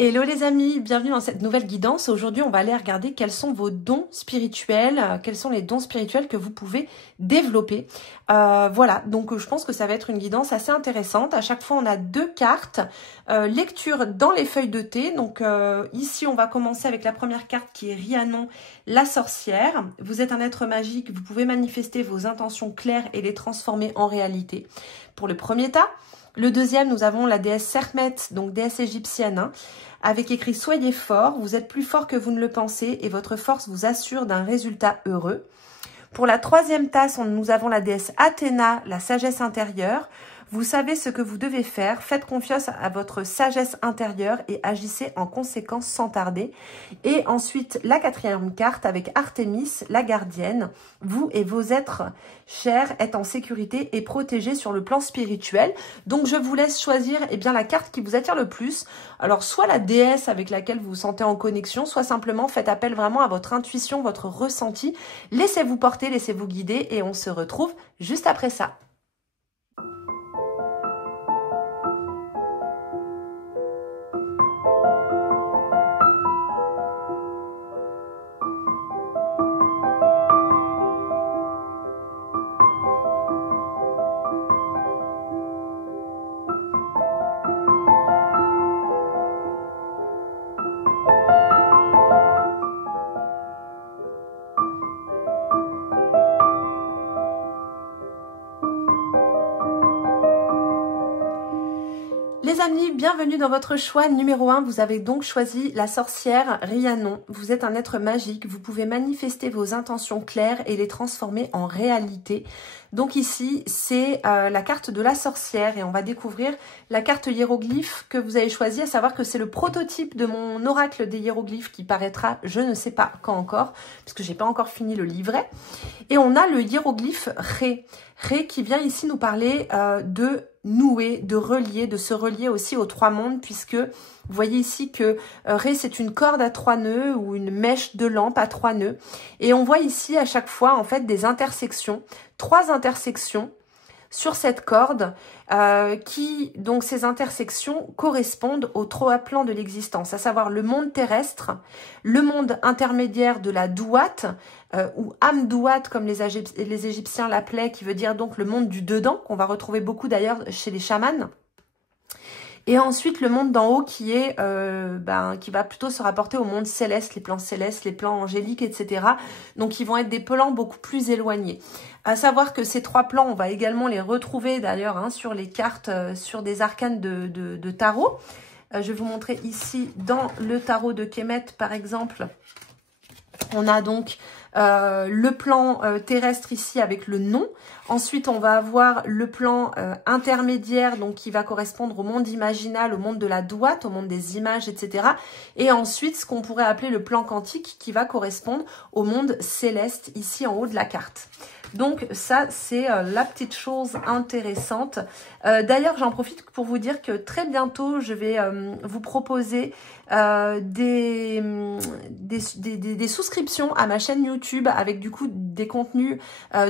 Hello les amis, bienvenue dans cette nouvelle guidance. Aujourd'hui, on va aller regarder quels sont vos dons spirituels, quels sont les dons spirituels que vous pouvez développer. Voilà, donc je pense que ça va être une guidance assez intéressante. À chaque fois, on a deux cartes. Lecture dans les feuilles de thé. Donc ici, on va commencer avec la première carte qui est Rhiannon, la sorcière. Vous êtes un être magique, vous pouvez manifester vos intentions claires et les transformer en réalité. Pour le premier tas. Le deuxième, nous avons la déesse Sermet, donc déesse égyptienne, hein, avec écrit « Soyez fort, vous êtes plus fort que vous ne le pensez et votre force vous assure d'un résultat heureux ». Pour la troisième tasse, nous avons la déesse Athéna, la sagesse intérieure. Vous savez ce que vous devez faire, faites confiance à votre sagesse intérieure et agissez en conséquence sans tarder. Et ensuite, la quatrième carte avec Artémis, la gardienne. Vous et vos êtres chers êtes en sécurité et protégés sur le plan spirituel. Donc, je vous laisse choisir la carte qui vous attire le plus. Alors, soit la déesse avec laquelle vous vous sentez en connexion, soit simplement faites appel vraiment à votre intuition, votre ressenti. Laissez-vous porter, laissez-vous guider et on se retrouve juste après ça. Les amis, bienvenue dans votre choix numéro 1. Vous avez donc choisi la sorcière Rhiannon. Vous êtes un être magique. Vous pouvez manifester vos intentions claires et les transformer en réalité. Donc ici, c'est la carte de la sorcière et on va découvrir la carte hiéroglyphe que vous avez choisie, à savoir que c'est le prototype de mon oracle des hiéroglyphes qui paraîtra, je ne sais pas quand encore, puisque j'ai pas encore fini le livret. Et on a le hiéroglyphe Ré. Ré qui vient ici nous parler de nouer, de relier, de se relier aussi aux trois mondes, puisque vous voyez ici que Ré c'est une corde à 3 nœuds ou une mèche de lampe à 3 nœuds. Et on voit ici à chaque fois en fait des intersections, 3 intersections sur cette corde donc ces intersections correspondent aux 3 plans de l'existence, à savoir le monde terrestre, le monde intermédiaire de la douate, ou Amdouat comme les Égyptiens l'appelaient, qui veut dire donc le monde du dedans, qu'on va retrouver beaucoup d'ailleurs chez les chamans. Et ensuite, le monde d'en haut qui est, qui va plutôt se rapporter au monde céleste, les plans angéliques, etc. Donc, ils vont être des plans beaucoup plus éloignés. À savoir que ces 3 plans, on va également les retrouver d'ailleurs hein, sur les cartes, sur des arcanes de tarot. Je vais vous montrer ici dans le tarot de Kemet, par exemple. On a donc le plan terrestre ici avec le nom. Ensuite, on va avoir le plan intermédiaire, donc qui va correspondre au monde imaginal, au monde de la douate, au monde des images, etc. Et ensuite, ce qu'on pourrait appeler le plan quantique qui va correspondre au monde céleste, ici en haut de la carte. Donc ça, c'est la petite chose intéressante. D'ailleurs, j'en profite pour vous dire que très bientôt, je vais vous proposer des souscriptions à ma chaîne YouTube avec du coup des contenus,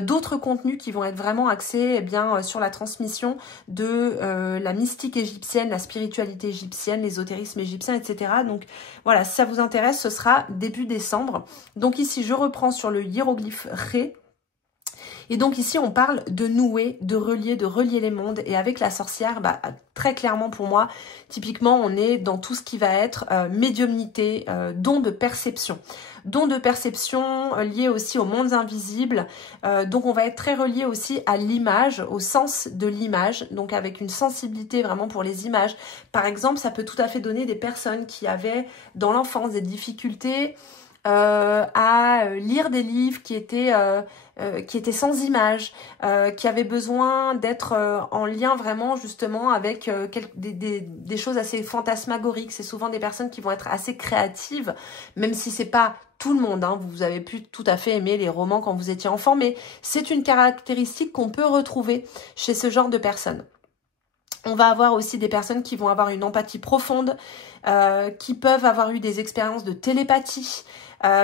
d'autres contenus qui vont être vraiment axés sur la transmission de la mystique égyptienne, la spiritualité égyptienne, l'ésotérisme égyptien, etc. Donc voilà, si ça vous intéresse, ce sera début décembre. Donc ici, je reprends sur le hiéroglyphe Ré. Et donc ici, on parle de nouer, de relier les mondes. Et avec la sorcière, très clairement pour moi, typiquement, on est dans tout ce qui va être médiumnité, don de perception. Don de perception lié aussi aux mondes invisibles. Donc on va être très relié aussi à l'image, au sens de l'image. Donc avec une sensibilité vraiment pour les images. Par exemple, ça peut tout à fait donner des personnes qui avaient dans l'enfance des difficultés à lire des livres qui étaient sans images, qui avaient besoin d'être en lien vraiment justement avec des choses assez fantasmagoriques. C'est souvent des personnes qui vont être assez créatives, même si c'est pas tout le monde, hein. Vous avez pu tout à fait aimer les romans quand vous étiez enfant, mais c'est une caractéristique qu'on peut retrouver chez ce genre de personnes. On va avoir aussi des personnes qui vont avoir une empathie profonde, qui peuvent avoir eu des expériences de télépathie,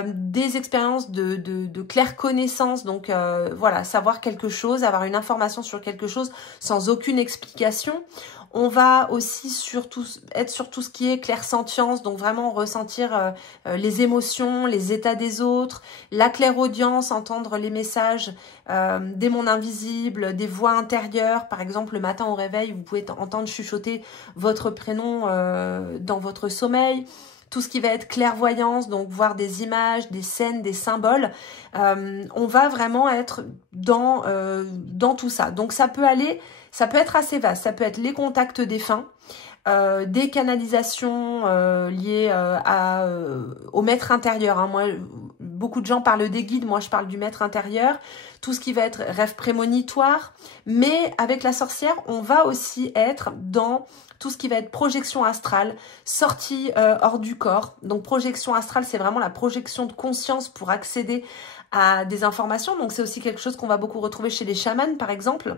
des expériences de claire connaissance, donc voilà, savoir quelque chose, avoir une information sur quelque chose sans aucune explication. On va aussi être sur tout ce qui est clairsentience, donc vraiment ressentir les émotions, les états des autres, la clairaudience, entendre les messages des mondes invisibles, des voix intérieures. Par exemple, le matin au réveil, vous pouvez entendre chuchoter votre prénom dans votre sommeil. Tout ce qui va être clairvoyance, donc voir des images, des scènes, des symboles. On va vraiment être dans tout ça. Donc ça peut être assez vaste. Ça peut être les contacts défunts, des canalisations liées au maître intérieur. Hein. Moi, beaucoup de gens parlent des guides, moi je parle du maître intérieur. Tout ce qui va être rêve prémonitoire. Mais avec la sorcière, on va aussi être dans tout ce qui va être projection astrale, sortie hors du corps. Donc projection astrale, c'est vraiment la projection de conscience pour accéder à des informations. Donc c'est aussi quelque chose qu'on va beaucoup retrouver chez les chamans, par exemple.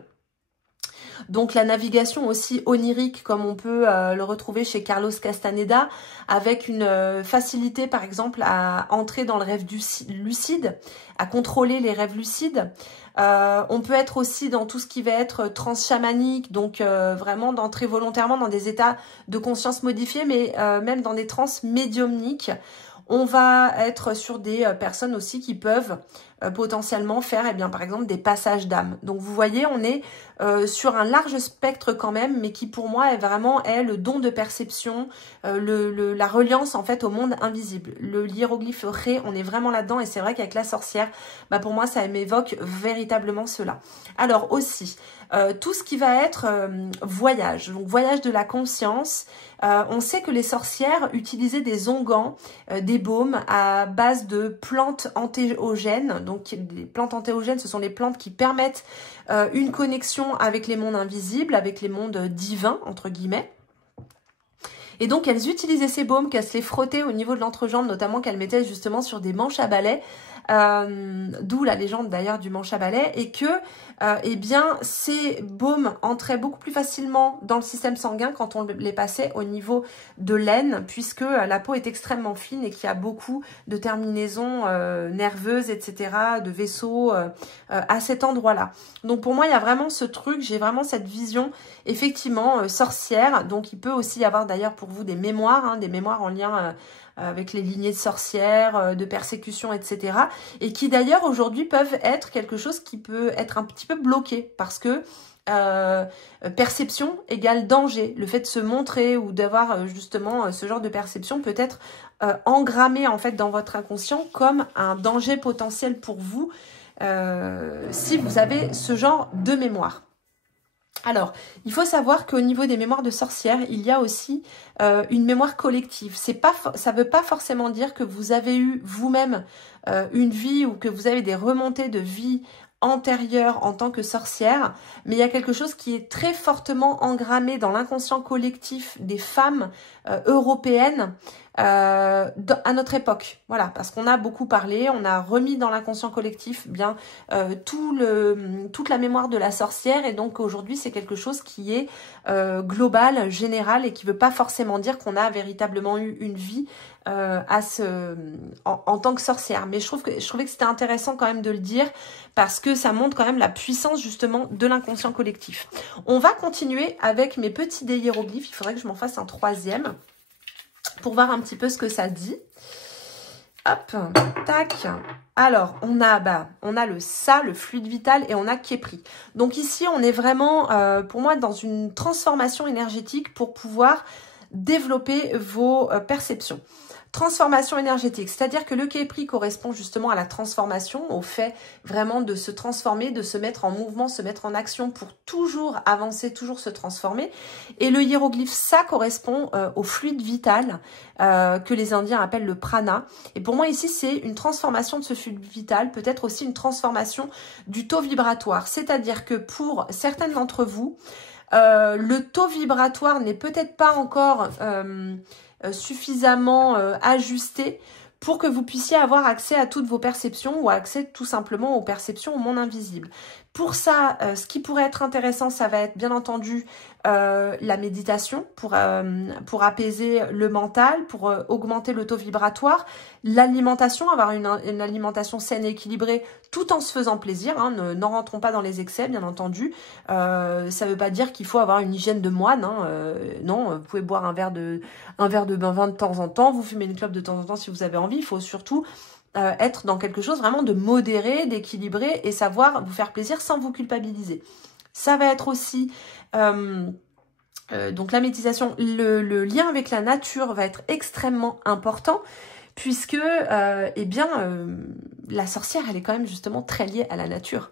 Donc la navigation aussi onirique, comme on peut le retrouver chez Carlos Castaneda, avec une facilité par exemple à entrer dans le rêve lucide, à contrôler les rêves lucides. On peut être aussi dans tout ce qui va être transchamanique, donc vraiment d'entrer volontairement dans des états de conscience modifiés, mais même dans des trans médiumniques. On va être sur des personnes aussi qui peuvent potentiellement faire, eh bien, par exemple, des passages d'âme. Donc, vous voyez, on est sur un large spectre quand même, mais qui, pour moi, est le don de perception, la reliance, en fait, au monde invisible. Le hiéroglyphe Ré, on est vraiment là-dedans, et c'est vrai qu'avec la sorcière, bah, pour moi, ça m'évoque véritablement cela. Alors, aussi, tout ce qui va être voyage, donc voyage de la conscience. On sait que les sorcières utilisaient des onguents, des baumes à base de plantes entéogènes. Donc les plantes entéogènes, ce sont les plantes qui permettent une connexion avec les mondes invisibles, avec les mondes divins, entre guillemets. Et donc, elles utilisaient ces baumes, qu'elles se les frottaient au niveau de l'entrejambe, notamment qu'elles mettaient justement sur des manches à balai, d'où la légende d'ailleurs du manche à balai, et que eh bien, ces baumes entraient beaucoup plus facilement dans le système sanguin quand on les passait au niveau de l'aine, puisque la peau est extrêmement fine et qu'il y a beaucoup de terminaisons nerveuses, etc., de vaisseaux à cet endroit-là. Donc pour moi, il y a vraiment ce truc, j'ai vraiment cette vision, effectivement, sorcière. Donc il peut aussi y avoir d'ailleurs pour vous des mémoires, hein, des mémoires en lien avec les lignées de sorcières, de persécutions, etc. Et qui d'ailleurs aujourd'hui peuvent être quelque chose qui peut être un petit peu bloqué parce que perception égale danger. Le fait de se montrer ou d'avoir justement ce genre de perception peut être engrammé en fait dans votre inconscient comme un danger potentiel pour vous si vous avez ce genre de mémoire. Alors, il faut savoir qu'au niveau des mémoires de sorcières, il y a aussi une mémoire collective. Ça ne veut pas forcément dire que vous avez eu vous-même une vie ou que vous avez des remontées de vie antérieure en tant que sorcière, mais il y a quelque chose qui est très fortement engrammé dans l'inconscient collectif des femmes européennes à notre époque. Voilà, parce qu'on a beaucoup parlé, on a remis dans l'inconscient collectif bien toute la mémoire de la sorcière, et donc aujourd'hui c'est quelque chose qui est global, général, et qui ne veut pas forcément dire qu'on a véritablement eu une vie en tant que sorcière. Mais je trouvais que c'était intéressant quand même de le dire parce que ça montre quand même la puissance justement de l'inconscient collectif. On va continuer avec mes petits dés hiéroglyphes. Il faudrait que je m'en fasse un troisième pour voir un petit peu ce que ça dit. Hop, tac. Alors, on a le ça, le fluide vital, et on a Khepri. Donc ici, on est vraiment, pour moi, dans une transformation énergétique pour pouvoir développer vos perceptions. Transformation énergétique, c'est-à-dire que le Khepri correspond justement à la transformation, au fait vraiment de se transformer, de se mettre en mouvement, se mettre en action pour toujours avancer, toujours se transformer. Et le hiéroglyphe ça correspond au fluide vital que les Indiens appellent le prana. Et pour moi ici, c'est une transformation de ce fluide vital, peut-être aussi une transformation du taux vibratoire. C'est-à-dire que pour certaines d'entre vous, le taux vibratoire n'est peut-être pas encore suffisamment ajusté pour que vous puissiez avoir accès à toutes vos perceptions ou accès tout simplement aux perceptions au monde invisible. Pour ça, ce qui pourrait être intéressant, ça va être bien entendu la méditation pour apaiser le mental, pour augmenter le taux vibratoire, l'alimentation, avoir une alimentation saine et équilibrée tout en se faisant plaisir, hein, n'en rentrons pas dans les excès bien entendu, ça ne veut pas dire qu'il faut avoir une hygiène de moine, hein, non, vous pouvez boire un verre de vin de temps en temps, vous fumez une clope de temps en temps si vous avez envie, il faut surtout être dans quelque chose vraiment de modéré, d'équilibré et savoir vous faire plaisir sans vous culpabiliser. Ça va être aussi, donc la méditation, le lien avec la nature va être extrêmement important puisque, eh bien, la sorcière, elle est quand même justement très liée à la nature.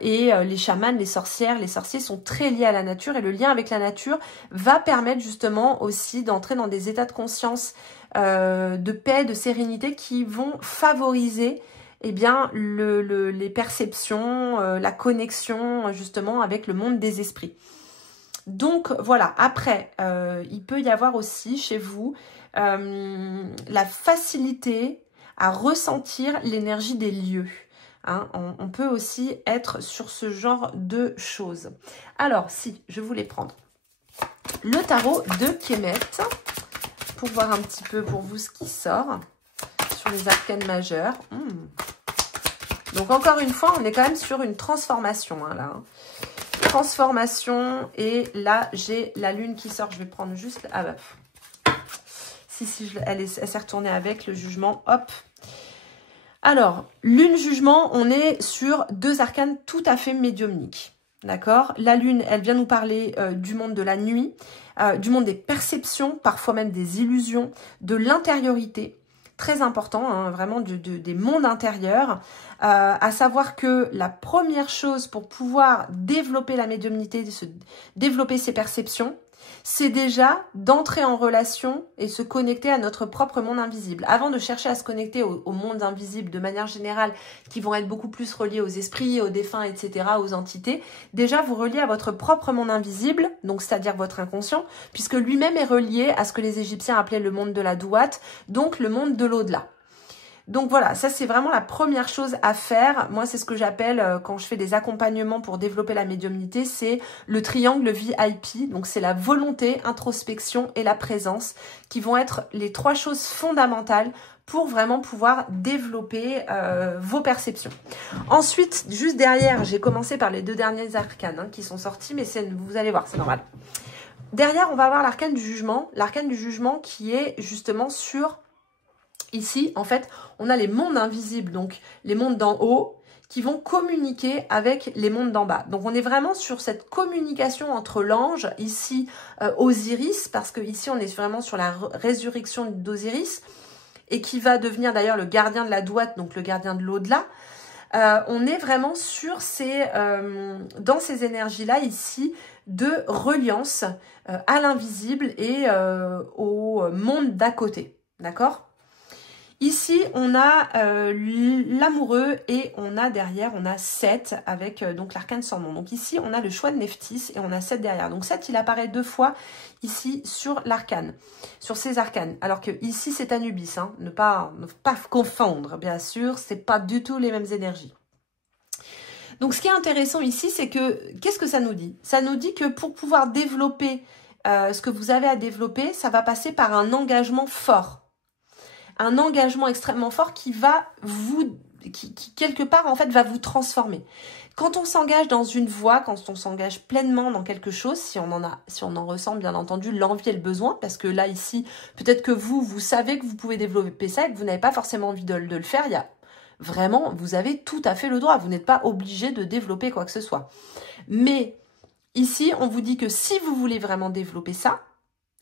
Et les chamans, les sorcières, les sorciers sont très liés à la nature et le lien avec la nature va permettre justement aussi d'entrer dans des états de conscience, de paix, de sérénité qui vont favoriser eh bien, les perceptions, la connexion justement avec le monde des esprits. Donc voilà, après, il peut y avoir aussi chez vous la facilité à ressentir l'énergie des lieux. Hein, on peut aussi être sur ce genre de choses. Alors, si, je voulais prendre le tarot de Kemet pour voir un petit peu pour vous ce qui sort sur les arcanes majeures. Donc encore une fois, on est quand même sur une transformation, hein, là. Transformation, et là, j'ai la lune qui sort. Je vais prendre juste... Ah bah... Si, elle s'est retournée avec le jugement. Hop. Alors, lune, jugement, on est sur deux arcanes tout à fait médiumniques. D'accord? La lune, elle vient nous parler du monde de la nuit, du monde des perceptions, parfois même des illusions, de l'intériorité. Très important, hein, vraiment des mondes intérieurs, à savoir que la première chose pour pouvoir développer la médiumnité, développer ses perceptions, c'est déjà d'entrer en relation et se connecter à notre propre monde invisible. Avant de chercher à se connecter au monde invisible de manière générale, qui vont être beaucoup plus reliés aux esprits, aux défunts, etc., aux entités, déjà vous reliez à votre propre monde invisible, donc c'est-à-dire votre inconscient, puisque lui-même est relié à ce que les Égyptiens appelaient le monde de la Douate, donc le monde de l'au-delà. Donc voilà, ça c'est vraiment la première chose à faire. Moi, c'est ce que j'appelle, quand je fais des accompagnements pour développer la médiumnité, c'est le triangle VIP. Donc c'est la volonté, introspection et la présence qui vont être les trois choses fondamentales pour vraiment pouvoir développer vos perceptions. Ensuite, juste derrière, j'ai commencé par les deux derniers arcanes hein, qui sont sortis, mais vous allez voir, c'est normal. Derrière, on va avoir l'arcane du jugement. L'arcane du jugement qui est justement sur... Ici, en fait, on a les mondes invisibles, donc les mondes d'en haut, qui vont communiquer avec les mondes d'en bas. Donc, on est vraiment sur cette communication entre l'ange, ici, Osiris, parce que ici, on est vraiment sur la résurrection d'Osiris, et qui va devenir d'ailleurs le gardien de la Douate, donc le gardien de l'au-delà. On est vraiment sur dans ces énergies-là, ici, de reliance à l'invisible et au monde d'à côté. D'accord ? Ici, on a l'amoureux et on a derrière, on a 7 avec donc l'arcane sans nom. Donc ici, on a le choix de Nephthys et on a 7 derrière. Donc 7, il apparaît 2 fois ici sur l'arcane, sur ces arcanes. Alors que ici, c'est Anubis. Hein. Ne pas confondre, bien sûr, c'est pas du tout les mêmes énergies. Donc ce qui est intéressant ici, c'est que, qu'est-ce que ça nous dit? Ça nous dit que pour pouvoir développer ce que vous avez à développer, ça va passer par un engagement fort. Un engagement extrêmement fort qui va qui quelque part en fait va vous transformer. Quand on s'engage dans une voie, quand on s'engage pleinement dans quelque chose, si on en ressent bien entendu l'envie et le besoin, parce que là ici, peut-être que vous savez que vous pouvez développer ça et que vous n'avez pas forcément envie de le faire, il y a vraiment, vous avez tout à fait le droit, vous n'êtes pas obligé de développer quoi que ce soit. Mais ici, on vous dit que si vous voulez vraiment développer ça,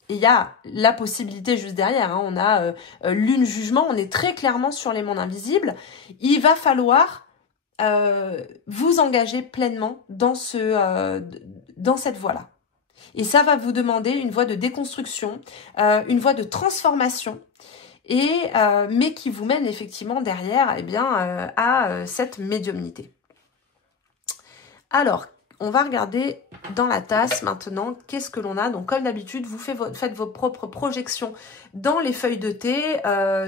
et il y a la possibilité juste derrière, hein, on a lune jugement, on est très clairement sur les mondes invisibles. Il va falloir vous engager pleinement dans cette voie-là. Et ça va vous demander une voie de déconstruction, une voie de transformation, mais qui vous mène effectivement derrière eh bien, à cette médiumnité. Alors, on va regarder dans la tasse maintenant, qu'est-ce que l'on a. Donc comme d'habitude, vous faites vos propres projections dans les feuilles de thé.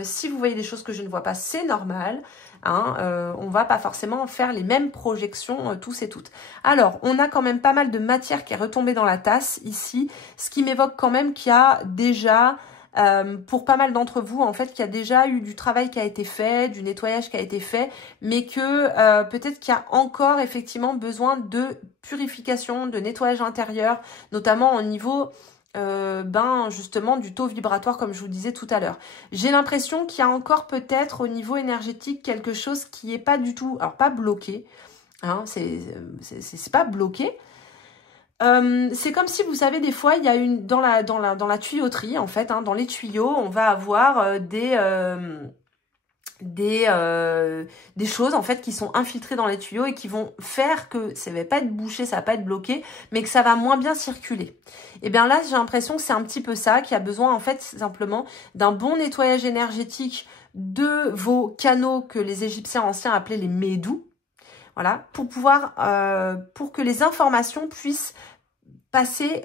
Si vous voyez des choses que je ne vois pas, c'est normal. Hein, on va pas forcément faire les mêmes projections tous et toutes. Alors, on a quand même pas mal de matière qui est retombée dans la tasse ici, ce qui m'évoque quand même qu'il y a déjà... pour pas mal d'entre vous, en fait, qu'il y a déjà eu du travail qui a été fait, du nettoyage qui a été fait, mais que peut-être qu'il y a encore effectivement besoin de purification, de nettoyage intérieur, notamment au niveau justement du taux vibratoire, comme je vous disais tout à l'heure. J'ai l'impression qu'il y a encore peut-être au niveau énergétique quelque chose qui est pas du tout, alors pas bloqué, hein, c'est pas bloqué. C'est comme si, vous savez, des fois, il y a dans la tuyauterie, en fait, hein, dans les tuyaux, on va avoir des choses, en fait, qui sont infiltrées dans les tuyaux et qui vont faire que ça va pas être bouché, ça va pas être bloqué, mais que ça va moins bien circuler. Et bien là, j'ai l'impression que c'est un petit peu ça, qui a besoin, en fait, simplement d'un bon nettoyage énergétique de vos canaux que les Égyptiens anciens appelaient les médous. Voilà, pour pouvoir, pour que les informations puissent passer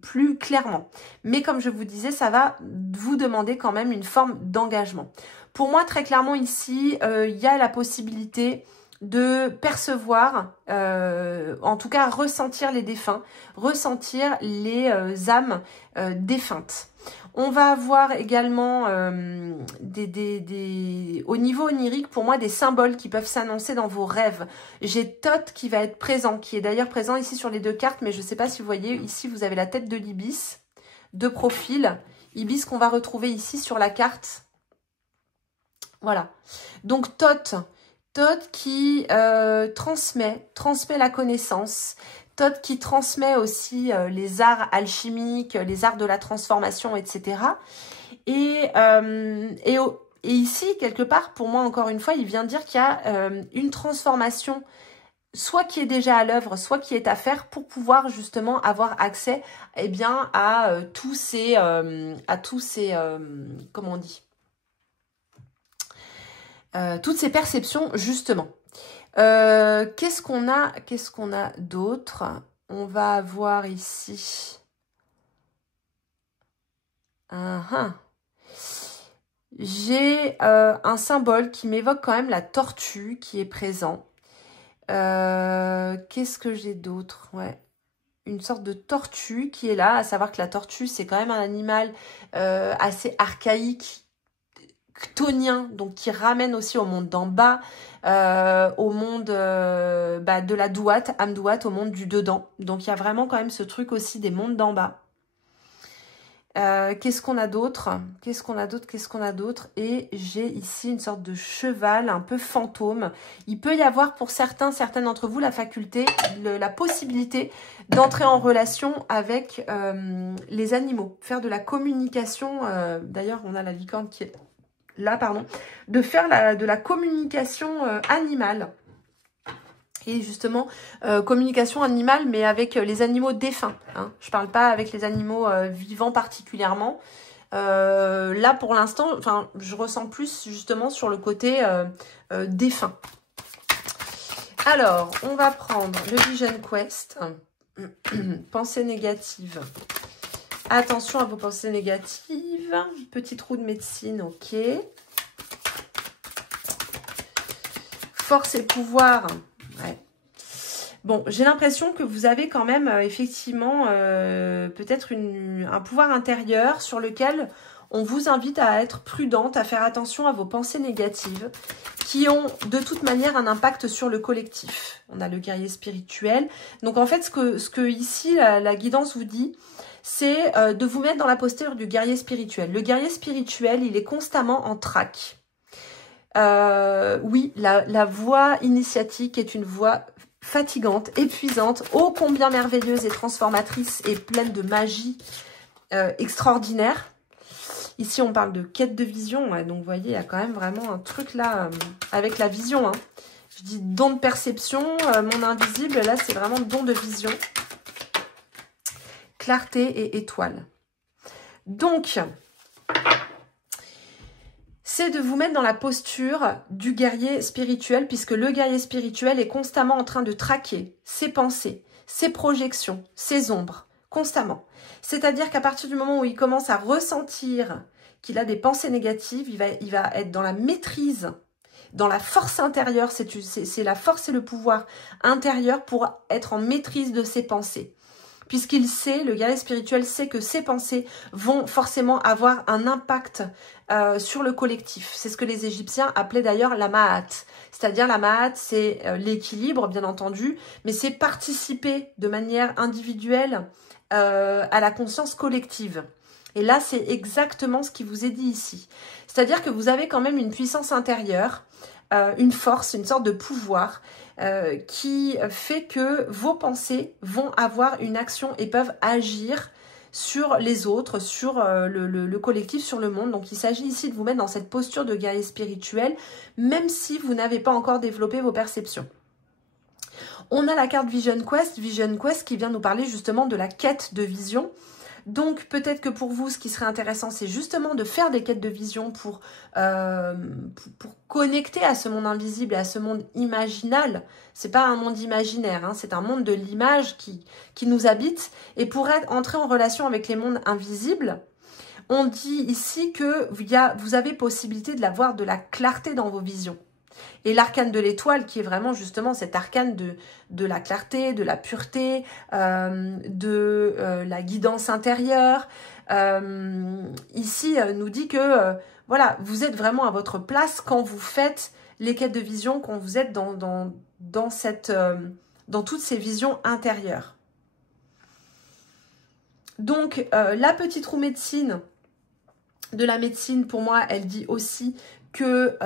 plus clairement. Mais comme je vous disais, ça va vous demander quand même une forme d'engagement. Pour moi, très clairement ici, il y a la possibilité de percevoir, en tout cas ressentir les défunts, ressentir les âmes défuntes. On va avoir également au niveau onirique, pour moi, des symboles qui peuvent s'annoncer dans vos rêves. J'ai Thoth qui va être présent, qui est d'ailleurs présent ici sur les deux cartes, mais je ne sais pas si vous voyez, ici vous avez la tête de l'ibis, de profil, ibis qu'on va retrouver ici sur la carte. Voilà. Donc Thoth qui transmet la connaissance, Thoth qui transmet aussi les arts alchimiques, les arts de la transformation, etc. Et ici, quelque part, pour moi, encore une fois, il vient dire qu'il y a une transformation, soit qui est déjà à l'œuvre, soit qui est à faire pour pouvoir justement avoir accès, eh bien, à tous ces comment on dit, toutes ces perceptions, justement. Qu'est-ce qu'on a d'autre? On va avoir ici... J'ai un symbole qui m'évoque quand même la tortue qui est présent. Qu'est-ce que j'ai d'autre? Ouais. Une sorte de tortue qui est là, à savoir que la tortue, c'est quand même un animal assez archaïque, chtonien, donc qui ramène aussi au monde d'en bas, au monde de la douate, Amdouate, au monde du dedans. Donc il y a vraiment quand même ce truc aussi des mondes d'en bas. Qu'est-ce qu'on a d'autre? Et j'ai ici une sorte de cheval un peu fantôme. Il peut y avoir pour certaines d'entre vous la faculté, la possibilité d'entrer en relation avec les animaux, faire de la communication. D'ailleurs, on a la licorne qui est là, pardon, de faire de la communication animale. Et justement, communication animale, mais avec les animaux défunts. Hein. Je ne parle pas avec les animaux vivants particulièrement. Là, pour l'instant, je ressens plus justement sur le côté défunt. Alors, on va prendre le Vision Quest. Pensée négative. Attention à vos pensées négatives. Petit trou de médecine, ok. Force et pouvoir. Ouais. Bon, j'ai l'impression que vous avez quand même effectivement peut-être un pouvoir intérieur sur lequel on vous invite à être prudente, à faire attention à vos pensées négatives qui ont de toute manière un impact sur le collectif. On a le guerrier spirituel. Donc en fait, ce que ici la guidance vous dit, c'est de vous mettre dans la posture du guerrier spirituel. Le guerrier spirituel, il est constamment en trac. Oui, la voie initiatique est une voie fatigante, épuisante, ô combien merveilleuse et transformatrice et pleine de magie extraordinaire. Ici, on parle de quête de vision, ouais, donc vous voyez, il y a quand même vraiment un truc là avec la vision. Hein. Je dis don de perception, mon invisible, là c'est vraiment don de vision. Clarté et étoile. Donc, c'est de vous mettre dans la posture du guerrier spirituel, puisque le guerrier spirituel est constamment en train de traquer ses pensées, ses projections, ses ombres, constamment. C'est-à-dire qu'à partir du moment où il commence à ressentir qu'il a des pensées négatives, il va être dans la maîtrise, dans la force intérieure, c'est la force et le pouvoir intérieur pour être en maîtrise de ses pensées. Puisqu'il sait, le guerrier spirituel sait que ses pensées vont forcément avoir un impact sur le collectif. C'est ce que les Égyptiens appelaient d'ailleurs la Ma'at. C'est-à-dire la Ma'at, c'est l'équilibre, bien entendu, mais c'est participer de manière individuelle à la conscience collective. Et là, c'est exactement ce qui vous est dit ici. C'est-à-dire que vous avez quand même une puissance intérieure, une force, une sorte de pouvoir qui fait que vos pensées vont avoir une action et peuvent agir sur les autres, sur le collectif, sur le monde. Donc, il s'agit ici de vous mettre dans cette posture de guerrier spirituel, même si vous n'avez pas encore développé vos perceptions. On a la carte Vision Quest qui vient nous parler justement de la quête de vision. Donc, peut-être que pour vous, ce qui serait intéressant, c'est justement de faire des quêtes de vision pour connecter à ce monde invisible et à ce monde imaginal. C'est pas un monde imaginaire, hein, c'est un monde de l'image qui nous habite. Et pour entrer en relation avec les mondes invisibles, on dit ici que vous avez possibilité d'avoir de la clarté dans vos visions. Et l'arcane de l'étoile, qui est vraiment justement cet arcane de la clarté, de la pureté, de la guidance intérieure, ici nous dit que voilà, vous êtes vraiment à votre place quand vous faites les quêtes de vision, quand vous êtes dans toutes ces visions intérieures. Donc, la petite roue médecine de la médecine, pour moi, elle dit aussi que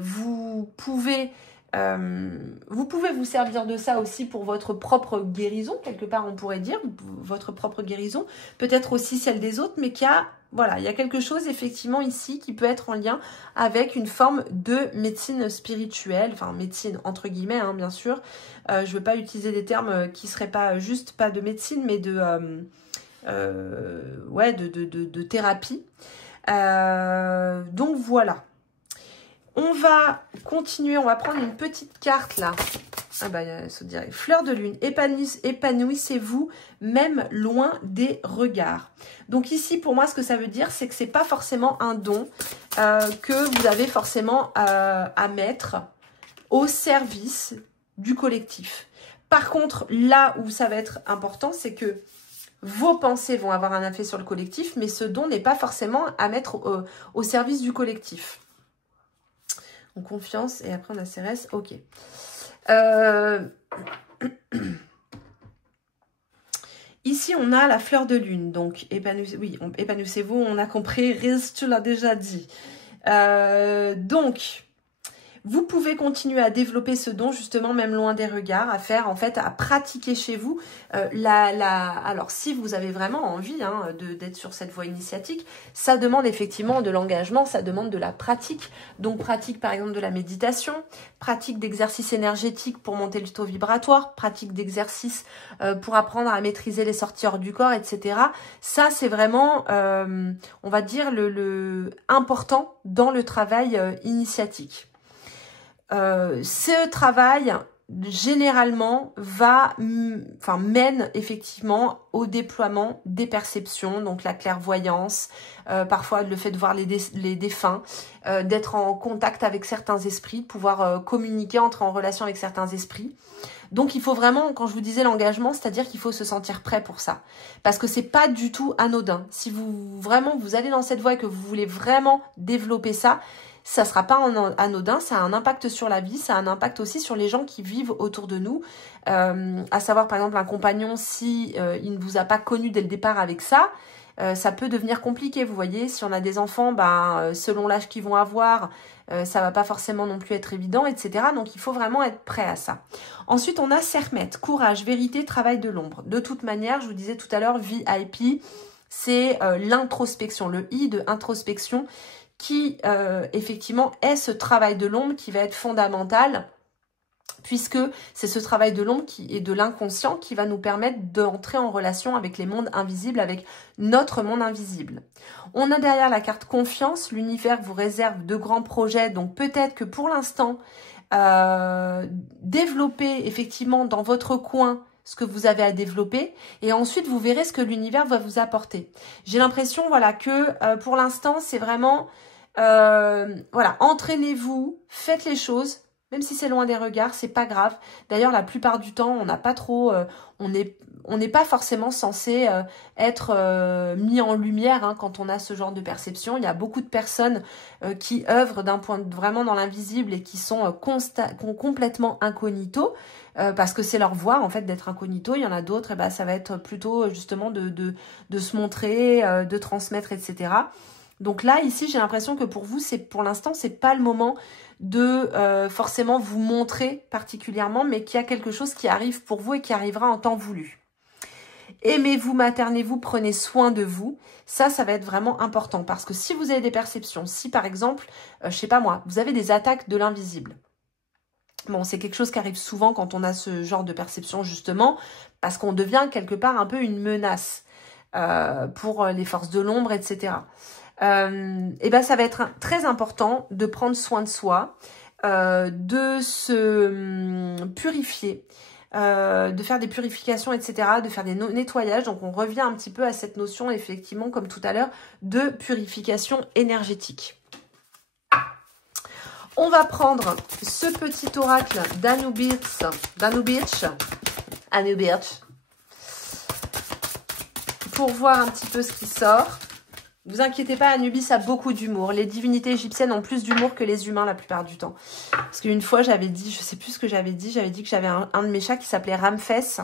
vous pouvez vous servir de ça aussi pour votre propre guérison, quelque part on pourrait dire, votre propre guérison, peut-être aussi celle des autres, mais il y a quelque chose effectivement ici qui peut être en lien avec une forme de médecine spirituelle, enfin médecine entre guillemets, hein, bien sûr. Je ne veux pas utiliser des termes qui ne seraient pas juste, pas de médecine, mais de thérapie. Donc voilà. On va continuer, on va prendre une petite carte là. Ah bah, ça dirait fleur de lune, épanouissez-vous même loin des regards. Donc ici, pour moi, ce que ça veut dire, c'est que c'est pas forcément un don que vous avez forcément à mettre au service du collectif. Par contre, là où ça va être important, c'est que vos pensées vont avoir un effet sur le collectif, mais ce don n'est pas forcément à mettre au service du collectif. Donc, confiance, et après on a CRS, ok. Ici, on a la fleur de lune, donc épanouissez-vous, on a compris, Riz, tu l'as déjà dit. Donc, vous pouvez continuer à développer ce don, justement, même loin des regards, à faire, en fait, à pratiquer chez vous. Alors, si vous avez vraiment envie hein, d'être sur cette voie initiatique, ça demande effectivement de l'engagement, ça demande de la pratique. Donc, pratique, par exemple, de la méditation, pratique d'exercices énergétiques pour monter le taux vibratoire, pratique d'exercices pour apprendre à maîtriser les sorties hors du corps, etc. Ça, c'est vraiment, on va dire, le important dans le travail initiatique. Ce travail, généralement, mène effectivement au déploiement des perceptions, donc la clairvoyance, parfois le fait de voir les défunts, d'être en contact avec certains esprits, de pouvoir communiquer, entrer en relation avec certains esprits. Donc, il faut vraiment, quand je vous disais l'engagement, c'est-à-dire qu'il faut se sentir prêt pour ça. Parce que c'est pas du tout anodin. Si vous allez dans cette voie et que vous voulez vraiment développer ça, ça ne sera pas anodin, ça a un impact sur la vie, ça a un impact aussi sur les gens qui vivent autour de nous. À savoir, par exemple, un compagnon, si il ne vous a pas connu dès le départ avec ça, ça peut devenir compliqué, vous voyez. Si on a des enfants, selon l'âge qu'ils vont avoir, ça va pas forcément non plus être évident, etc. Donc, il faut vraiment être prêt à ça. Ensuite, on a Sermet, courage, vérité, travail de l'ombre. De toute manière, je vous disais tout à l'heure, VIP, c'est l'introspection, le I de introspection, qui effectivement est ce travail de l'ombre qui va être fondamental puisque c'est ce travail de l'ombre et de l'inconscient qui va nous permettre d'entrer en relation avec les mondes invisibles, avec notre monde invisible. On a derrière la carte confiance, l'univers vous réserve de grands projets, donc peut-être que pour l'instant, développez effectivement dans votre coin ce que vous avez à développer, et ensuite vous verrez ce que l'univers va vous apporter. J'ai l'impression, voilà, que pour l'instant, c'est vraiment, voilà, entraînez-vous, faites les choses. Même si c'est loin des regards, c'est pas grave. D'ailleurs, la plupart du temps, on n'a pas trop, on n'est pas forcément censé être mis en lumière hein, quand on a ce genre de perception. Il y a beaucoup de personnes qui œuvrent d'un point de, vraiment dans l'invisible et qui sont complètement incognito parce que c'est leur voie en fait d'être incognito. Il y en a d'autres, ben, ça va être plutôt justement de se montrer, de transmettre, etc. Donc là, ici, j'ai l'impression que pour vous, pour l'instant, c'est pas le moment de forcément vous montrer particulièrement, mais qu'il y a quelque chose qui arrive pour vous et qui arrivera en temps voulu. Aimez-vous, maternez-vous, prenez soin de vous. Ça va être vraiment important parce que si vous avez des perceptions, si par exemple, je sais pas moi, vous avez des attaques de l'invisible. Bon, c'est quelque chose qui arrive souvent quand on a ce genre de perception justement, parce qu'on devient quelque part un peu une menace pour les forces de l'ombre, etc. Et ben ça va être très important de prendre soin de soi, de se purifier, de faire des purifications, etc., de faire des nettoyages. Donc on revient un petit peu à cette notion, effectivement, comme tout à l'heure, de purification énergétique. On va prendre ce petit oracle d'Anubis, pour voir un petit peu ce qui sort. Ne vous inquiétez pas, Anubis a beaucoup d'humour. Les divinités égyptiennes ont plus d'humour que les humains la plupart du temps. Parce qu'une fois, j'avais dit, je sais plus ce que j'avais dit que j'avais un de mes chats qui s'appelait Ramphès.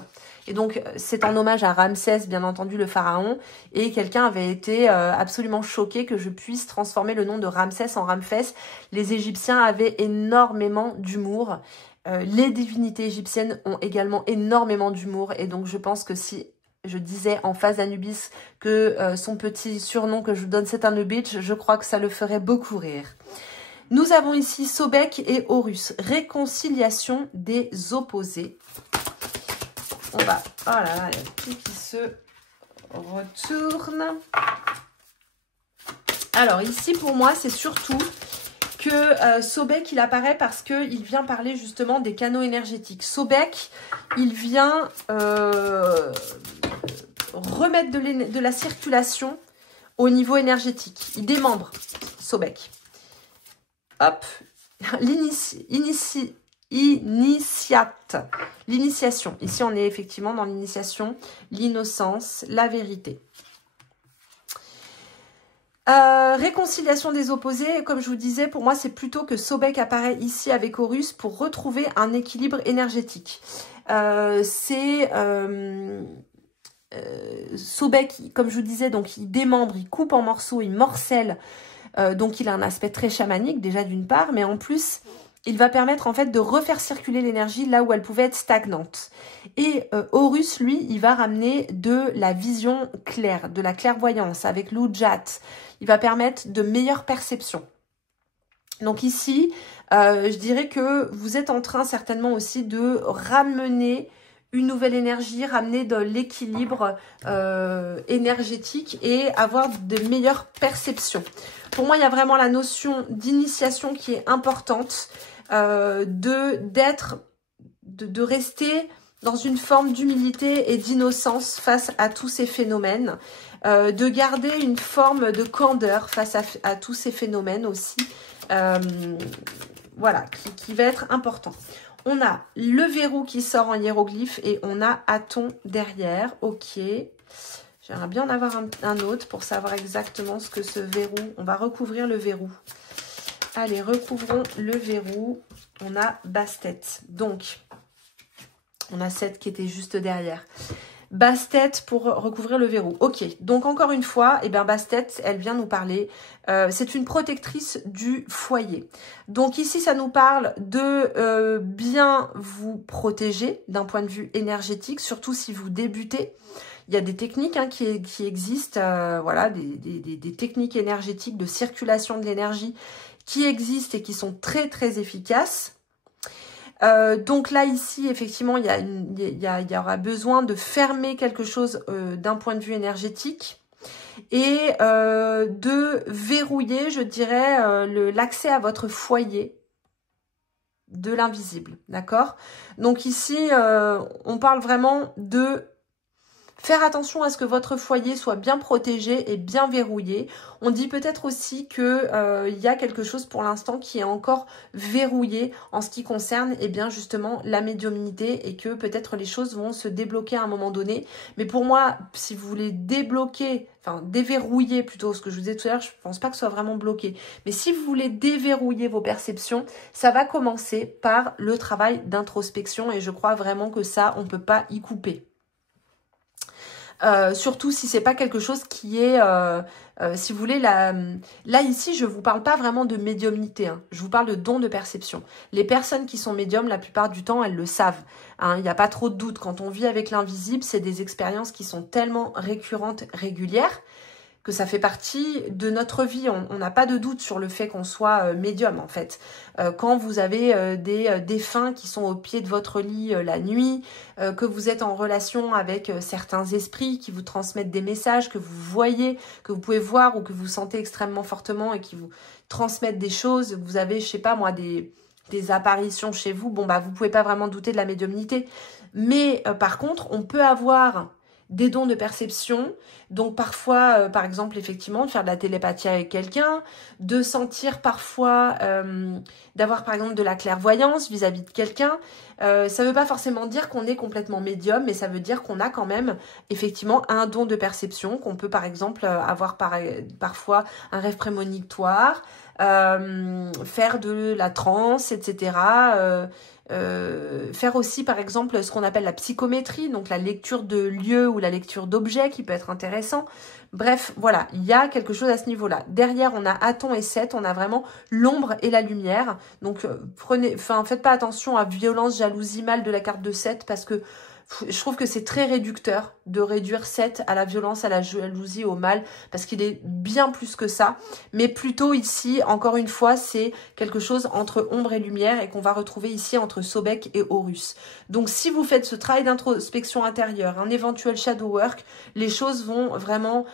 Et donc, c'est en hommage à Ramsès, bien entendu, le pharaon. Et quelqu'un avait été absolument choqué que je puisse transformer le nom de Ramsès en Ramphès. Les Égyptiens avaient énormément d'humour. Les divinités égyptiennes ont également énormément d'humour. Et donc, je pense que si je disais en face d'Anubis que son petit surnom que je vous donne, c'est Anubis, je crois que ça le ferait beaucoup rire. Nous avons ici Sobek et Horus, réconciliation des opposés. On va, oh là là, il y a tout qui se retourne. Alors ici, pour moi, c'est surtout que Sobek, il apparaît parce qu'il vient parler justement des canaux énergétiques. Sobek, il vient remettre de la circulation au niveau énergétique. Il démembre, Sobek. Hop, l'initiation. Ici, on est effectivement dans l'initiation, l'innocence, la vérité. Réconciliation des opposés, comme je vous disais, pour moi, c'est plutôt que Sobek apparaît ici avec Horus pour retrouver un équilibre énergétique. Sobek, comme je vous disais, donc il démembre, il coupe en morceaux, il morcelle. Donc il a un aspect très chamanique déjà d'une part, mais en plus il va permettre en fait de refaire circuler l'énergie là où elle pouvait être stagnante. Et Horus, lui, il va ramener de la vision claire, de la clairvoyance avec l'Ujat. Il va permettre de meilleures perceptions. Donc ici, je dirais que vous êtes en train certainement aussi de ramener une nouvelle énergie, ramener de l'équilibre énergétique et avoir de meilleures perceptions. Pour moi, il y a vraiment la notion d'initiation qui est importante, de rester dans une forme d'humilité et d'innocence face à tous ces phénomènes, de garder une forme de candeur face à tous ces phénomènes aussi, voilà, qui va être important. On a le verrou qui sort en hiéroglyphe et on a Aton derrière. Ok. J'aimerais bien en avoir un autre pour savoir exactement ce que ce verrou... On va recouvrir le verrou. Allez, recouvrons le verrou. On a Bastet. Donc, on a cette qui était juste derrière. Bastet pour recouvrir le verrou. Ok, donc encore une fois, eh bien Bastet, elle vient nous parler. C'est une protectrice du foyer. Donc ici, ça nous parle de bien vous protéger d'un point de vue énergétique, surtout si vous débutez. Il y a des techniques hein, qui existent, voilà, des techniques énergétiques de circulation de l'énergie qui existent et qui sont très très efficaces. Donc là, ici, effectivement, il y aura besoin de fermer quelque chose d'un point de vue énergétique et de verrouiller, je dirais, l'accès à votre foyer de l'invisible, d'accord? Donc ici, on parle vraiment de faire attention à ce que votre foyer soit bien protégé et bien verrouillé. On dit peut-être aussi que il y a quelque chose pour l'instant qui est encore verrouillé en ce qui concerne bien justement la médiumnité et que peut-être les choses vont se débloquer à un moment donné. Mais pour moi, si vous voulez débloquer, enfin déverrouiller plutôt, ce que je vous disais tout à l'heure, je ne pense pas que ce soit vraiment bloqué. Mais si vous voulez déverrouiller vos perceptions, ça va commencer par le travail d'introspection et je crois vraiment que ça, on ne peut pas y couper. Surtout si c'est pas quelque chose qui est, si vous voulez, là ici, je vous parle pas vraiment de médiumnité, hein. Je vous parle de don de perception. Les personnes qui sont médiums, la plupart du temps, elles le savent. Hein, il n'y a pas trop de doute. Quand on vit avec l'invisible, c'est des expériences qui sont tellement récurrentes, régulières, que ça fait partie de notre vie. On n'a pas de doute sur le fait qu'on soit médium, en fait. Quand vous avez des défunts qui sont au pied de votre lit la nuit, que vous êtes en relation avec certains esprits qui vous transmettent des messages, que vous voyez, que vous pouvez voir ou que vous sentez extrêmement fortement et qui vous transmettent des choses, vous avez, je sais pas moi, des apparitions chez vous, bon bah vous pouvez pas vraiment douter de la médiumnité. Mais par contre, on peut avoir des dons de perception, donc parfois, par exemple, effectivement, de faire de la télépathie avec quelqu'un, de sentir parfois, d'avoir par exemple de la clairvoyance vis-à-vis de quelqu'un. Ça ne veut pas forcément dire qu'on est complètement médium, mais ça veut dire qu'on a quand même effectivement un don de perception, qu'on peut par exemple avoir parfois un rêve prémonitoire, faire de la transe, etc., faire aussi par exemple ce qu'on appelle la psychométrie, donc la lecture de lieux ou la lecture d'objets qui peut être intéressant. Bref, voilà, il y a quelque chose à ce niveau-là. Derrière, on a Aton et Seth, on a vraiment l'ombre et la lumière. Donc faites pas attention à violence, jalousie, mal de la carte de Seth parce que je trouve que c'est très réducteur de réduire Seth à la violence, à la jalousie, au mal, parce qu'il est bien plus que ça. Mais plutôt ici, encore une fois, c'est quelque chose entre ombre et lumière et qu'on va retrouver ici entre Sobek et Horus. Donc si vous faites ce travail d'introspection intérieure, un éventuel shadow work, les choses vont vraiment,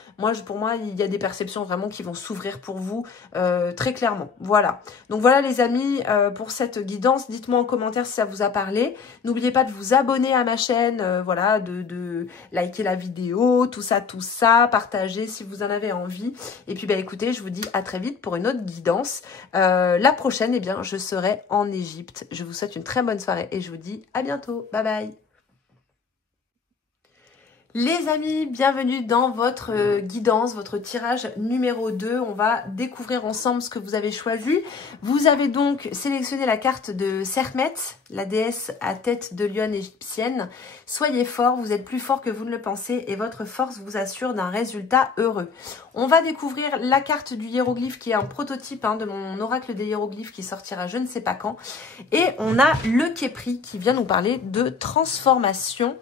pour moi, il y a des perceptions vraiment qui vont s'ouvrir pour vous très clairement. Voilà. Donc voilà les amis, pour cette guidance, dites-moi en commentaire si ça vous a parlé. N'oubliez pas de vous abonner à ma chaîne, voilà, de liker la vidéo, tout ça, partager si vous en avez envie. Et puis, bah écoutez, je vous dis à très vite pour une autre guidance. La prochaine, eh bien, je serai en Égypte. Je vous souhaite une très bonne soirée et je vous dis à bientôt. Bye bye. Les amis, bienvenue dans votre guidance, votre tirage numéro 2. On va découvrir ensemble ce que vous avez choisi. Vous avez donc sélectionné la carte de Sekhmet, la déesse à tête de lionne égyptienne. Soyez fort, vous êtes plus fort que vous ne le pensez et votre force vous assure d'un résultat heureux. On va découvrir la carte du hiéroglyphe qui est un prototype de mon oracle des hiéroglyphes qui sortira je ne sais pas quand. Et on a le Khepri qui vient nous parler de transformation.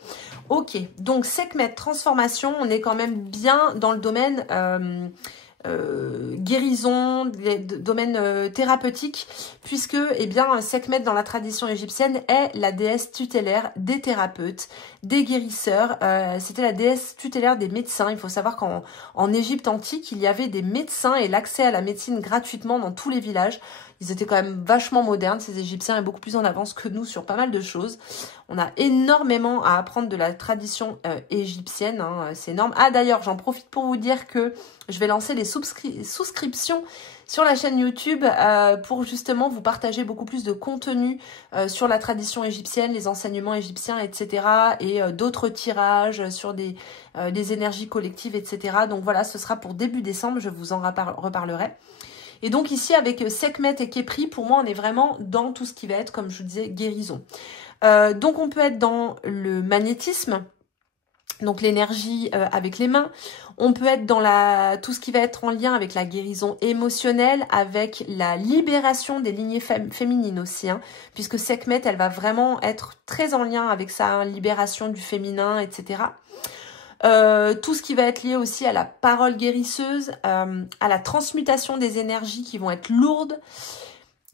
Ok, donc Sekhmet, transformation, on est quand même bien dans le domaine guérison, domaine thérapeutique, puisque eh bien Sekhmet dans la tradition égyptienne est la déesse tutélaire des thérapeutes, des guérisseurs. C'était la déesse tutélaire des médecins. Il faut savoir qu'en Égypte antique, il y avait des médecins et l'accès à la médecine gratuitement dans tous les villages. Ils étaient quand même vachement modernes, ces Égyptiens, et beaucoup plus en avance que nous sur pas mal de choses. On a énormément à apprendre de la tradition égyptienne, hein, c'est énorme. Ah d'ailleurs, j'en profite pour vous dire que je vais lancer les souscriptions sur la chaîne YouTube pour justement vous partager beaucoup plus de contenu sur la tradition égyptienne, les enseignements égyptiens, etc. Et d'autres tirages sur des énergies collectives, etc. Donc voilà, ce sera pour début décembre, je vous en reparlerai. Et donc ici, avec Sekhmet et Khepri, pour moi, on est vraiment dans tout ce qui va être, comme je vous disais, guérison. Donc on peut être dans le magnétisme, donc l'énergie avec les mains. On peut être dans tout ce qui va être en lien avec la guérison émotionnelle, avec la libération des lignées féminines aussi, hein, puisque Sekhmet, elle va vraiment être très en lien avec sa libération du féminin, etc. Tout ce qui va être lié aussi à la parole guérisseuse, à la transmutation des énergies qui vont être lourdes.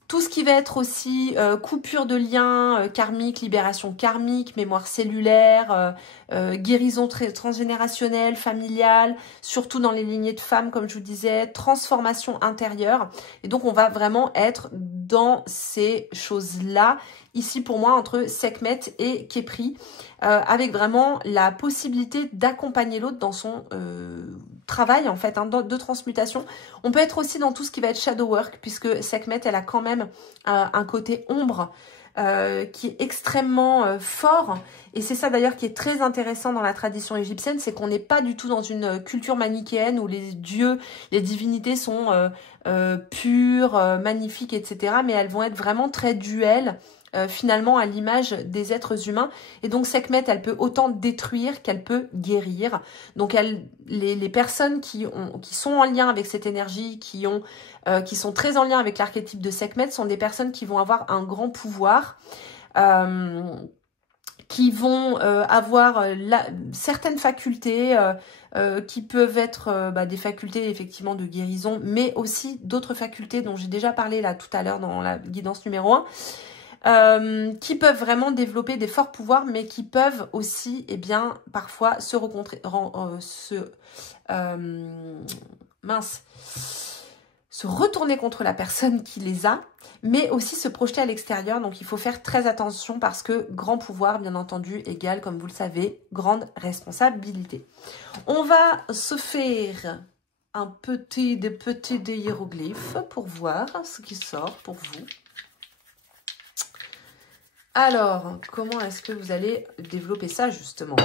Tout ce qui va être aussi coupure de liens karmiques, libération karmique, mémoire cellulaire, guérison transgénérationnelle, familiale, surtout dans les lignées de femmes, comme je vous disais, transformation intérieure. Et donc, on va vraiment être dans ces choses-là, ici pour moi, entre Sekhmet et Khepri, avec vraiment la possibilité d'accompagner l'autre dans son travail, en fait, hein, de transmutation. On peut être aussi dans tout ce qui va être shadow work, puisque Sekhmet, elle a quand même un côté ombre qui est extrêmement fort. Et c'est ça d'ailleurs qui est très intéressant dans la tradition égyptienne, c'est qu'on n'est pas du tout dans une culture manichéenne où les dieux, les divinités sont pures, magnifiques, etc. Mais elles vont être vraiment très duelles, finalement à l'image des êtres humains. Et donc Sekhmet, elle peut autant détruire qu'elle peut guérir. Donc les personnes qui sont en lien avec cette énergie, qui sont très en lien avec l'archétype de Sekhmet, sont des personnes qui vont avoir un grand pouvoir, qui vont avoir certaines facultés qui peuvent être des facultés effectivement de guérison, mais aussi d'autres facultés dont j'ai déjà parlé là tout à l'heure dans la guidance numéro 1, qui peuvent vraiment développer des forts pouvoirs, mais qui peuvent aussi, eh bien, parfois se retourner contre la personne qui les a, mais aussi se projeter à l'extérieur. Donc, il faut faire très attention parce que grand pouvoir, bien entendu, égale, comme vous le savez, grande responsabilité. On va se faire des petits hiéroglyphes pour voir ce qui sort pour vous. Alors, comment est-ce que vous allez développer ça, justement?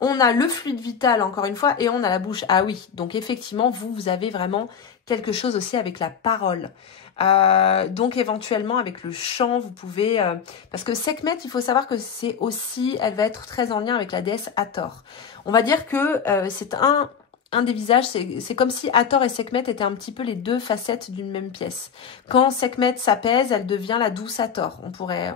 On a le fluide vital, encore une fois, et on a la bouche. Ah oui, donc effectivement, vous avez vraiment quelque chose aussi avec la parole. Donc, éventuellement, avec le chant, vous pouvez... parce que Sekhmet, il faut savoir que c'est aussi... Elle va être très en lien avec la déesse Hathor. On va dire que c'est un des visages, c'est comme si Hathor et Sekhmet étaient un petit peu les deux facettes d'une même pièce. Quand Sekhmet s'apaise, elle devient la douce Hathor. On pourrait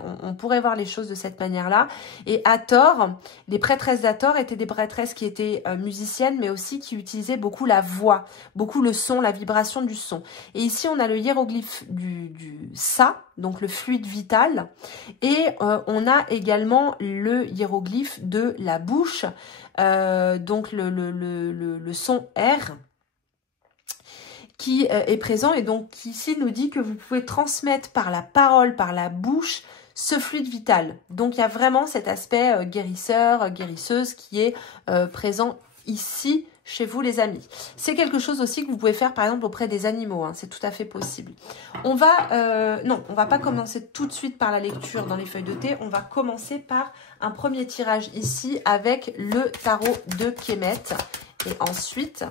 voir les choses de cette manière-là. Et Hathor, les prêtresses d'Hathor étaient des prêtresses qui étaient musiciennes, mais aussi qui utilisaient beaucoup la voix, beaucoup le son, la vibration du son. Et ici, on a le hiéroglyphe du Sa, donc le fluide vital. Et on a également le hiéroglyphe de la bouche, donc le son R qui est présent, et donc ici nous dit que vous pouvez transmettre par la parole, par la bouche, ce fluide vital. Donc il y a vraiment cet aspect guérisseur, guérisseuse qui est présent ici chez vous, les amis. C'est quelque chose aussi que vous pouvez faire par exemple auprès des animaux, hein, c'est tout à fait possible. On va pas commencer tout de suite par la lecture dans les feuilles de thé, on va commencer par un premier tirage ici avec le tarot de Kemet. Et ensuite,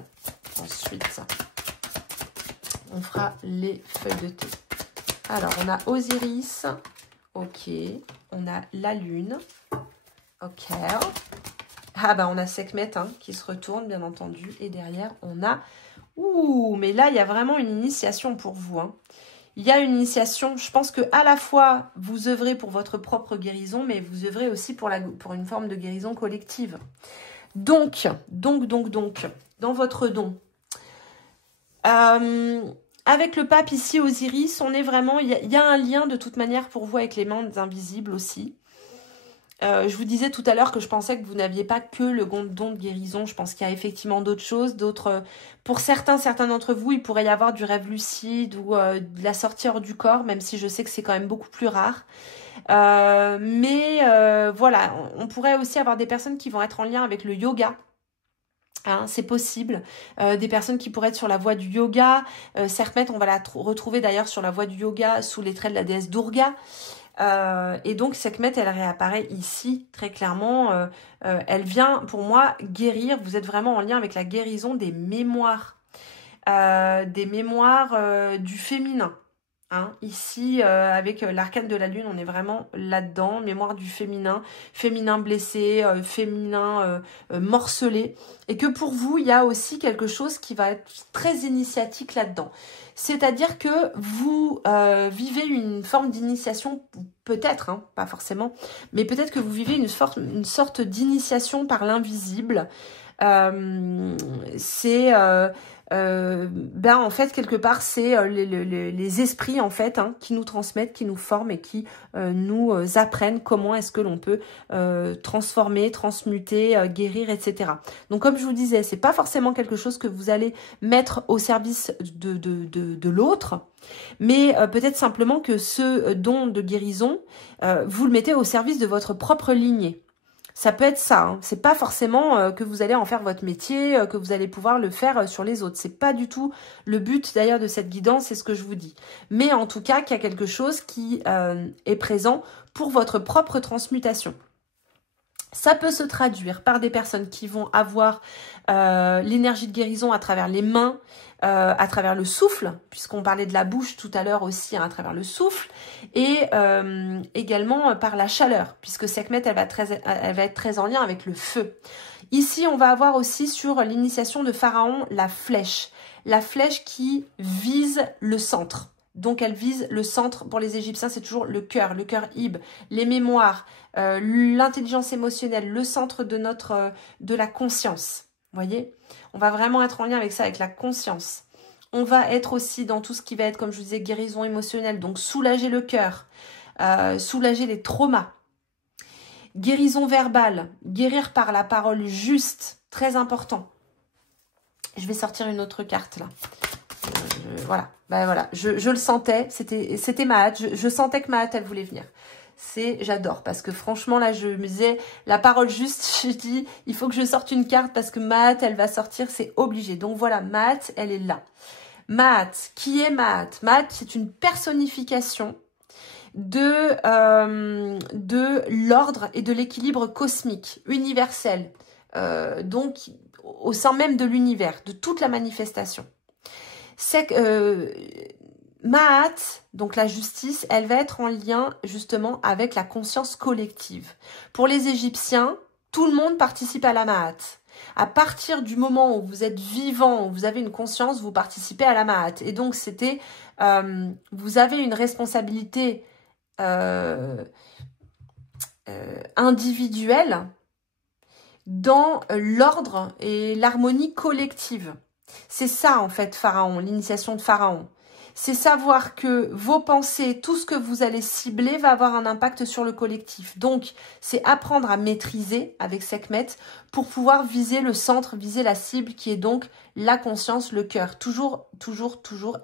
on fera les feuilles de thé. Alors, on a Osiris, ok, on a la lune, ok. Ah bah on a Sekhmet hein, qui se retourne bien entendu, et derrière on a... Ouh, mais là il y a vraiment une initiation pour vous. Hein. Il y a une initiation, je pense que à la fois vous œuvrez pour votre propre guérison, mais vous œuvrez aussi pour une forme de guérison collective. Donc, dans votre don, avec le pape ici, Osiris, on est vraiment... Il y a un lien de toute manière pour vous avec les mains invisibles aussi. Je vous disais tout à l'heure que je pensais que vous n'aviez pas que le don de guérison. Je pense qu'il y a effectivement d'autres choses. Pour certains d'entre vous, il pourrait y avoir du rêve lucide ou de la sortie hors du corps, même si je sais que c'est quand même beaucoup plus rare. Voilà, on pourrait aussi avoir des personnes qui vont être en lien avec le yoga. Hein, c'est possible. Des personnes qui pourraient être sur la voie du yoga. Sekhmet, on va la retrouver d'ailleurs sur la voie du yoga sous les traits de la déesse Durga. Et donc Sekhmet, elle réapparaît ici très clairement. Elle vient pour moi guérir. Vous êtes vraiment en lien avec la guérison des mémoires du féminin. Hein, ici, avec l'arcane de la lune, on est vraiment là-dedans. Mémoire du féminin, féminin blessé, féminin morcelé. Et que pour vous, il y a aussi quelque chose qui va être très initiatique là-dedans. C'est-à-dire que vous vivez une forme d'initiation, peut-être, hein, pas forcément, mais peut-être que vous vivez une sorte d'initiation par l'invisible. ben en fait quelque part c'est les esprits en fait hein, qui nous transmettent, qui nous forment et qui nous apprennent comment est-ce que l'on peut transformer, transmuter, guérir, etc. Donc comme je vous disais, c'est pas forcément quelque chose que vous allez mettre au service de l'autre, mais peut-être simplement que ce don de guérison, vous le mettez au service de votre propre lignée. Ça peut être ça, hein. C'est pas forcément que vous allez en faire votre métier, que vous allez pouvoir le faire sur les autres. C'est pas du tout le but d'ailleurs de cette guidance, c'est ce que je vous dis. Mais en tout cas, qu'il y a quelque chose qui est présent pour votre propre transmutation. Ça peut se traduire par des personnes qui vont avoir l'énergie de guérison à travers les mains, à travers le souffle, puisqu'on parlait de la bouche tout à l'heure aussi, hein, à travers le souffle, et également par la chaleur, puisque Sekhmet, elle va être très en lien avec le feu. Ici, on va avoir aussi sur l'initiation de Pharaon la flèche qui vise le centre. Donc, elle vise le centre. Pour les Égyptiens, c'est toujours le cœur Ib, les mémoires, l'intelligence émotionnelle, le centre de la conscience. Vous voyez, on va vraiment être en lien avec ça, avec la conscience. On va être aussi dans tout ce qui va être, comme je vous disais, guérison émotionnelle. Donc, soulager le cœur, soulager les traumas. Guérison verbale, guérir par la parole juste, très important. Je vais sortir une autre carte là. Voilà, ben voilà, je le sentais, c'était ma hâte, je sentais que ma hâte, elle voulait venir. J'adore, parce que franchement, là, je me disais, la parole juste, je dis, il faut que je sorte une carte, parce que ma hâte, elle va sortir, c'est obligé. Donc voilà, ma hâte, elle est là. Ma hâte, qui est ma hâte? Ma hâte, c'est une personnification de l'ordre et de l'équilibre cosmique, universel, donc au sein même de l'univers, de toute la manifestation. C'est que Ma'at, donc la justice, elle va être en lien justement avec la conscience collective. Pour les Égyptiens, tout le monde participe à la Ma'at. À partir du moment où vous êtes vivant, où vous avez une conscience, vous participez à la Ma'at. Et donc c'était, vous avez une responsabilité individuelle dans l'ordre et l'harmonie collective. C'est ça en fait Pharaon, l'initiation de Pharaon. C'est savoir que vos pensées, tout ce que vous allez cibler va avoir un impact sur le collectif. Donc, c'est apprendre à maîtriser avec Sekhmet pour pouvoir viser le centre, viser la cible qui est donc la conscience, le cœur. Toujours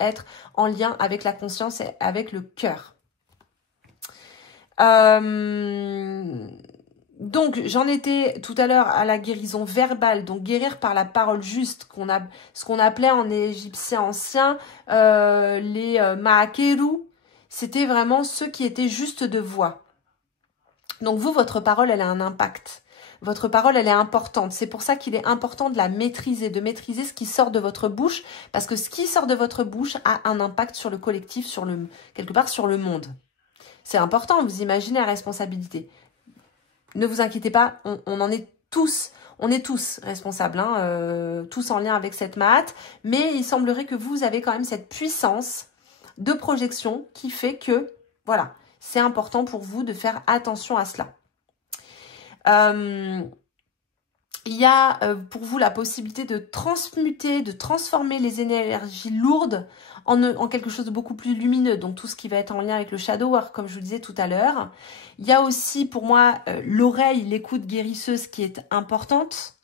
être en lien avec la conscience et avec le cœur. Donc, j'en étais tout à l'heure à la guérison verbale, donc guérir par la parole juste, ce qu'on appelait en égyptien ancien les ma'akeru, c'était vraiment ceux qui étaient justes de voix. Donc vous, votre parole, elle a un impact. Votre parole, elle est importante. C'est pour ça qu'il est important de la maîtriser, de maîtriser ce qui sort de votre bouche, parce que ce qui sort de votre bouche a un impact sur le collectif, quelque part sur le monde. C'est important, vous imaginez la responsabilité. Ne vous inquiétez pas, on en est tous, on est tous responsables, hein, tous en lien avec cette Ma'at, mais il semblerait que vous avez quand même cette puissance de projection qui fait que, voilà, c'est important pour vous de faire attention à cela. Il y a pour vous la possibilité de transmuter, de transformer les énergies lourdes en quelque chose de beaucoup plus lumineux. Donc tout ce qui va être en lien avec le shadow work, comme je vous le disais tout à l'heure. Il y a aussi pour moi l'oreille, l'écoute guérisseuse qui est importante.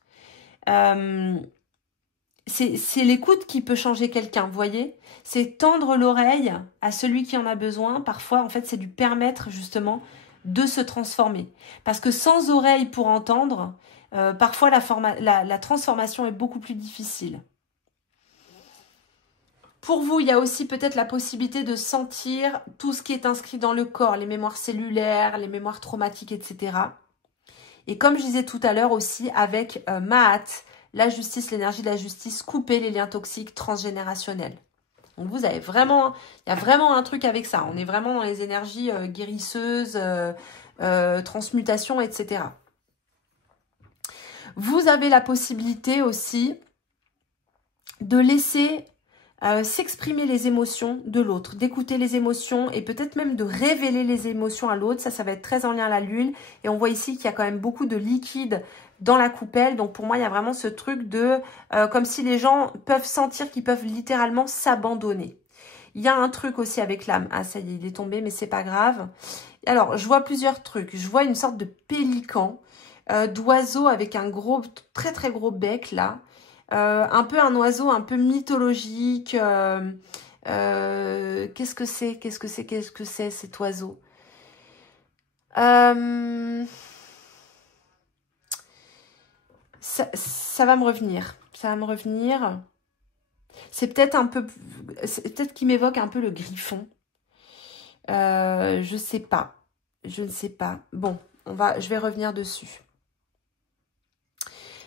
C'est l'écoute qui peut changer quelqu'un, vous voyez. C'est tendre l'oreille à celui qui en a besoin. Parfois, en fait, c'est lui permettre justement de se transformer. Parce que sans oreille pour entendre, parfois la transformation est beaucoup plus difficile. Pour vous, il y a aussi peut-être la possibilité de sentir tout ce qui est inscrit dans le corps, les mémoires cellulaires, les mémoires traumatiques, etc. Et comme je disais tout à l'heure aussi, avec Ma'at, la justice, l'énergie de la justice, couper les liens toxiques transgénérationnels. Donc vous avez vraiment, il y a vraiment un truc avec ça. On est vraiment dans les énergies guérisseuses, transmutation, etc. Vous avez la possibilité aussi de laisser s'exprimer les émotions de l'autre, d'écouter les émotions et peut-être même de révéler les émotions à l'autre. Ça va être très en lien à l'huile. Et on voit ici qu'il y a quand même beaucoup de liquide dans la coupelle. Donc pour moi, il y a vraiment ce truc de comme si les gens peuvent sentir qu'ils peuvent littéralement s'abandonner. Il y a un truc aussi avec l'âme. Ah, ça y est, il est tombé, mais c'est pas grave. Alors, je vois plusieurs trucs. Je vois une sorte de pélican, d'oiseau avec un gros, très très gros bec là. Un peu un oiseau un peu mythologique. Qu'est-ce que c'est? Qu'est-ce que c'est cet oiseau? Ça va me revenir. Ça va me revenir. C'est peut-être un peu... Peut-être qu'il m'évoque un peu le griffon. Je sais pas. Je ne sais pas. Bon, je vais revenir dessus.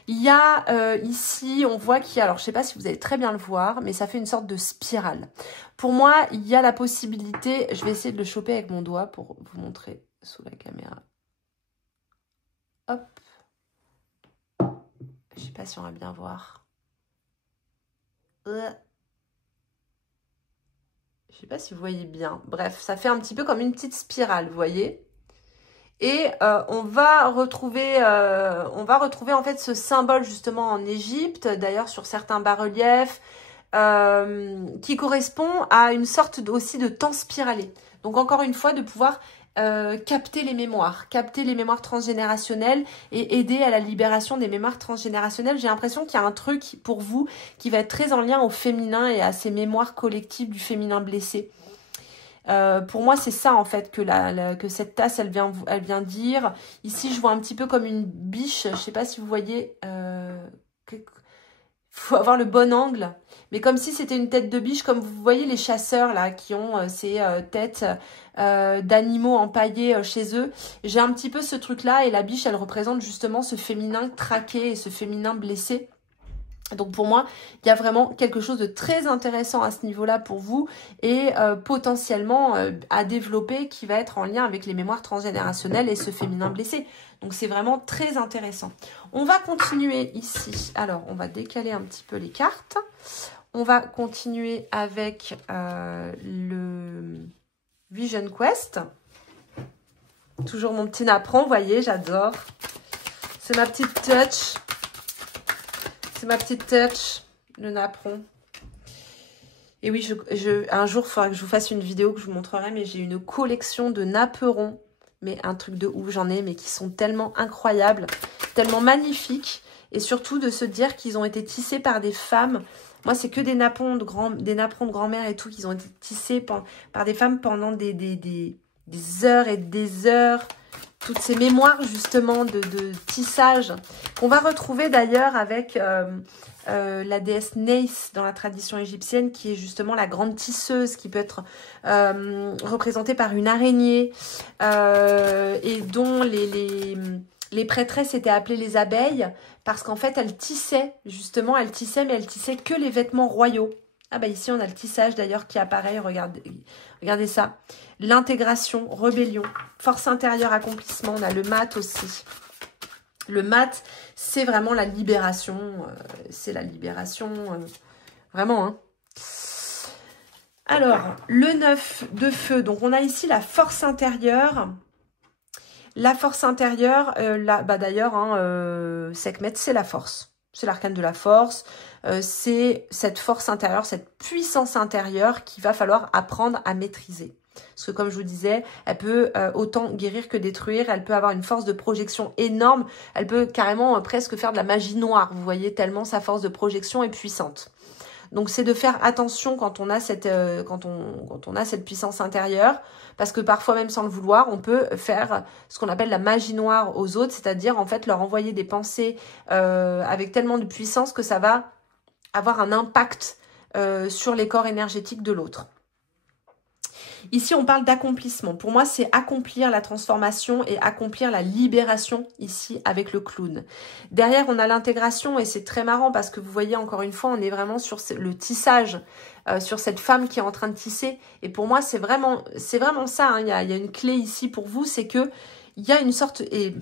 Il y a ici, on voit qu'il y a, alors je ne sais pas si vous allez très bien le voir, mais ça fait une sorte de spirale. Pour moi, il y a la possibilité, je vais essayer de le choper avec mon doigt pour vous montrer sous la caméra. Hop. Je ne sais pas si on va bien voir. Je ne sais pas si vous voyez bien. Bref, ça fait un petit peu comme une petite spirale, vous voyez. Et on va retrouver en fait ce symbole justement en Égypte, d'ailleurs sur certains bas-reliefs, qui correspond à une sorte aussi de temps spiralé. Donc encore une fois, de pouvoir capter les mémoires transgénérationnelles et aider à la libération des mémoires transgénérationnelles. J'ai l'impression qu'il y a un truc pour vous qui va être très en lien au féminin et à ces mémoires collectives du féminin blessé. Pour moi, c'est ça en fait que cette tasse, elle vient dire. Ici, je vois un petit peu comme une biche. Je sais pas si vous voyez. Faut avoir le bon angle. Mais comme si c'était une tête de biche, comme vous voyez les chasseurs là qui ont ces têtes d'animaux empaillés chez eux. J'ai un petit peu ce truc-là et la biche, elle représente justement ce féminin traqué et ce féminin blessé. Donc pour moi, il y a vraiment quelque chose de très intéressant à ce niveau-là pour vous et potentiellement à développer qui va être en lien avec les mémoires transgénérationnelles et ce féminin blessé. Donc c'est vraiment très intéressant. On va continuer ici. Alors, on va décaler un petit peu les cartes. On va continuer avec le Vision Quest. Toujours mon petit napperon, vous voyez, j'adore. C'est ma petite touch. C'est ma petite touch, le napperon. Et oui, un jour, il faudra que je vous fasse une vidéo que je vous montrerai, mais j'ai une collection de napperons. Mais un truc de ouf, j'en ai, mais qui sont tellement incroyables, tellement magnifiques. Et surtout de se dire qu'ils ont été tissés par des femmes. Moi, c'est que des napperons de grand-mère et tout, qui ont été tissés par des femmes pendant des heures et des heures. Toutes ces mémoires justement de tissage qu'on va retrouver d'ailleurs avec la déesse Neith dans la tradition égyptienne, qui est justement la grande tisseuse, qui peut être représentée par une araignée et dont les prêtresses étaient appelées les abeilles parce qu'en fait elles tissaient justement, mais elles tissaient que les vêtements royaux. Ah bah ici on a le tissage d'ailleurs qui apparaît, regardez ça. L'intégration, rébellion, force intérieure, accomplissement. On a le mat aussi. Le mat, c'est vraiment la libération. C'est la libération, vraiment. Hein. Alors, le 9 de feu. Donc on a ici la force intérieure. La force intérieure, d'ailleurs, Sekhmet, c'est la force. C'est l'arcane de la force. C'est cette force intérieure, cette puissance intérieure qu'il va falloir apprendre à maîtriser. Parce que comme je vous disais, elle peut autant guérir que détruire. Elle peut avoir une force de projection énorme. Elle peut carrément presque faire de la magie noire. Vous voyez, tellement sa force de projection est puissante. Donc c'est de faire attention quand on a cette puissance intérieure, parce que parfois même sans le vouloir, on peut faire ce qu'on appelle la magie noire aux autres, c'est-à-dire en fait leur envoyer des pensées avec tellement de puissance que ça va avoir un impact sur les corps énergétiques de l'autre. Ici, on parle d'accomplissement. Pour moi, c'est accomplir la transformation et accomplir la libération ici avec le clown. Derrière, on a l'intégration et c'est très marrant parce que vous voyez, encore une fois, on est vraiment sur le tissage, sur cette femme qui est en train de tisser. Et pour moi, c'est vraiment ça. Hein. Il y a une clé ici pour vous, c'est que il y a une sorte... Et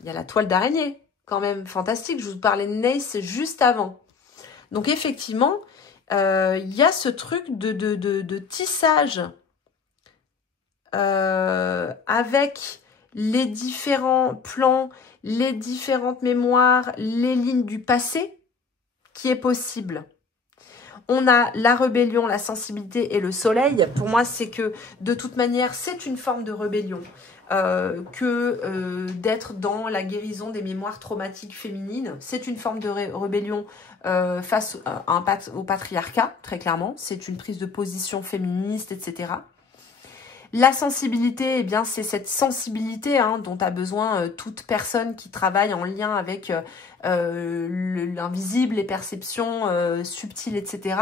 il y a la toile d'araignée, quand même fantastique. Je vous parlais de Neith juste avant. Donc, effectivement... il y a ce truc de tissage avec les différents plans, les différentes mémoires, les lignes du passé qui est possible. On a la rébellion, la sensibilité et le soleil. Pour moi, c'est que de toute manière, c'est une forme de rébellion d'être dans la guérison des mémoires traumatiques féminines. C'est une forme de rébellion face au patriarcat, très clairement. C'est une prise de position féministe, etc. La sensibilité, eh bien, c'est cette sensibilité dont a besoin toute personne qui travaille en lien avec l'invisible, les perceptions subtiles, etc.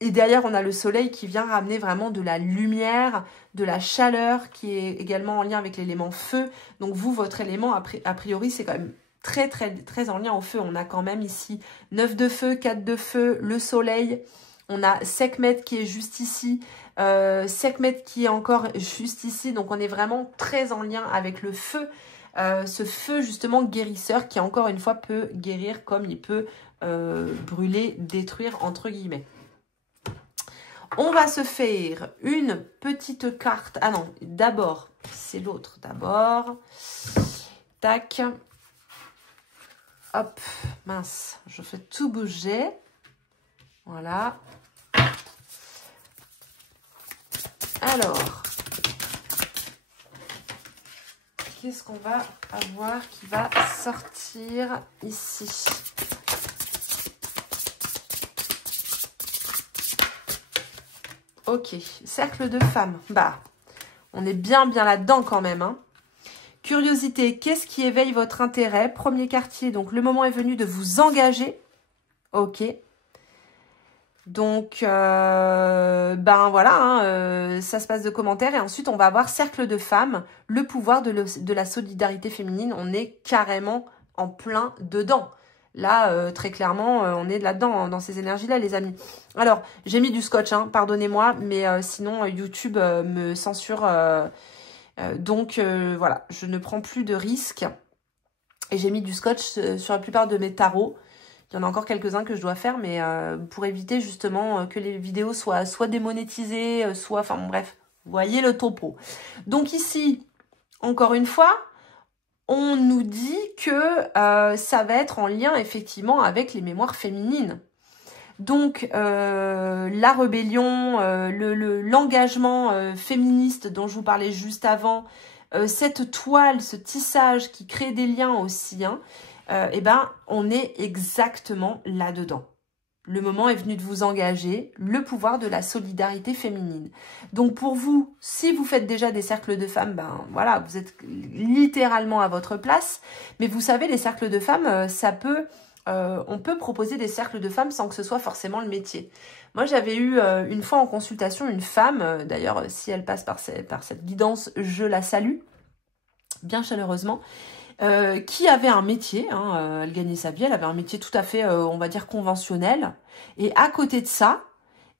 Et derrière, on a le soleil qui vient ramener vraiment de la lumière, de la chaleur, qui est également en lien avec l'élément feu. Donc vous, votre élément, a priori, c'est quand même très, très, très en lien au feu. On a quand même ici 9 de feu, 4 de feu, le soleil. On a Sekhmet qui est juste ici. Sekhmet qui est encore juste ici. Donc on est vraiment très en lien avec le feu. Ce feu justement guérisseur qui encore une fois peut guérir comme il peut brûler, détruire entre guillemets. On va se faire une petite carte. Ah non, d'abord, c'est l'autre. D'abord, tac. Hop, mince, je fais tout bouger. Voilà. Alors, qu'est-ce qu'on va avoir qui va sortir ici ? Ok, cercle de femmes. Bah, on est bien là-dedans quand même. Hein. Curiosité, qu'est-ce qui éveille votre intérêt? Premier quartier, donc le moment est venu de vous engager. Ok. Donc, ben voilà, ça se passe de commentaires. Et ensuite, on va avoir cercle de femmes, le pouvoir de la solidarité féminine. On est carrément en plein dedans. Là, très clairement, on est là-dedans, dans ces énergies-là, les amis. Alors, j'ai mis du scotch, hein, pardonnez-moi, mais sinon, YouTube me censure. Donc, voilà, je ne prends plus de risques. Et j'ai mis du scotch sur la plupart de mes tarots. Il y en a encore quelques-uns que je dois faire, mais pour éviter justement que les vidéos soient démonétisées, soit... Enfin, bon, bref, vous voyez le topo. Donc ici, encore une fois... On nous dit que ça va être en lien effectivement avec les mémoires féminines. Donc la rébellion, l'engagement féministe dont je vous parlais juste avant, cette toile, ce tissage qui crée des liens aussi, eh ben, on est exactement là-dedans. Le moment est venu de vous engager, le pouvoir de la solidarité féminine. Donc pour vous, si vous faites déjà des cercles de femmes, ben voilà, vous êtes littéralement à votre place. Mais vous savez, les cercles de femmes, on peut proposer des cercles de femmes sans que ce soit forcément le métier. Moi, j'avais eu une fois en consultation une femme, d'ailleurs, si elle passe par cette guidance, je la salue, bien chaleureusement. Qui avait un métier, elle gagnait sa vie, elle avait un métier tout à fait, on va dire, conventionnel. Et à côté de ça,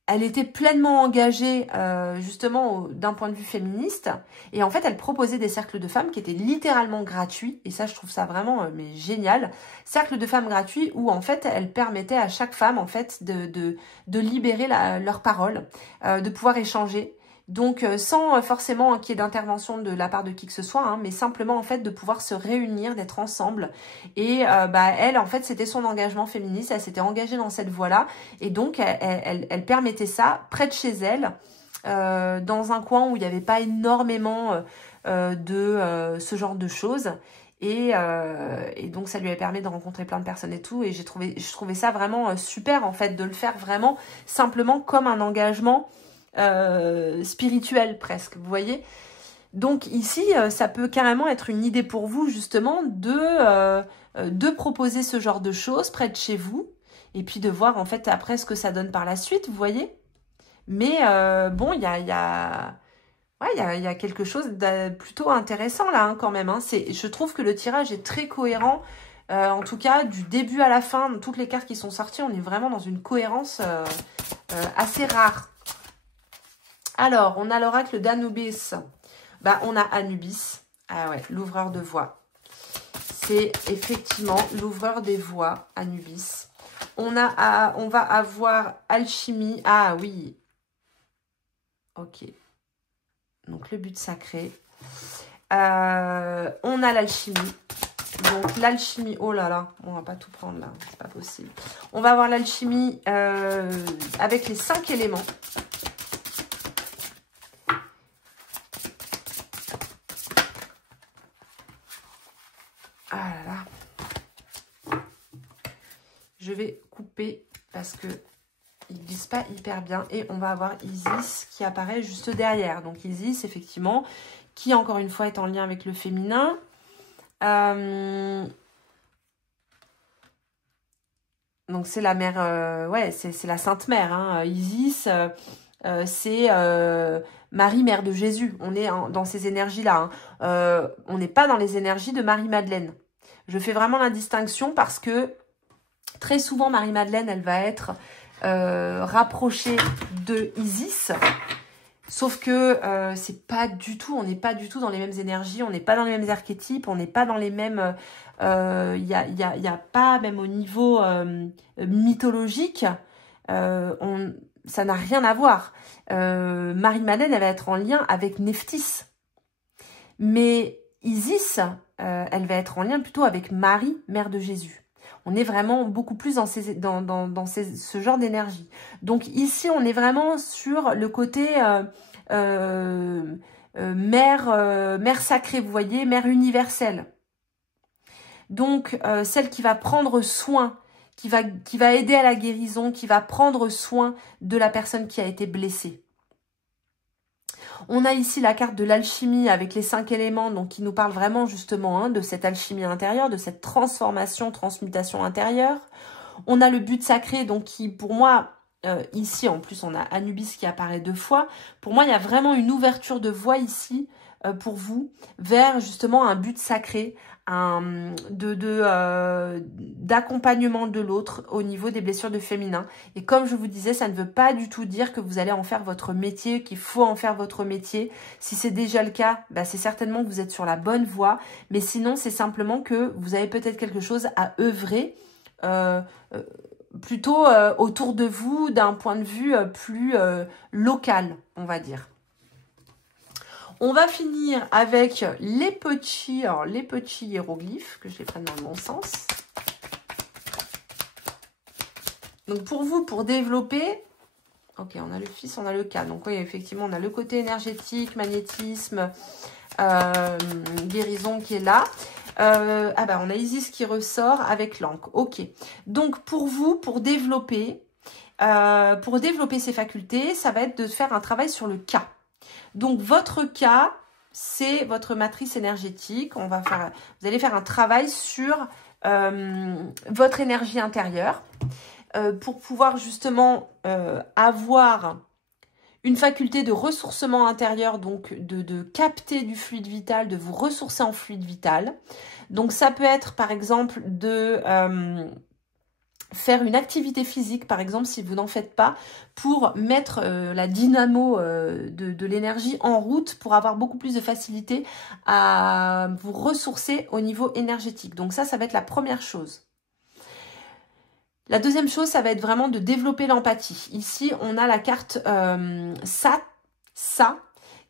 elle était pleinement engagée, justement, d'un point de vue féministe. Et en fait, elle proposait des cercles de femmes qui étaient littéralement gratuits. Et ça, je trouve ça vraiment mais génial. Cercles de femmes gratuits où, en fait, elle permettait à chaque femme, en fait, de libérer leur parole, de pouvoir échanger. Donc, sans forcément qu'il y ait d'intervention de la part de qui que ce soit, mais simplement, en fait, de pouvoir se réunir, d'être ensemble. Et elle, en fait, c'était son engagement féministe. Elle s'était engagée dans cette voie-là. Et donc, elle permettait ça près de chez elle, dans un coin où il n'y avait pas énormément de ce genre de choses. Et donc, ça lui a permis de rencontrer plein de personnes et tout. Et je trouvais ça vraiment super, en fait, de le faire vraiment simplement comme un engagement spirituel presque, vous voyez. Donc ici, ça peut carrément être une idée pour vous justement de proposer ce genre de choses près de chez vous et puis de voir en fait après ce que ça donne par la suite, vous voyez. Mais bon, il y a quelque chose de plutôt intéressant là quand même. Je trouve que le tirage est très cohérent. En tout cas, du début à la fin, toutes les cartes qui sont sorties, on est vraiment dans une cohérence assez rare. Alors, on a l'oracle d'Anubis. On a Anubis. Ah ouais, l'ouvreur de voix. C'est effectivement l'ouvreur des voix, Anubis. On va avoir alchimie. Ah oui. Ok. Donc, le but sacré. On a l'alchimie. Donc, l'alchimie. Oh là là. On va pas tout prendre là. C'est pas possible. On va avoir l'alchimie avec les 5 éléments. Ah là là. Je vais couper parce que il ne glisse pas hyper bien. Et on va avoir Isis qui apparaît juste derrière. Donc Isis, effectivement, qui encore une fois est en lien avec le féminin. Donc c'est la mère, ouais, c'est la Sainte Mère. Hein. Isis, c'est Marie, mère de Jésus. On est dans ces énergies-là. Hein. On n'est pas dans les énergies de Marie-Madeleine. Je fais vraiment la distinction parce que très souvent, Marie-Madeleine, elle va être rapprochée de Isis. Sauf que c'est pas du tout, on n'est pas du tout dans les mêmes énergies, on n'est pas dans les mêmes archétypes, on n'est pas dans les mêmes... y a pas, même au niveau mythologique, ça n'a rien à voir. Marie-Madeleine, elle va être en lien avec Nephthys. Mais Isis, elle va être en lien plutôt avec Marie, mère de Jésus. On est vraiment beaucoup plus dans ce genre d'énergie. Donc ici, on est vraiment sur le côté mère sacrée, vous voyez, mère universelle. Donc, celle qui va prendre soin, qui va aider à la guérison, qui va prendre soin de la personne qui a été blessée. On a ici la carte de l'alchimie avec les 5 éléments, donc qui nous parle vraiment justement hein, de cette alchimie intérieure, de cette transformation, transmutation intérieure. On a le but sacré, donc qui pour moi, ici en plus on a Anubis qui apparaît 2 fois. Pour moi, il y a vraiment une ouverture de voie ici pour vous vers justement un but sacré, d'accompagnement de l'autre au niveau des blessures de féminin. Et comme je vous disais, ça ne veut pas du tout dire que vous allez en faire votre métier, qu'il faut en faire votre métier. Si c'est déjà le cas, bah c'est certainement que vous êtes sur la bonne voie. Mais sinon, c'est simplement que vous avez peut-être quelque chose à œuvrer plutôt autour de vous d'un point de vue plus local, on va dire. On va finir avec les petits hiéroglyphes, que je les prenne dans le bon sens. Donc pour vous, pour développer, ok, on a le fils, on a le cas. Donc oui, effectivement, on a le côté énergétique, magnétisme, guérison qui est là. Ah bah on a Isis qui ressort avec l'encre. Ok. Donc pour vous, pour développer ces facultés, ça va être de faire un travail sur le cas. Donc, votre cas, c'est votre matrice énergétique. Vous allez faire un travail sur votre énergie intérieure pour pouvoir justement avoir une faculté de ressourcement intérieur, donc de capter du fluide vital, de vous ressourcer en fluide vital. Donc, ça peut être, par exemple, de... faire une activité physique, par exemple, si vous n'en faites pas, pour mettre la dynamo de l'énergie en route pour avoir beaucoup plus de facilité à vous ressourcer au niveau énergétique. Donc ça va être la première chose. La deuxième chose, ça va être vraiment de développer l'empathie. Ici, on a la carte ça,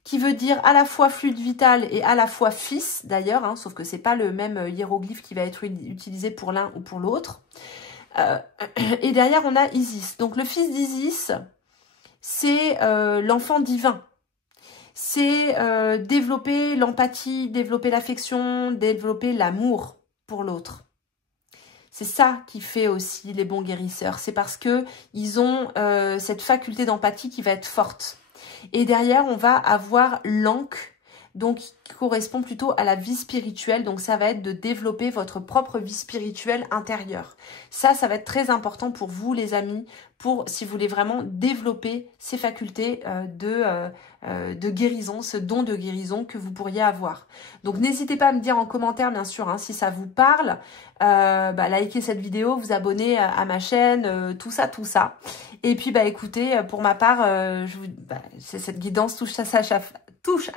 qui veut dire à la fois fluide vital et à la fois fils, d'ailleurs, hein, sauf que c'est pas le même hiéroglyphe qui va être utilisé pour l'un ou pour l'autre. Et derrière, on a Isis. Donc, le fils d'Isis, c'est l'enfant divin. C'est développer l'empathie, développer l'affection, développer l'amour pour l'autre. C'est ça qui fait aussi les bons guérisseurs. C'est parce que ils ont cette faculté d'empathie qui va être forte. Et derrière, on va avoir l'encre, donc qui correspond plutôt à la vie spirituelle. Donc ça va être de développer votre propre vie spirituelle intérieure. Ça va être très important pour vous les amis, pour si vous voulez vraiment développer ces facultés de guérison, ce don de guérison que vous pourriez avoir. Donc n'hésitez pas à me dire en commentaire bien sûr hein, si ça vous parle, likez cette vidéo, vous abonner à ma chaîne, tout ça. Et puis écoutez, pour ma part, cette guidance touche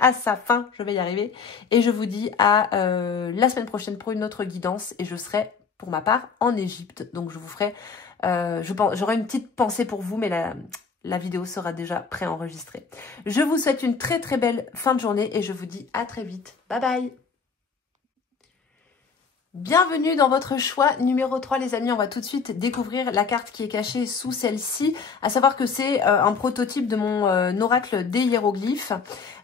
à sa fin, je vais y arriver. Et je vous dis à la semaine prochaine pour une autre guidance. Et je serai, pour ma part, en Égypte. Donc, je vous ferai J'aurai une petite pensée pour vous, mais la vidéo sera déjà préenregistrée. Je vous souhaite une très très belle fin de journée et je vous dis à très vite. Bye bye! Bienvenue dans votre choix numéro 3 les amis, on va tout de suite découvrir la carte qui est cachée sous celle-ci, à savoir que c'est un prototype de mon oracle des hiéroglyphes.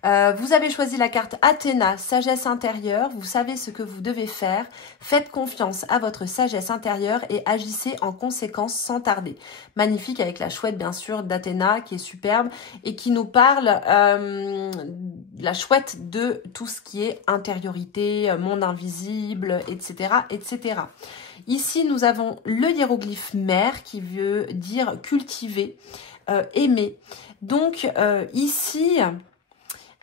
Vous avez choisi la carte Athéna, sagesse intérieure, vous savez ce que vous devez faire, faites confiance à votre sagesse intérieure et agissez en conséquence sans tarder. Magnifique avec la chouette bien sûr d'Athéna qui est superbe et qui nous parle, la chouette de tout ce qui est intériorité, monde invisible, etc. etc. Ici, nous avons le hiéroglyphe mère qui veut dire cultiver, aimer. Donc, ici,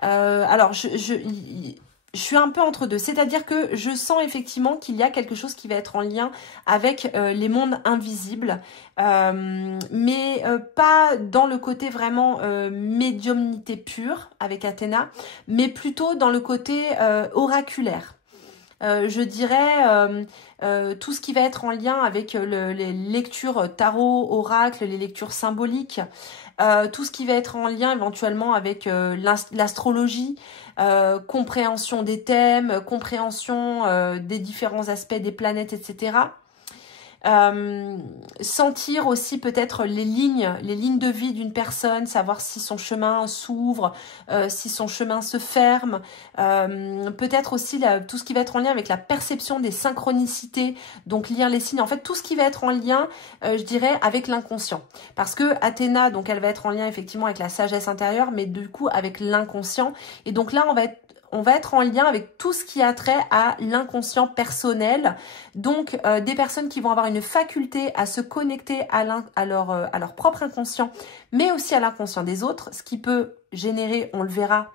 alors, je suis un peu entre deux. C'est-à-dire que je sens effectivement qu'il y a quelque chose qui va être en lien avec les mondes invisibles, mais pas dans le côté vraiment médiumnité pure avec Athéna, mais plutôt dans le côté oraculaire. Je dirais tout ce qui va être en lien avec les lectures tarot, oracle, les lectures symboliques, tout ce qui va être en lien éventuellement avec l'astrologie, compréhension des thèmes, compréhension des différents aspects des planètes, etc. Sentir aussi peut-être les lignes de vie d'une personne, savoir si son chemin s'ouvre, si son chemin se ferme, peut-être aussi tout ce qui va être en lien avec la perception des synchronicités, donc lire les signes, en fait tout ce qui va être en lien, je dirais, avec l'inconscient. Parce que Athéna, donc elle va être en lien effectivement avec la sagesse intérieure, mais du coup avec l'inconscient, et donc là on va être en lien avec tout ce qui a trait à l'inconscient personnel. Donc, des personnes qui vont avoir une faculté à se connecter à leur propre inconscient, mais aussi à l'inconscient des autres, ce qui peut générer, on le verra,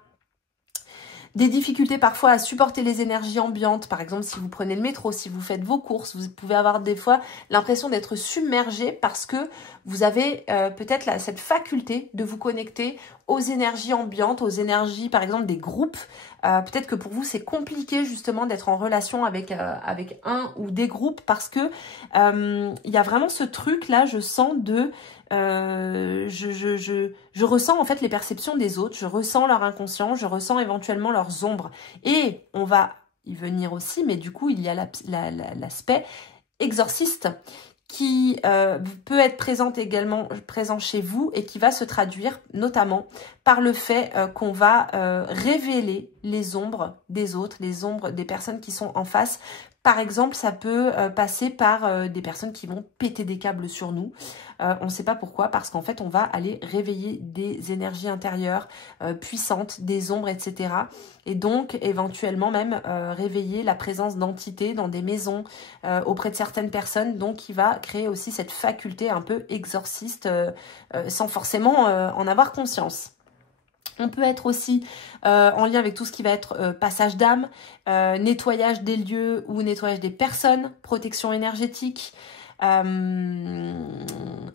des difficultés parfois à supporter les énergies ambiantes. Par exemple, si vous prenez le métro, si vous faites vos courses, vous pouvez avoir des fois l'impression d'être submergé parce que vous avez peut-être cette faculté de vous connecter aux énergies ambiantes, aux énergies par exemple des groupes. Peut-être que pour vous c'est compliqué justement d'être en relation avec un ou des groupes parce que il y a vraiment ce truc là, je sens de je ressens en fait les perceptions des autres, je ressens leur inconscient, je ressens éventuellement leurs ombres. Et on va y venir aussi, mais du coup il y a l'aspect exorciste qui peut être présent chez vous et qui va se traduire notamment par le fait qu'on va révéler les ombres des autres, les ombres des personnes qui sont en face. Par exemple, ça peut passer par des personnes qui vont péter des câbles sur nous. On ne sait pas pourquoi, parce qu'en fait, on va aller réveiller des énergies intérieures puissantes, des ombres, etc. Et donc, éventuellement même, réveiller la présence d'entités dans des maisons auprès de certaines personnes. Donc, il va créer aussi cette faculté un peu exorciste sans forcément en avoir conscience. On peut être aussi en lien avec tout ce qui va être passage d'âme, nettoyage des lieux ou nettoyage des personnes, protection énergétique,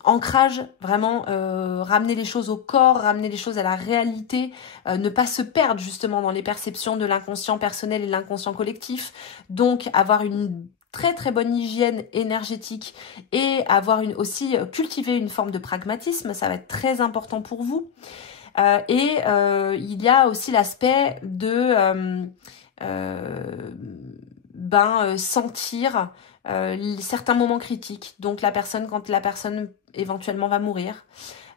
ancrage, vraiment ramener les choses au corps, ramener les choses à la réalité, ne pas se perdre justement dans les perceptions de l'inconscient personnel et l'inconscient collectif. Donc avoir une très très bonne hygiène énergétique et avoir aussi cultiver une forme de pragmatisme, ça va être très important pour vous. Il y a aussi l'aspect de sentir certains moments critiques. Donc quand la personne éventuellement va mourir,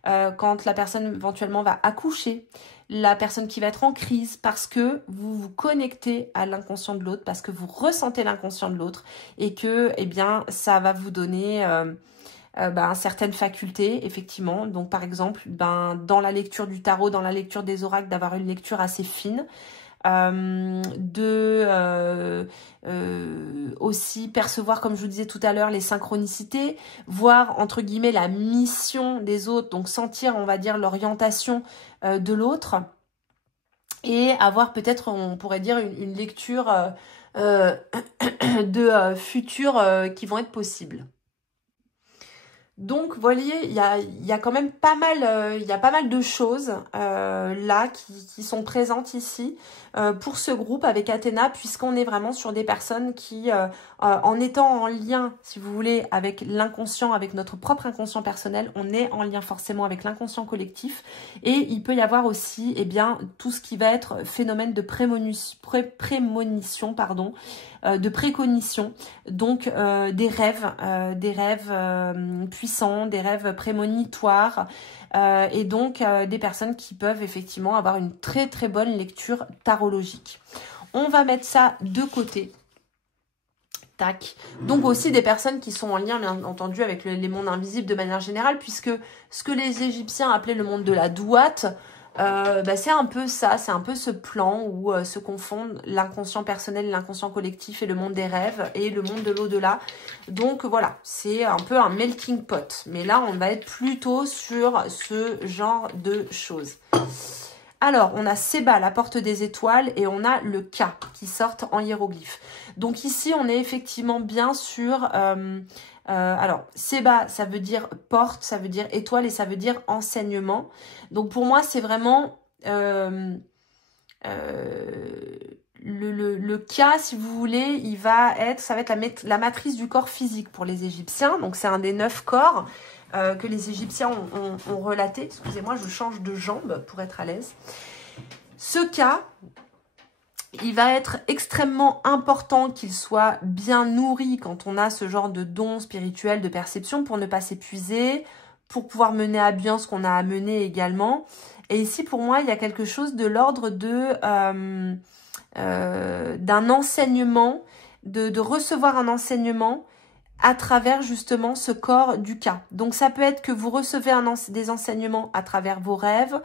quand la personne éventuellement va accoucher, la personne qui va être en crise parce que vous vous connectez à l'inconscient de l'autre, parce que vous ressentez l'inconscient de l'autre et que eh bien ça va vous donner certaines facultés, effectivement. Donc, par exemple, dans la lecture du tarot, dans la lecture des oracles, d'avoir une lecture assez fine. Aussi percevoir, comme je vous disais tout à l'heure, les synchronicités, voir, entre guillemets, la mission des autres, donc sentir, on va dire, l'orientation de l'autre. Et avoir peut-être, on pourrait dire, une lecture de futurs qui vont être possibles. Donc, vous voyez, il y a quand même pas mal, il y a pas mal de choses là qui sont présentes ici pour ce groupe avec Athéna, puisqu'on est vraiment sur des personnes qui, en étant en lien, si vous voulez, avec l'inconscient, avec notre propre inconscient personnel, on est en lien forcément avec l'inconscient collectif. Et il peut y avoir aussi, eh bien, tout ce qui va être phénomène de prémonition, pardon, de précognition, donc des rêves puissants, des rêves prémonitoires, et donc des personnes qui peuvent effectivement avoir une très très bonne lecture tarologique. On va mettre ça de côté. Tac. Donc aussi des personnes qui sont en lien, bien entendu, avec les mondes invisibles de manière générale, puisque ce que les Égyptiens appelaient le monde de la douate, c'est un peu ça, c'est un peu ce plan où se confondent l'inconscient personnel, l'inconscient collectif et le monde des rêves et le monde de l'au-delà. Donc voilà, c'est un peu un melting pot. Mais là, on va être plutôt sur ce genre de choses. Alors, on a Seba, la porte des étoiles, et on a le K qui sortent en hiéroglyphe. Donc ici, on est effectivement bien sur... alors, Seba, ça veut dire porte, ça veut dire étoile et ça veut dire enseignement. Donc pour moi, c'est vraiment le K, si vous voulez, ça va être la matrice du corps physique pour les Égyptiens. Donc c'est un des 9 corps que les Égyptiens ont relaté. Excusez-moi, je change de jambe pour être à l'aise. Ce K, il va être extrêmement important qu'il soit bien nourri quand on a ce genre de don spirituel, de perception, pour ne pas s'épuiser, pour pouvoir mener à bien ce qu'on a à mener également. Et ici, pour moi, il y a quelque chose de l'ordre d'un enseignement, de recevoir un enseignement à travers justement ce corps du K. Donc ça peut être que vous recevez des enseignements à travers vos rêves,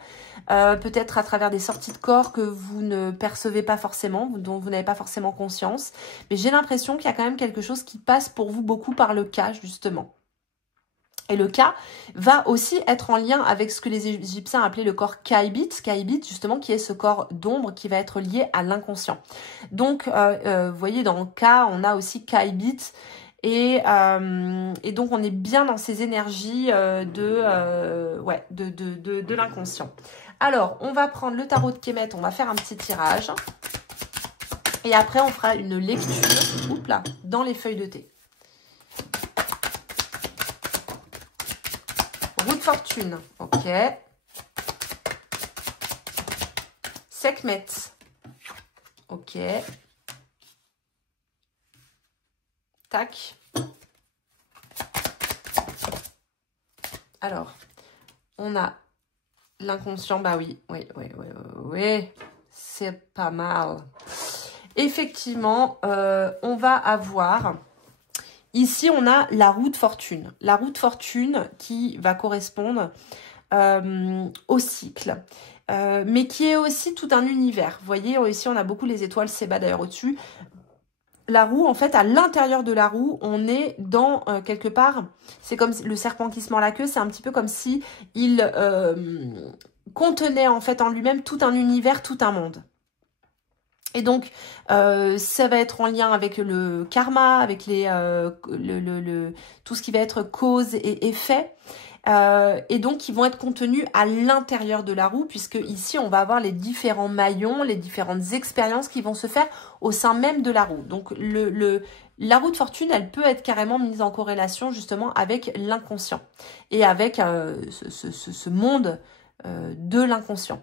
peut-être à travers des sorties de corps que vous ne percevez pas forcément, dont vous n'avez pas forcément conscience. Mais j'ai l'impression qu'il y a quand même quelque chose qui passe pour vous beaucoup par le K justement. Et le K va aussi être en lien avec ce que les Égyptiens appelaient le corps Kaibit, justement, qui est ce corps d'ombre qui va être lié à l'inconscient. Donc, vous voyez, dans le K, on a aussi Kaibit. Et donc, on est bien dans ces énergies de l'inconscient. Alors, on va prendre le tarot de Kemet, on va faire un petit tirage. Et après, on fera une lecture dans les feuilles de thé. Roue de fortune, ok. Sekhmet, ok. Tac. Alors, on a l'inconscient, bah oui, c'est pas mal. Effectivement, on va avoir... Ici, on a la roue de fortune. La roue de fortune qui va correspondre au cycle, mais qui est aussi tout un univers. Vous voyez, ici, on a beaucoup les étoiles, Seba d'ailleurs au-dessus. La roue, en fait, à l'intérieur de la roue, on est dans quelque part, c'est comme le serpent qui se mord la queue, c'est un petit peu comme si il contenait en fait en lui-même tout un univers, tout un monde. Et donc, ça va être en lien avec le karma, avec tout ce qui va être cause et effet. Et donc, ils vont être contenus à l'intérieur de la roue, puisque ici, on va avoir les différents maillons, les différentes expériences qui vont se faire au sein même de la roue. Donc, la roue de fortune, elle peut être carrément mise en corrélation justement avec l'inconscient et avec ce monde de l'inconscient,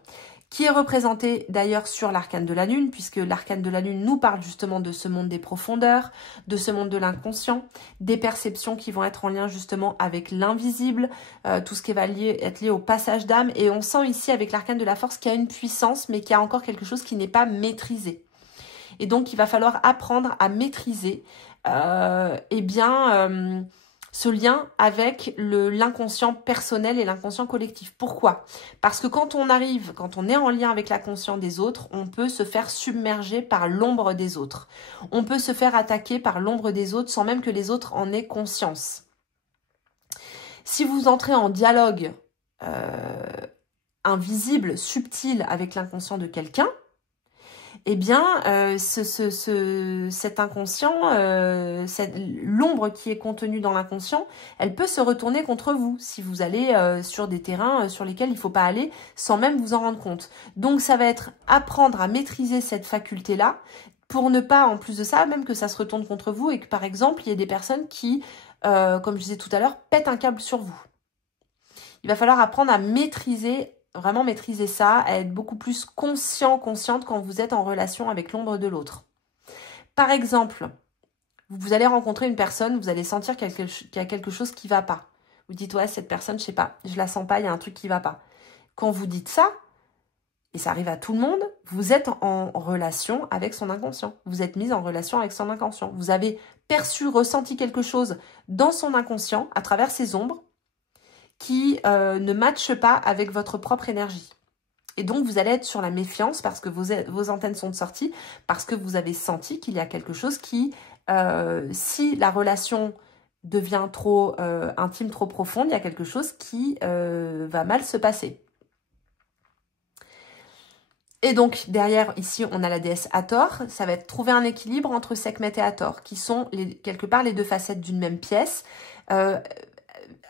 qui est représenté d'ailleurs sur l'arcane de la lune, puisque l'arcane de la lune nous parle justement de ce monde des profondeurs, de ce monde de l'inconscient, des perceptions qui vont être en lien justement avec l'invisible, tout ce qui va être lié au passage d'âme. Et on sent ici avec l'arcane de la force qu'il y a une puissance, mais qu'il y a encore quelque chose qui n'est pas maîtrisé. Et donc, il va falloir apprendre à maîtriser ce lien avec l'inconscient personnel et l'inconscient collectif. Pourquoi? Parce que quand on est en lien avec l'inconscient des autres, on peut se faire submerger par l'ombre des autres. On peut se faire attaquer par l'ombre des autres sans même que les autres en aient conscience. Si vous entrez en dialogue invisible, subtil avec l'inconscient de quelqu'un, eh bien, cet inconscient, l'ombre qui est contenue dans l'inconscient, elle peut se retourner contre vous si vous allez sur des terrains sur lesquels il ne faut pas aller sans même vous en rendre compte. Donc, ça va être apprendre à maîtriser cette faculté-là pour ne pas, en plus de ça, même que ça se retourne contre vous et que, par exemple, il y ait des personnes qui, comme je disais tout à l'heure, pètent un câble sur vous. Il va falloir apprendre à maîtriser, vraiment maîtriser ça, à être beaucoup plus conscient, consciente quand vous êtes en relation avec l'ombre de l'autre. Par exemple, vous allez rencontrer une personne, vous allez sentir qu'il y a quelque chose qui ne va pas. Vous dites, ouais, cette personne, je sais pas, je la sens pas, il y a un truc qui ne va pas. Quand vous dites ça, et ça arrive à tout le monde, vous êtes en relation avec son inconscient. Vous êtes mise en relation avec son inconscient. Vous avez perçu, ressenti quelque chose dans son inconscient, à travers ses ombres, qui ne matche pas avec votre propre énergie. Et donc, vous allez être sur la méfiance parce que vos antennes sont sorties, parce que vous avez senti qu'il y a quelque chose qui, si la relation devient trop intime, trop profonde, il y a quelque chose qui va mal se passer. Et donc, derrière, ici, on a la déesse Hathor. Ça va être trouver un équilibre entre Sekhmet et Hathor, qui sont quelque part les deux facettes d'une même pièce.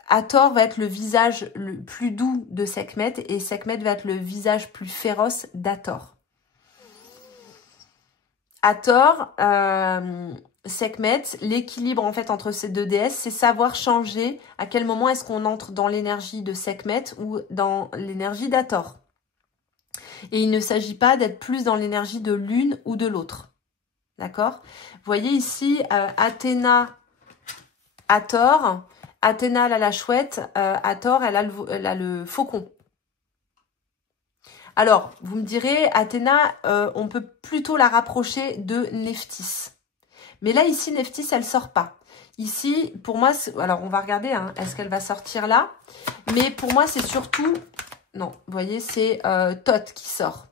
Hathor va être le visage le plus doux de Sekhmet et Sekhmet va être le visage plus féroce d'Hathor. Hathor, Sekhmet, l'équilibre en fait entre ces deux déesses, c'est savoir changer à quel moment est-ce qu'on entre dans l'énergie de Sekhmet ou dans l'énergie d'Hathor. Et il ne s'agit pas d'être plus dans l'énergie de l'une ou de l'autre. D'accord? Vous voyez ici, Athéna, Hathor. Athéna, elle a la chouette. Hathor, elle a le faucon. Alors, vous me direz, Athéna, on peut plutôt la rapprocher de Nephthys. Mais là, ici, Nephthys, elle ne sort pas. Ici, pour moi, alors on va regarder, hein, est-ce qu'elle va sortir là? Mais pour moi, c'est surtout... Non, vous voyez, c'est Thoth qui sort.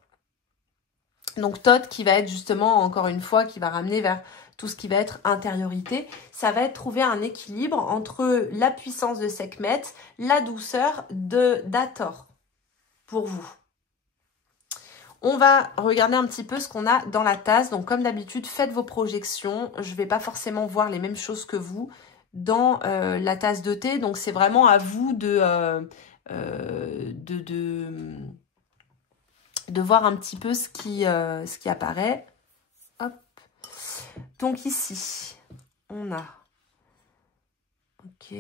Donc Thoth qui va être justement, encore une fois, qui va ramener vers tout ce qui va être intériorité. Ça va être trouver un équilibre entre la puissance de Sekhmet, la douceur d'Hathor pour vous. On va regarder un petit peu ce qu'on a dans la tasse. Donc comme d'habitude, faites vos projections. Je ne vais pas forcément voir les mêmes choses que vous dans la tasse de thé. Donc c'est vraiment à vous de voir un petit peu ce qui apparaît. Hop. Donc ici, on a... Ok.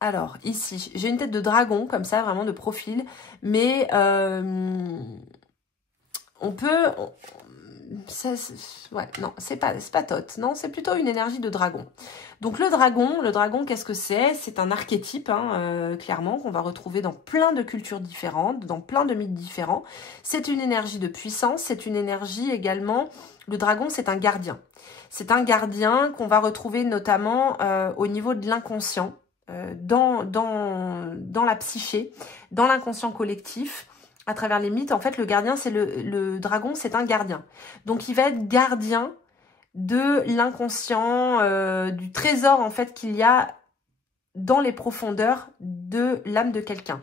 Alors, ici, j'ai une tête de dragon, comme ça, vraiment de profil. Mais on peut... ouais, non, c'est pas Thoth. Non, c'est plutôt une énergie de dragon. Donc le dragon, qu'est-ce que c'est? C'est un archétype, hein, clairement, qu'on va retrouver dans plein de cultures différentes, dans plein de mythes différents. C'est une énergie de puissance, c'est une énergie également... Le dragon, c'est un gardien. C'est un gardien qu'on va retrouver notamment au niveau de l'inconscient, dans la psyché, dans l'inconscient collectif. À travers les mythes, en fait, le gardien, c'est le dragon, c'est un gardien. Donc, il va être gardien de l'inconscient, du trésor, en fait, qu'il y a dans les profondeurs de l'âme de quelqu'un.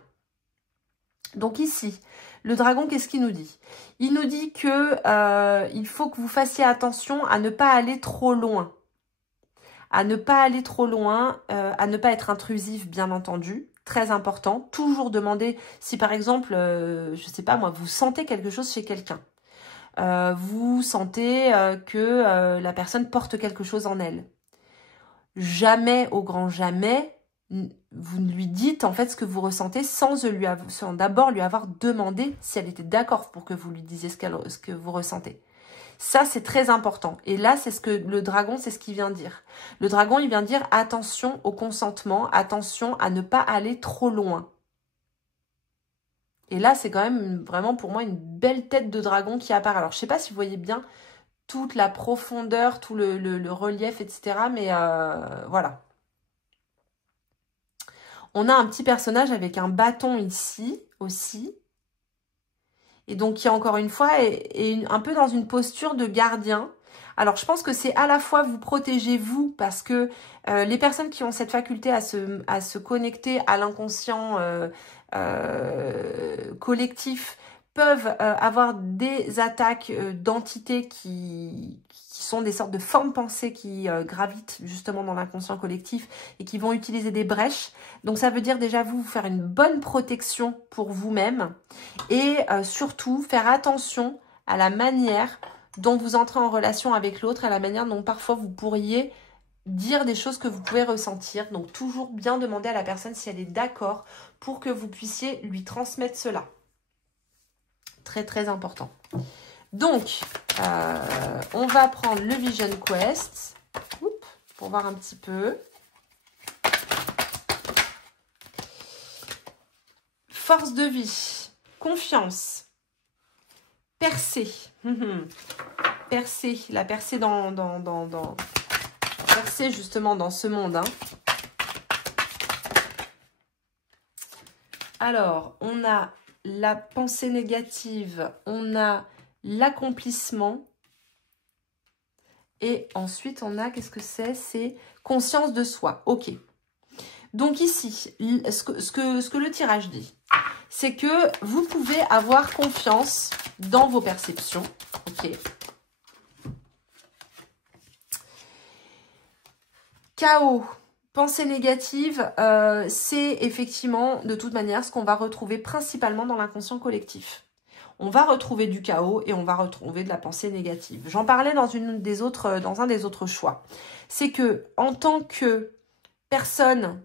Donc ici, le dragon, qu'est-ce qu'il nous dit? Il nous dit que il faut que vous fassiez attention à ne pas aller trop loin. À ne pas aller trop loin, à ne pas être intrusif, bien entendu. Très important, toujours demander si par exemple, je sais pas moi, vous sentez quelque chose chez quelqu'un. Vous sentez que la personne porte quelque chose en elle. Jamais, au grand jamais, vous ne lui dites en fait ce que vous ressentez sans d'abord lui avoir demandé si elle était d'accord pour que vous lui disiez ce que vous ressentez. Ça, c'est très important. Et là, c'est ce que le dragon, c'est ce qu'il vient dire. Le dragon, il vient dire attention au consentement, attention à ne pas aller trop loin. Et là, c'est quand même vraiment pour moi une belle tête de dragon qui apparaît. Alors, je ne sais pas si vous voyez bien toute la profondeur, tout le relief, etc. Mais voilà. On a un petit personnage avec un bâton ici aussi. Et donc, qui encore une fois est un peu dans une posture de gardien. Alors, je pense que c'est à la fois vous protéger vous, parce que les personnes qui ont cette faculté à se connecter à l'inconscient collectif peuvent avoir des attaques d'entités qui sont des sortes de formes pensées qui gravitent justement dans l'inconscient collectif et qui vont utiliser des brèches. Donc ça veut dire déjà vous faire une bonne protection pour vous-même et surtout faire attention à la manière dont vous entrez en relation avec l'autre, à la manière dont parfois vous pourriez dire des choses que vous pouvez ressentir. Donc toujours bien demander à la personne si elle est d'accord pour que vous puissiez lui transmettre cela. Très très important. Donc, on va prendre le Vision Quest pour voir un petit peu. Force de vie, confiance, percée. Percée, la percée percée justement dans ce monde. Hein. Alors, on a la pensée négative, on a l'accomplissement et ensuite on a, qu'est-ce que c'est? C'est conscience de soi. Ok. Donc ici, ce que le tirage dit, c'est que vous pouvez avoir confiance dans vos perceptions. Ok. Chaos. Pensée négative, c'est effectivement de toute manière ce qu'on va retrouver principalement dans l'inconscient collectif. On va retrouver du chaos et on va retrouver de la pensée négative. J'en parlais dans un des autres choix. C'est que en tant que personne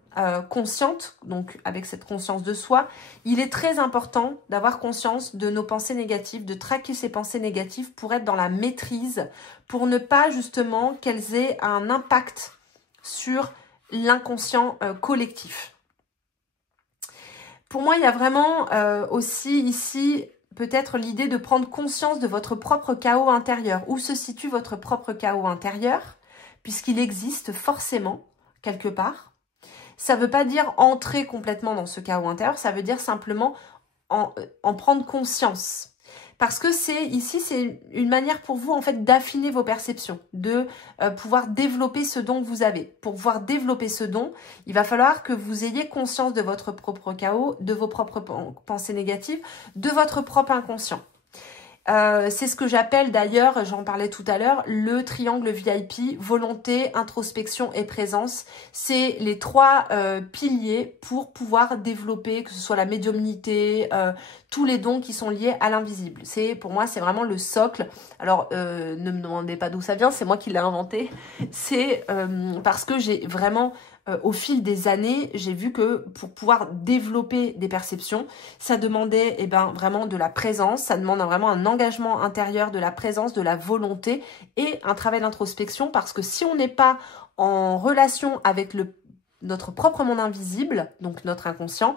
consciente, donc avec cette conscience de soi, il est très important d'avoir conscience de nos pensées négatives, de traquer ces pensées négatives pour être dans la maîtrise, pour ne pas justement qu'elles aient un impact sur l'inconscient collectif. Pour moi, il y a vraiment aussi ici peut-être l'idée de prendre conscience de votre propre chaos intérieur. Où se situe votre propre chaos intérieur, puisqu'il existe forcément quelque part. Ça ne veut pas dire entrer complètement dans ce chaos intérieur, ça veut dire simplement en prendre conscience. Parce que ici, c'est une manière pour vous en fait d'affiner vos perceptions, de pouvoir développer ce don que vous avez. Pour pouvoir développer ce don, il va falloir que vous ayez conscience de votre propre chaos, de vos propres pensées négatives, de votre propre inconscient. C'est ce que j'appelle d'ailleurs, j'en parlais tout à l'heure, le triangle VIP, volonté, introspection et présence. C'est les trois piliers pour pouvoir développer, que ce soit la médiumnité, tous les dons qui sont liés à l'invisible. Pour moi, c'est vraiment le socle. Alors, ne me demandez pas d'où ça vient, c'est moi qui l'ai inventé. C'est parce que j'ai vraiment... au fil des années, j'ai vu que pour pouvoir développer des perceptions, ça demandait vraiment de la présence, ça demande vraiment un engagement intérieur, de la présence, de la volonté et un travail d'introspection parce que si on n'est pas en relation avec notre propre monde invisible, donc notre inconscient,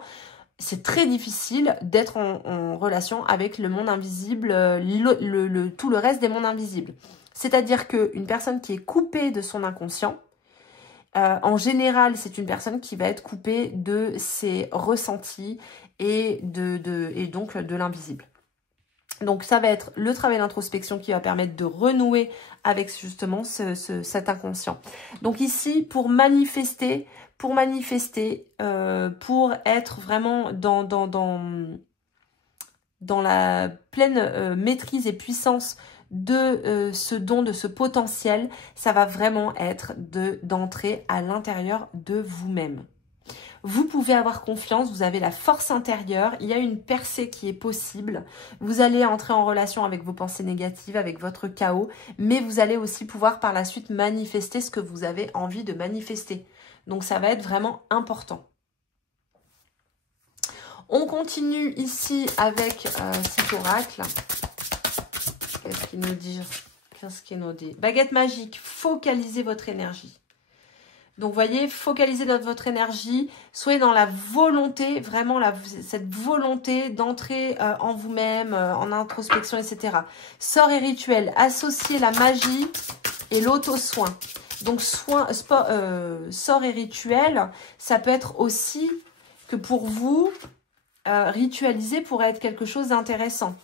c'est très difficile d'être en relation avec le monde invisible, tout le reste des mondes invisibles. C'est-à-dire qu'une personne qui est coupée de son inconscient, en général, c'est une personne qui va être coupée de ses ressentis et donc de l'invisible. Donc, ça va être le travail d'introspection qui va permettre de renouer avec justement cet inconscient. Donc ici, pour manifester, pour être vraiment dans la pleine maîtrise et puissance de ce don, de ce potentiel, ça va vraiment être d'entrer à l'intérieur de vous-même. Vous pouvez avoir confiance, vous avez la force intérieure, il y a une percée qui est possible. Vous allez entrer en relation avec vos pensées négatives, avec votre chaos, mais vous allez aussi pouvoir par la suite manifester ce que vous avez envie de manifester. Donc ça va être vraiment important. On continue ici avec cet oracle. Qu'est-ce qu'il nous dit? Qu'est-ce qu'il nous dit? Baguette magique, focalisez votre énergie. Donc, vous voyez, focalisez votre énergie, soyez dans la volonté, vraiment cette volonté d'entrer en vous-même, en introspection, etc. Sort et rituel, associez la magie et l'auto-soin. Donc, sort et rituel, ça peut être aussi que pour vous, ritualiser pourrait être quelque chose d'intéressant.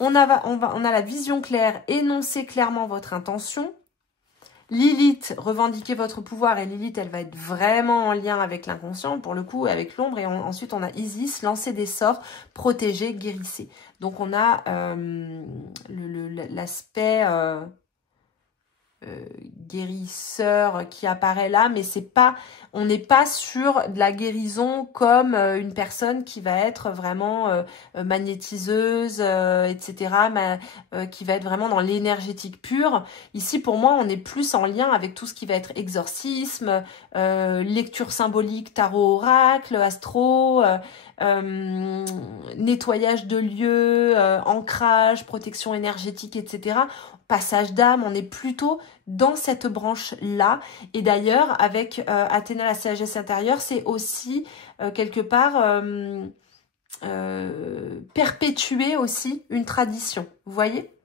On a la vision claire, énoncez clairement votre intention. Lilith, revendiquez votre pouvoir. Et Lilith, elle va être vraiment en lien avec l'inconscient, pour le coup, avec l'ombre. Et ensuite, on a Isis, lancez des sorts, protégez, guérissez. Donc, on a l'aspect guérisseur qui apparaît là, mais c'est pas, on n'est pas sur de la guérison comme une personne qui va être vraiment magnétiseuse, etc., qui va être vraiment dans l'énergétique pure. Ici, pour moi, on est plus en lien avec tout ce qui va être exorcisme, lecture symbolique, tarot, oracle, astro, nettoyage de lieux, ancrage, protection énergétique, etc., passage d'âme. On est plutôt dans cette branche-là. Et d'ailleurs, avec Athéna, la sagesse intérieure, c'est aussi quelque part perpétuer aussi une tradition. Vous voyez ?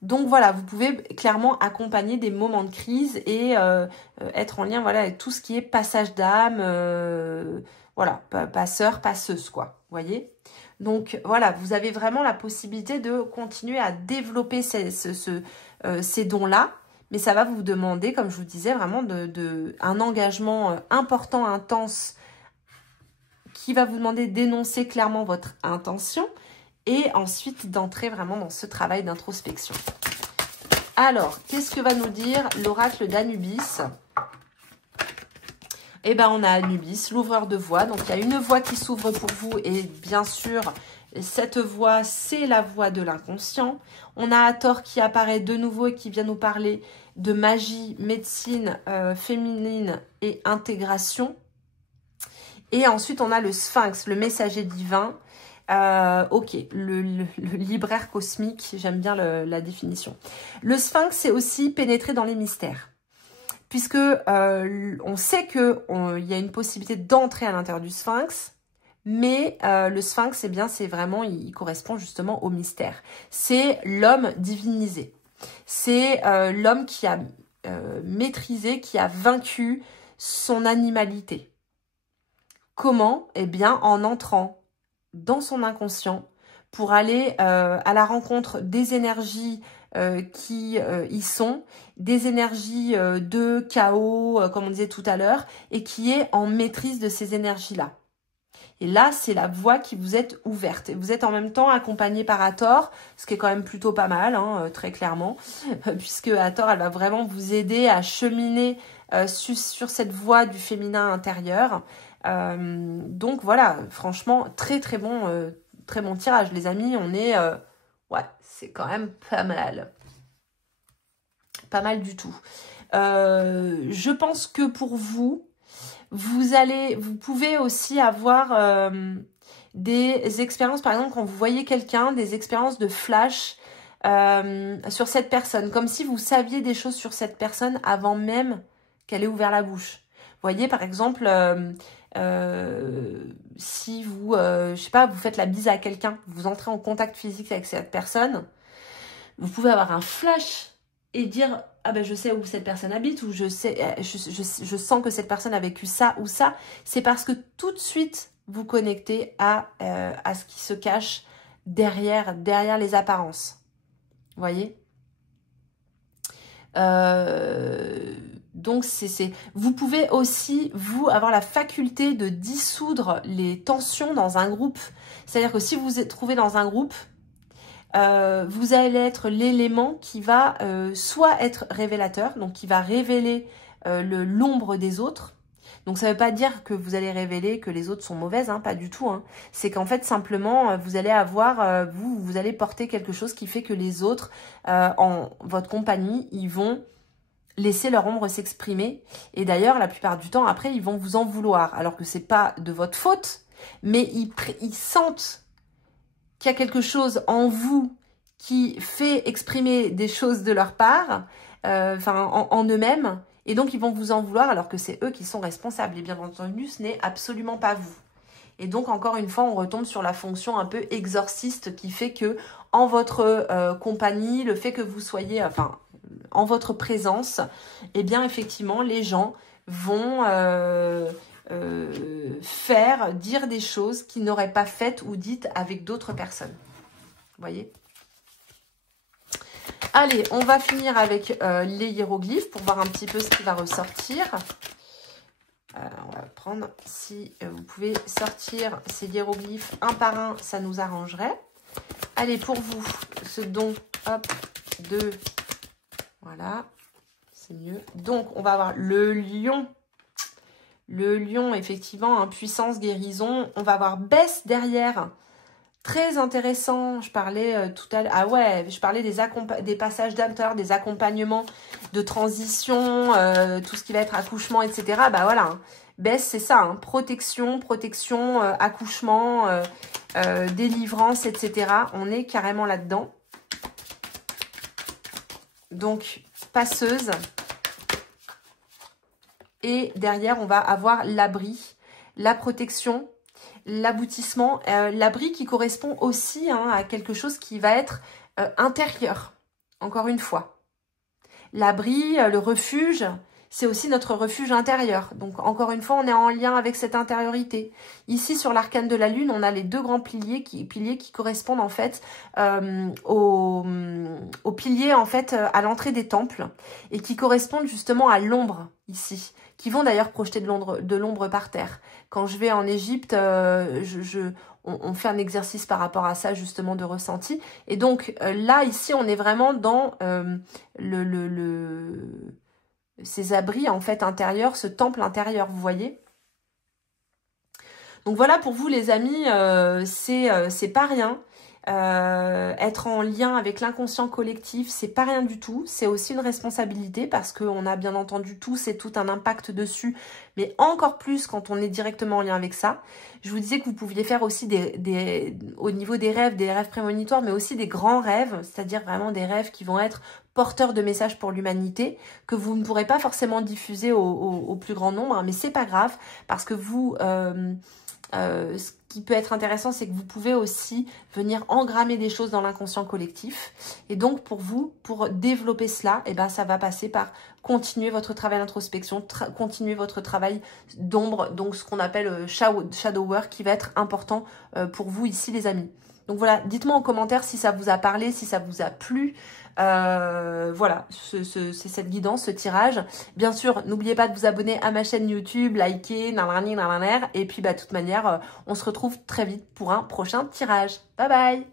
Donc voilà, vous pouvez clairement accompagner des moments de crise et être en lien, voilà, avec tout ce qui est passage d'âme, voilà, passeur, passeuse, quoi. Vous voyez ? Donc voilà, vous avez vraiment la possibilité de continuer à développer ces dons-là, mais ça va vous demander, comme je vous disais, vraiment un engagement important, intense, qui va vous demander d'énoncer clairement votre intention et ensuite d'entrer vraiment dans ce travail d'introspection. Alors, qu'est-ce que va nous dire l'oracle d'Anubis ? Eh bien, on a Anubis, l'ouvreur de voie. Donc, il y a une voie qui s'ouvre pour vous. Et bien sûr, cette voie, c'est la voie de l'inconscient. On a Hathor qui apparaît de nouveau et qui vient nous parler de magie, médecine féminine et intégration. Et ensuite, on a le Sphinx, le messager divin. Ok, le libraire cosmique, j'aime bien la définition. Le Sphinx, c'est aussi pénétrer dans les mystères. Puisque on sait qu'il y a une possibilité d'entrer à l'intérieur du Sphinx, mais le Sphinx, eh bien, c'est vraiment, il correspond justement au mystère. C'est l'homme divinisé. C'est l'homme qui a maîtrisé, qui a vaincu son animalité. Comment? Eh bien, en entrant dans son inconscient pour aller à la rencontre des énergies qui y sont, des énergies de chaos, comme on disait tout à l'heure, et qui est en maîtrise de ces énergies-là. Et là, c'est la voie qui vous est ouverte. Et vous êtes en même temps accompagné par Hathor, ce qui est quand même plutôt pas mal, hein, très clairement, puisque Hathor, elle va vraiment vous aider à cheminer sur cette voie du féminin intérieur. Donc voilà, franchement, très bon tirage, les amis. On est... ouais, c'est quand même pas mal. Pas mal du tout. Je pense que pour vous, vous pouvez aussi avoir des expériences, par exemple, quand vous voyez quelqu'un, des expériences de flash sur cette personne, comme si vous saviez des choses sur cette personne avant même qu'elle ait ouvert la bouche. Vous voyez, par exemple, si vous, je sais pas, vous faites la bise à quelqu'un, vous entrez en contact physique avec cette personne, vous pouvez avoir un flash et dire « Ah ben je sais où cette personne habite » ou « je sens que cette personne a vécu ça ou ça ». C'est parce que tout de suite, vous connectez à ce qui se cache derrière les apparences. Vous voyez ? Donc, vous pouvez aussi, vous, avoir la faculté de dissoudre les tensions dans un groupe. C'est-à-dire que si vous vous trouvez dans un groupe, vous allez être l'élément qui va soit être révélateur, donc qui va révéler l'ombre des autres. Donc ça ne veut pas dire que vous allez révéler que les autres sont mauvaises, hein, pas du tout. Hein. C'est qu'en fait simplement vous allez avoir, vous allez porter quelque chose qui fait que les autres, en votre compagnie, ils vont laisser leur ombre s'exprimer. Et d'ailleurs la plupart du temps après ils vont vous en vouloir, alors que c'est pas de votre faute, mais ils sentent qu'il y a quelque chose en vous qui fait exprimer des choses de leur part, en eux-mêmes, et donc ils vont vous en vouloir alors que c'est eux qui sont responsables. Et bien entendu, ce n'est absolument pas vous. Et donc, encore une fois, on retombe sur la fonction un peu exorciste qui fait que, en votre compagnie, le fait que vous soyez, en votre présence, eh bien, effectivement, les gens vont dire des choses qu'ils n'auraient pas faites ou dites avec d'autres personnes. Vous voyez ? Allez, on va finir avec les hiéroglyphes pour voir un petit peu ce qui va ressortir. On va prendre, si vous pouvez sortir ces hiéroglyphes un par un, ça nous arrangerait. Allez, pour vous, ce don, hop, de, voilà, c'est mieux. Donc, on va avoir le lion. Le lion, effectivement, hein, puissance, guérison. On va avoir Bess derrière. Très intéressant. Je parlais tout à l'heure. Ah ouais, je parlais des passages d'intérieur, des accompagnements de transition, tout ce qui va être accouchement, etc. Bah voilà. Hein. Bess, c'est ça. Hein, protection, accouchement, délivrance, etc. On est carrément là-dedans. Donc, passeuse. Et derrière, on va avoir l'abri, la protection, l'aboutissement. L'abri qui correspond aussi hein, à quelque chose qui va être intérieur, encore une fois. L'abri, le refuge, c'est aussi notre refuge intérieur. Donc, encore une fois, on est en lien avec cette intériorité. Ici, sur l'arcane de la Lune, on a les deux grands piliers qui correspondent en fait aux piliers en fait à l'entrée des temples et qui correspondent justement à l'ombre ici, qui vont d'ailleurs projeter de l'ombre par terre. Quand je vais en Égypte, on fait un exercice par rapport à ça justement de ressenti. Et donc là, ici, on est vraiment dans ces abris en fait intérieurs, ce temple intérieur, vous voyez. Donc voilà pour vous les amis, c'est pas rien. Être en lien avec l'inconscient collectif, c'est pas rien du tout. C'est aussi une responsabilité parce qu'on a bien entendu tous et tout un impact dessus, mais encore plus quand on est directement en lien avec ça. Je vous disais que vous pouviez faire aussi au niveau des rêves prémonitoires, mais aussi des grands rêves, c'est-à-dire vraiment des rêves qui vont être porteurs de messages pour l'humanité, que vous ne pourrez pas forcément diffuser au plus grand nombre, hein, mais c'est pas grave, parce que vous... ce qui peut être intéressant, c'est que vous pouvez aussi venir engrammer des choses dans l'inconscient collectif. Et donc, pour vous, pour développer cela, eh ben, ça va passer par continuer votre travail d'introspection, continuer votre travail d'ombre, donc ce qu'on appelle shadow work, qui va être important pour vous ici, les amis. Donc voilà, dites-moi en commentaire si ça vous a parlé, si ça vous a plu. Voilà, c'est cette guidance, ce tirage. Bien sûr, n'oubliez pas de vous abonner à ma chaîne YouTube, liker, nanana, et puis bah, de toute manière, on se retrouve très vite pour un prochain tirage. Bye bye!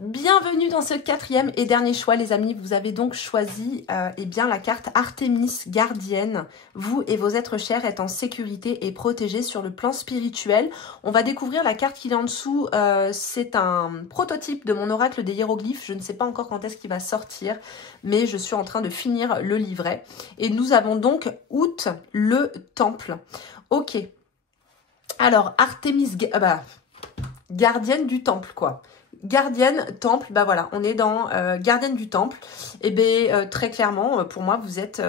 Bienvenue dans ce quatrième et dernier choix, les amis. Vous avez donc choisi eh bien, la carte Artémis gardienne. Vous et vos êtres chers êtes en sécurité et protégés sur le plan spirituel. On va découvrir la carte qui est en dessous. C'est un prototype de mon oracle des hiéroglyphes. Je ne sais pas encore quand est-ce qu'il va sortir, mais je suis en train de finir le livret. Et nous avons donc août, le temple. Ok. Alors, Artémis, gardienne du temple, quoi. Gardienne, temple, bah voilà, on est dans gardienne du temple. Et bien très clairement, pour moi, vous êtes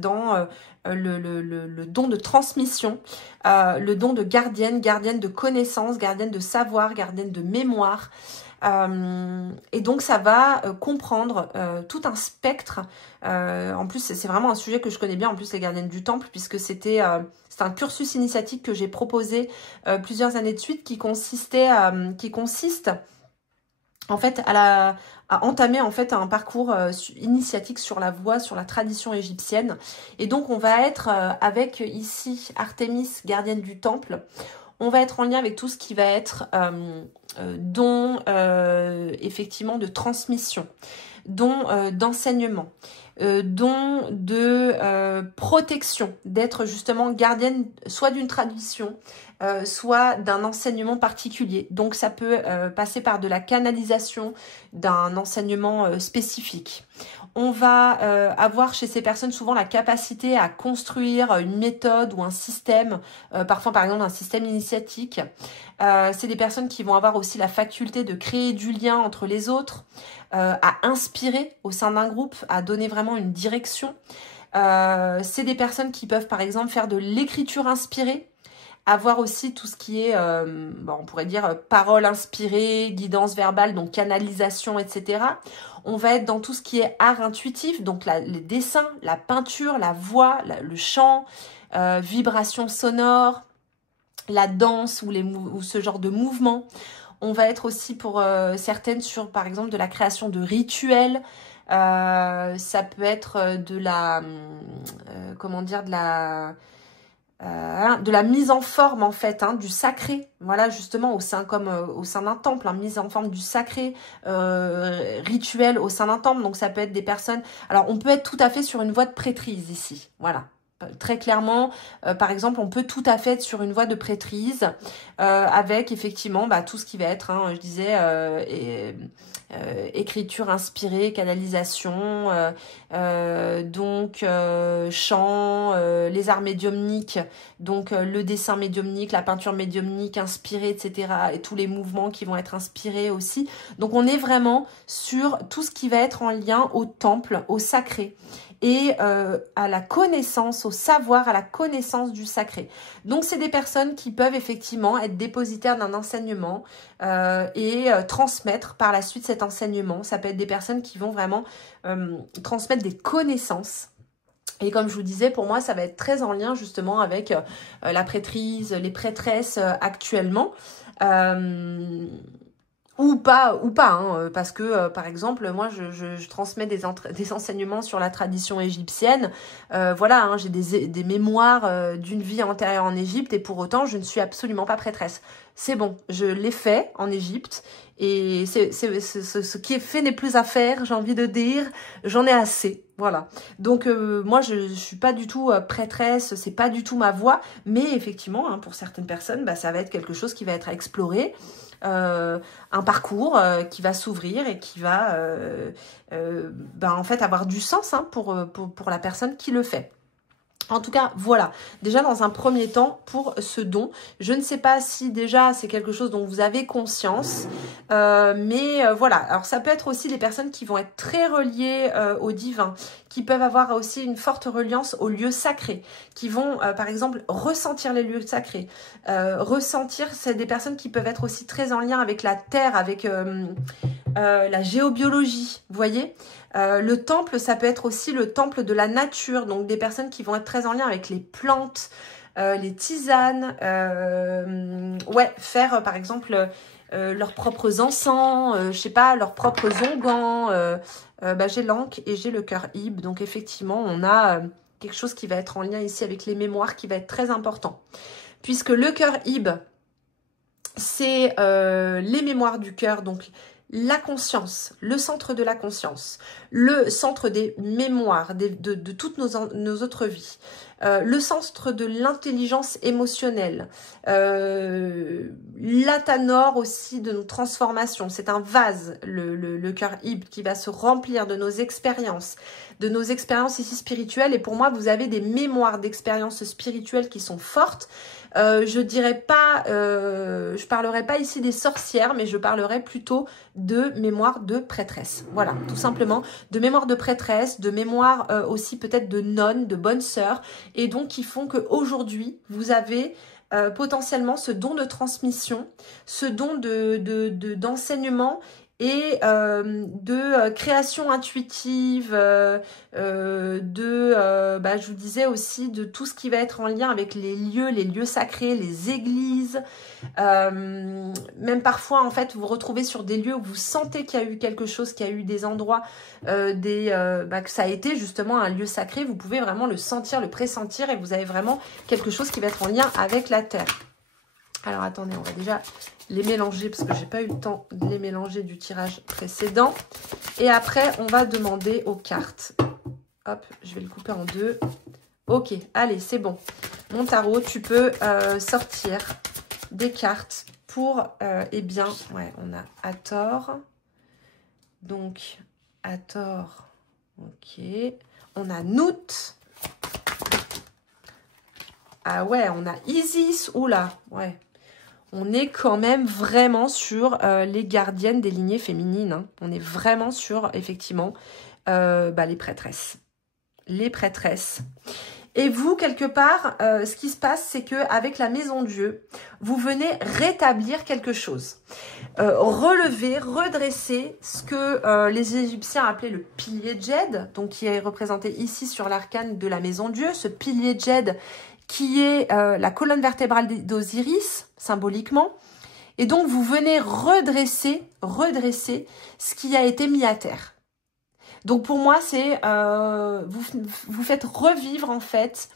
dans le don de transmission, le don de gardienne de connaissance, gardienne de savoir, gardienne de mémoire. Et donc ça va comprendre tout un spectre. En plus, c'est vraiment un sujet que je connais bien, en plus les gardiennes du temple, puisque c'est un cursus initiatique que j'ai proposé plusieurs années de suite qui consiste en fait à entamer en fait un parcours initiatique sur la voie, sur la tradition égyptienne. Et donc on va être avec ici Artémis, gardienne du temple. On va être en lien avec tout ce qui va être don effectivement de transmission, don d'enseignement, don de protection, d'être justement gardienne soit d'une tradition, soit d'un enseignement particulier. Donc ça peut passer par de la canalisation d'un enseignement spécifique. On va avoir chez ces personnes souvent la capacité à construire une méthode ou un système, parfois par exemple un système initiatique. C'est des personnes qui vont avoir aussi la faculté de créer du lien entre les autres, à inspirer au sein d'un groupe, à donner vraiment une direction. C'est des personnes qui peuvent par exemple faire de l'écriture inspirée, avoir aussi tout ce qui est, on pourrait dire, parole inspirée, guidance verbale, donc canalisation, etc. On va être dans tout ce qui est art intuitif, donc les dessins, la peinture, la voix, le chant, vibration sonore, la danse ou ce genre de mouvement. On va être aussi pour certaines sur, par exemple, de la création de rituels. Ça peut être de la, comment dire, de la mise en forme en fait, hein, du sacré, voilà justement au sein comme au sein d'un temple, hein, mise en forme du sacré, rituel au sein d'un temple. Donc ça peut être des personnes, alors on peut être tout à fait sur une voie de prêtrise ici, voilà. Très clairement, par exemple, on peut tout à fait être sur une voie de prêtrise avec effectivement tout ce qui va être, hein, je disais, écriture inspirée, canalisation, donc chant, les arts médiumniques, donc le dessin médiumnique, la peinture médiumnique inspirée, etc. Et tous les mouvements qui vont être inspirés aussi. Donc on est vraiment sur tout ce qui va être en lien au temple, au sacré. Et à la connaissance, au savoir, à la connaissance du sacré. Donc, c'est des personnes qui peuvent effectivement être dépositaires d'un enseignement et transmettre par la suite cet enseignement. Ça peut être des personnes qui vont vraiment transmettre des connaissances. Et comme je vous disais, pour moi, ça va être très en lien justement avec la prêtrise, les prêtresses actuellement. Ou pas, hein, parce que, par exemple, moi, je transmets des enseignements sur la tradition égyptienne. Voilà, hein, j'ai des mémoires d'une vie antérieure en Égypte et pour autant, je ne suis absolument pas prêtresse. C'est bon, je l'ai fait en Égypte et ce qui est fait n'est plus à faire, j'ai envie de dire. J'en ai assez, voilà. Donc, moi, je suis pas du tout prêtresse, c'est pas du tout ma voie. Mais effectivement, hein, pour certaines personnes, ça va être quelque chose qui va être à explorer. Un parcours qui va s'ouvrir et qui va en fait avoir du sens, hein, pour la personne qui le fait. En tout cas, voilà, déjà dans un premier temps pour ce don, je ne sais pas si déjà c'est quelque chose dont vous avez conscience, mais voilà, alors ça peut être aussi des personnes qui vont être très reliées au divin, qui peuvent avoir aussi une forte reliance aux lieux sacrés, qui vont par exemple ressentir les lieux sacrés, ressentir, c'est des personnes qui peuvent être aussi très en lien avec la terre, avec la géobiologie, vous voyez. Le temple, ça peut être aussi le temple de la nature, donc des personnes qui vont être très en lien avec les plantes, les tisanes, ouais, faire par exemple leurs propres encens, je sais pas, leurs propres onguents. J'ai l'encre et j'ai le cœur Ib, donc effectivement on a quelque chose qui va être en lien ici avec les mémoires qui va être très important. Puisque le cœur Ib, c'est les mémoires du cœur, donc la conscience, le centre de la conscience, le centre des mémoires de toutes nos autres vies, le centre de l'intelligence émotionnelle, l'atanor aussi de nos transformations. C'est un vase, le cœur Ib, qui va se remplir de nos expériences ici spirituelles. Et pour moi, vous avez des mémoires d'expériences spirituelles qui sont fortes. Je dirais pas, je parlerai pas ici des sorcières, mais je parlerai plutôt de mémoire de prêtresse. Voilà, tout simplement, de mémoire de prêtresse, de mémoire aussi peut-être de nonnes, de bonnes sœurs, et donc qui font qu'aujourd'hui, vous avez potentiellement ce don de transmission, ce don d'enseignement et de création intuitive, je vous disais aussi de tout ce qui va être en lien avec les lieux sacrés, les églises, même parfois en fait vous vous retrouvez sur des lieux où vous sentez qu'il y a eu quelque chose, qu'il y a eu des endroits, que ça a été justement un lieu sacré, vous pouvez vraiment le sentir, le pressentir et vous avez vraiment quelque chose qui va être en lien avec la terre. Alors attendez, on va déjà les mélanger parce que j'ai pas eu le temps de les mélanger du tirage précédent. Et après, on va demander aux cartes. Hop, je vais le couper en deux. Ok, allez, c'est bon. Mon tarot, tu peux sortir des cartes pour, eh bien, ouais, on a Hathor. Donc, Hathor, ok. On a Nout. Ah ouais, on a Isis. Oula, ouais. On est quand même vraiment sur les gardiennes des lignées féminines. Hein. On est vraiment sur, effectivement, les prêtresses. Les prêtresses. Et vous, quelque part, ce qui se passe, c'est qu'avec la Maison Dieu, vous venez rétablir quelque chose. Relever, redresser ce que les Égyptiens appelaient le pilier Djed, donc qui est représenté ici sur l'arcane de la Maison Dieu. Ce pilier Djed qui est la colonne vertébrale d'Osiris, symboliquement. Et donc, vous venez redresser ce qui a été mis à terre. Donc, pour moi, c'est vous faites revivre, en fait,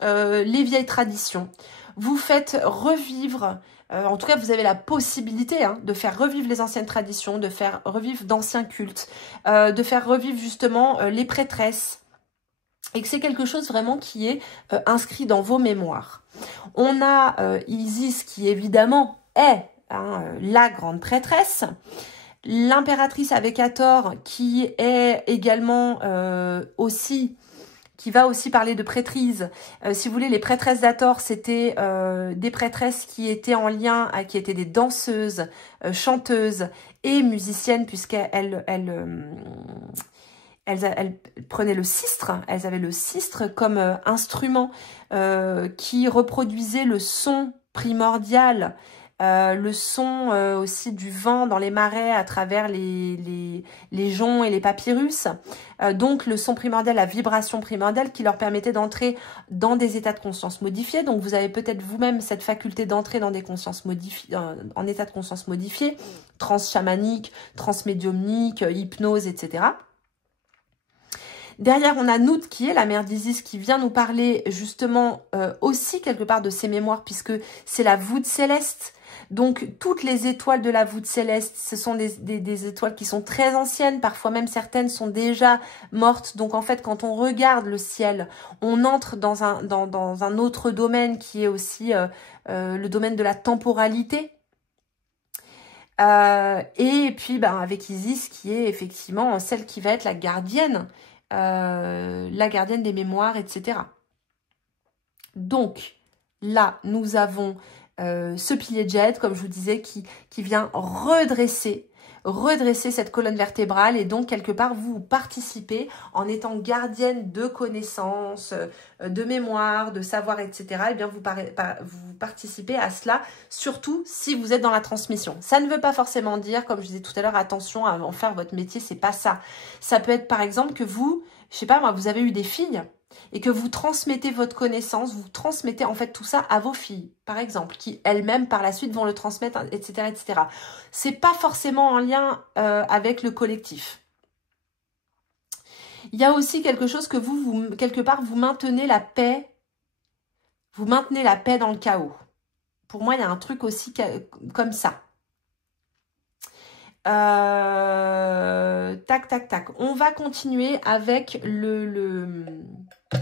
les vieilles traditions. Vous faites revivre, en tout cas, vous avez la possibilité de faire revivre les anciennes traditions, de faire revivre d'anciens cultes, de faire revivre, justement, les prêtresses. Et que c'est quelque chose vraiment qui est inscrit dans vos mémoires. On a Isis qui évidemment est la grande prêtresse, l'impératrice avec Hathor qui est également qui va aussi parler de prêtrise. Si vous voulez, les prêtresses d'Hathor, c'était des prêtresses qui étaient en lien, qui étaient des danseuses, chanteuses et musiciennes, puisqu'elles prenaient le sistre, elles avaient le sistre comme instrument qui reproduisait le son primordial, le son aussi du vent dans les marais à travers les joncs et les papyrus. Donc le son primordial, la vibration primordiale qui leur permettait d'entrer dans des états de conscience modifiés. Donc vous avez peut-être vous-même cette faculté d'entrer dans des consciences modifiées, en état de conscience modifié, trans-chamanique, trans-médiumnique, hypnose, etc. Derrière, on a Nout qui est la mère d'Isis qui vient nous parler justement aussi quelque part de ses mémoires puisque c'est la voûte céleste. Donc, toutes les étoiles de la voûte céleste, ce sont des étoiles qui sont très anciennes. Parfois même, certaines sont déjà mortes. Donc, en fait, quand on regarde le ciel, on entre dans un autre domaine qui est aussi le domaine de la temporalité. Et puis, avec Isis qui est effectivement celle qui va être la gardienne des mémoires, etc. Donc, là, nous avons ce pilier de jade, comme je vous disais, qui vient redresser cette colonne vertébrale et donc, quelque part, vous participez en étant gardienne de connaissances, de mémoire, de savoir, etc. Et bien, vous participez à cela, surtout si vous êtes dans la transmission. Ça ne veut pas forcément dire, comme je disais tout à l'heure, attention à en faire votre métier, c'est pas ça. Ça peut être, par exemple, que vous, je sais pas moi, vous avez eu des filles et que vous transmettez votre connaissance, vous transmettez en fait tout ça à vos filles, par exemple, qui elles-mêmes par la suite vont le transmettre, etc., etc. C'est pas forcément en lien avec le collectif. Il y a aussi quelque chose que quelque part, vous maintenez la paix. Vous maintenez la paix dans le chaos. Pour moi, il y a un truc aussi comme ça. Tac, tac, tac. On va continuer avec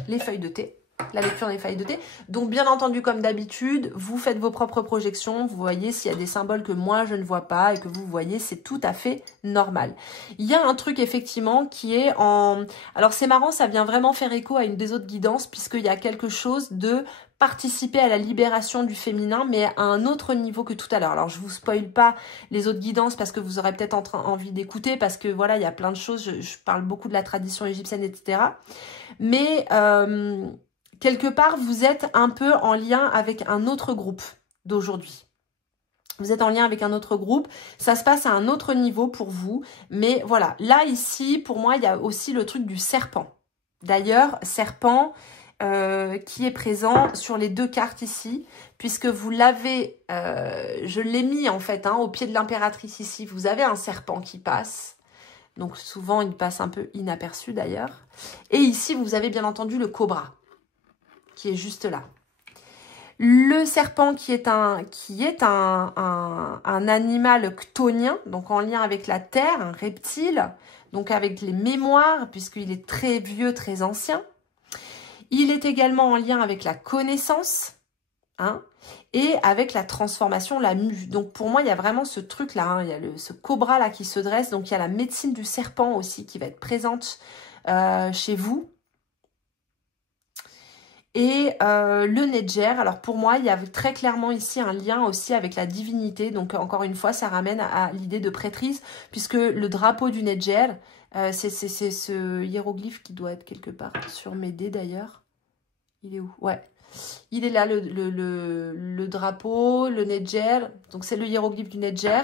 les feuilles de thé. La lecture des feuilles de thé. Donc, bien entendu, comme d'habitude, vous faites vos propres projections. Vous voyez s'il y a des symboles que moi, je ne vois pas et que vous voyez, c'est tout à fait normal. Il y a un truc, effectivement, qui est en... Alors, c'est marrant, ça vient vraiment faire écho à une des autres guidances puisqu'il y a quelque chose de participer à la libération du féminin, mais à un autre niveau que tout à l'heure. Alors, je vous spoil pas les autres guidances parce que vous aurez peut-être envie d'écouter parce que, voilà, il y a plein de choses. Je parle beaucoup de la tradition égyptienne, etc. Mais... quelque part, vous êtes un peu en lien avec un autre groupe d'aujourd'hui. Vous êtes en lien avec un autre groupe. Ça se passe à un autre niveau pour vous. Mais voilà, là, ici, pour moi, il y a aussi le truc du serpent. D'ailleurs, serpent qui est présent sur les deux cartes ici. Puisque vous l'avez, je l'ai mis en fait au pied de l'impératrice ici. Vous avez un serpent qui passe. Donc souvent, il passe un peu inaperçu d'ailleurs. Et ici, vous avez bien entendu le cobra. Qui est juste là. Le serpent qui est un animal chthonien, donc en lien avec la terre, un reptile, donc avec les mémoires, puisqu'il est très vieux, très ancien. Il est également en lien avec la connaissance, et avec la transformation, la mue. Donc pour moi, il y a vraiment ce truc-là, il y a ce cobra-là qui se dresse, donc il y a la médecine du serpent aussi qui va être présente chez vous. Et le Nedjer, alors pour moi, il y a très clairement ici un lien aussi avec la divinité. Donc encore une fois, ça ramène à l'idée de prêtrise, puisque le drapeau du Nedjer, c'est ce hiéroglyphe qui doit être quelque part sur mes dés d'ailleurs. Il est où? Ouais, il est là, le drapeau, le Nedjer. Donc c'est le hiéroglyphe du Nedjer.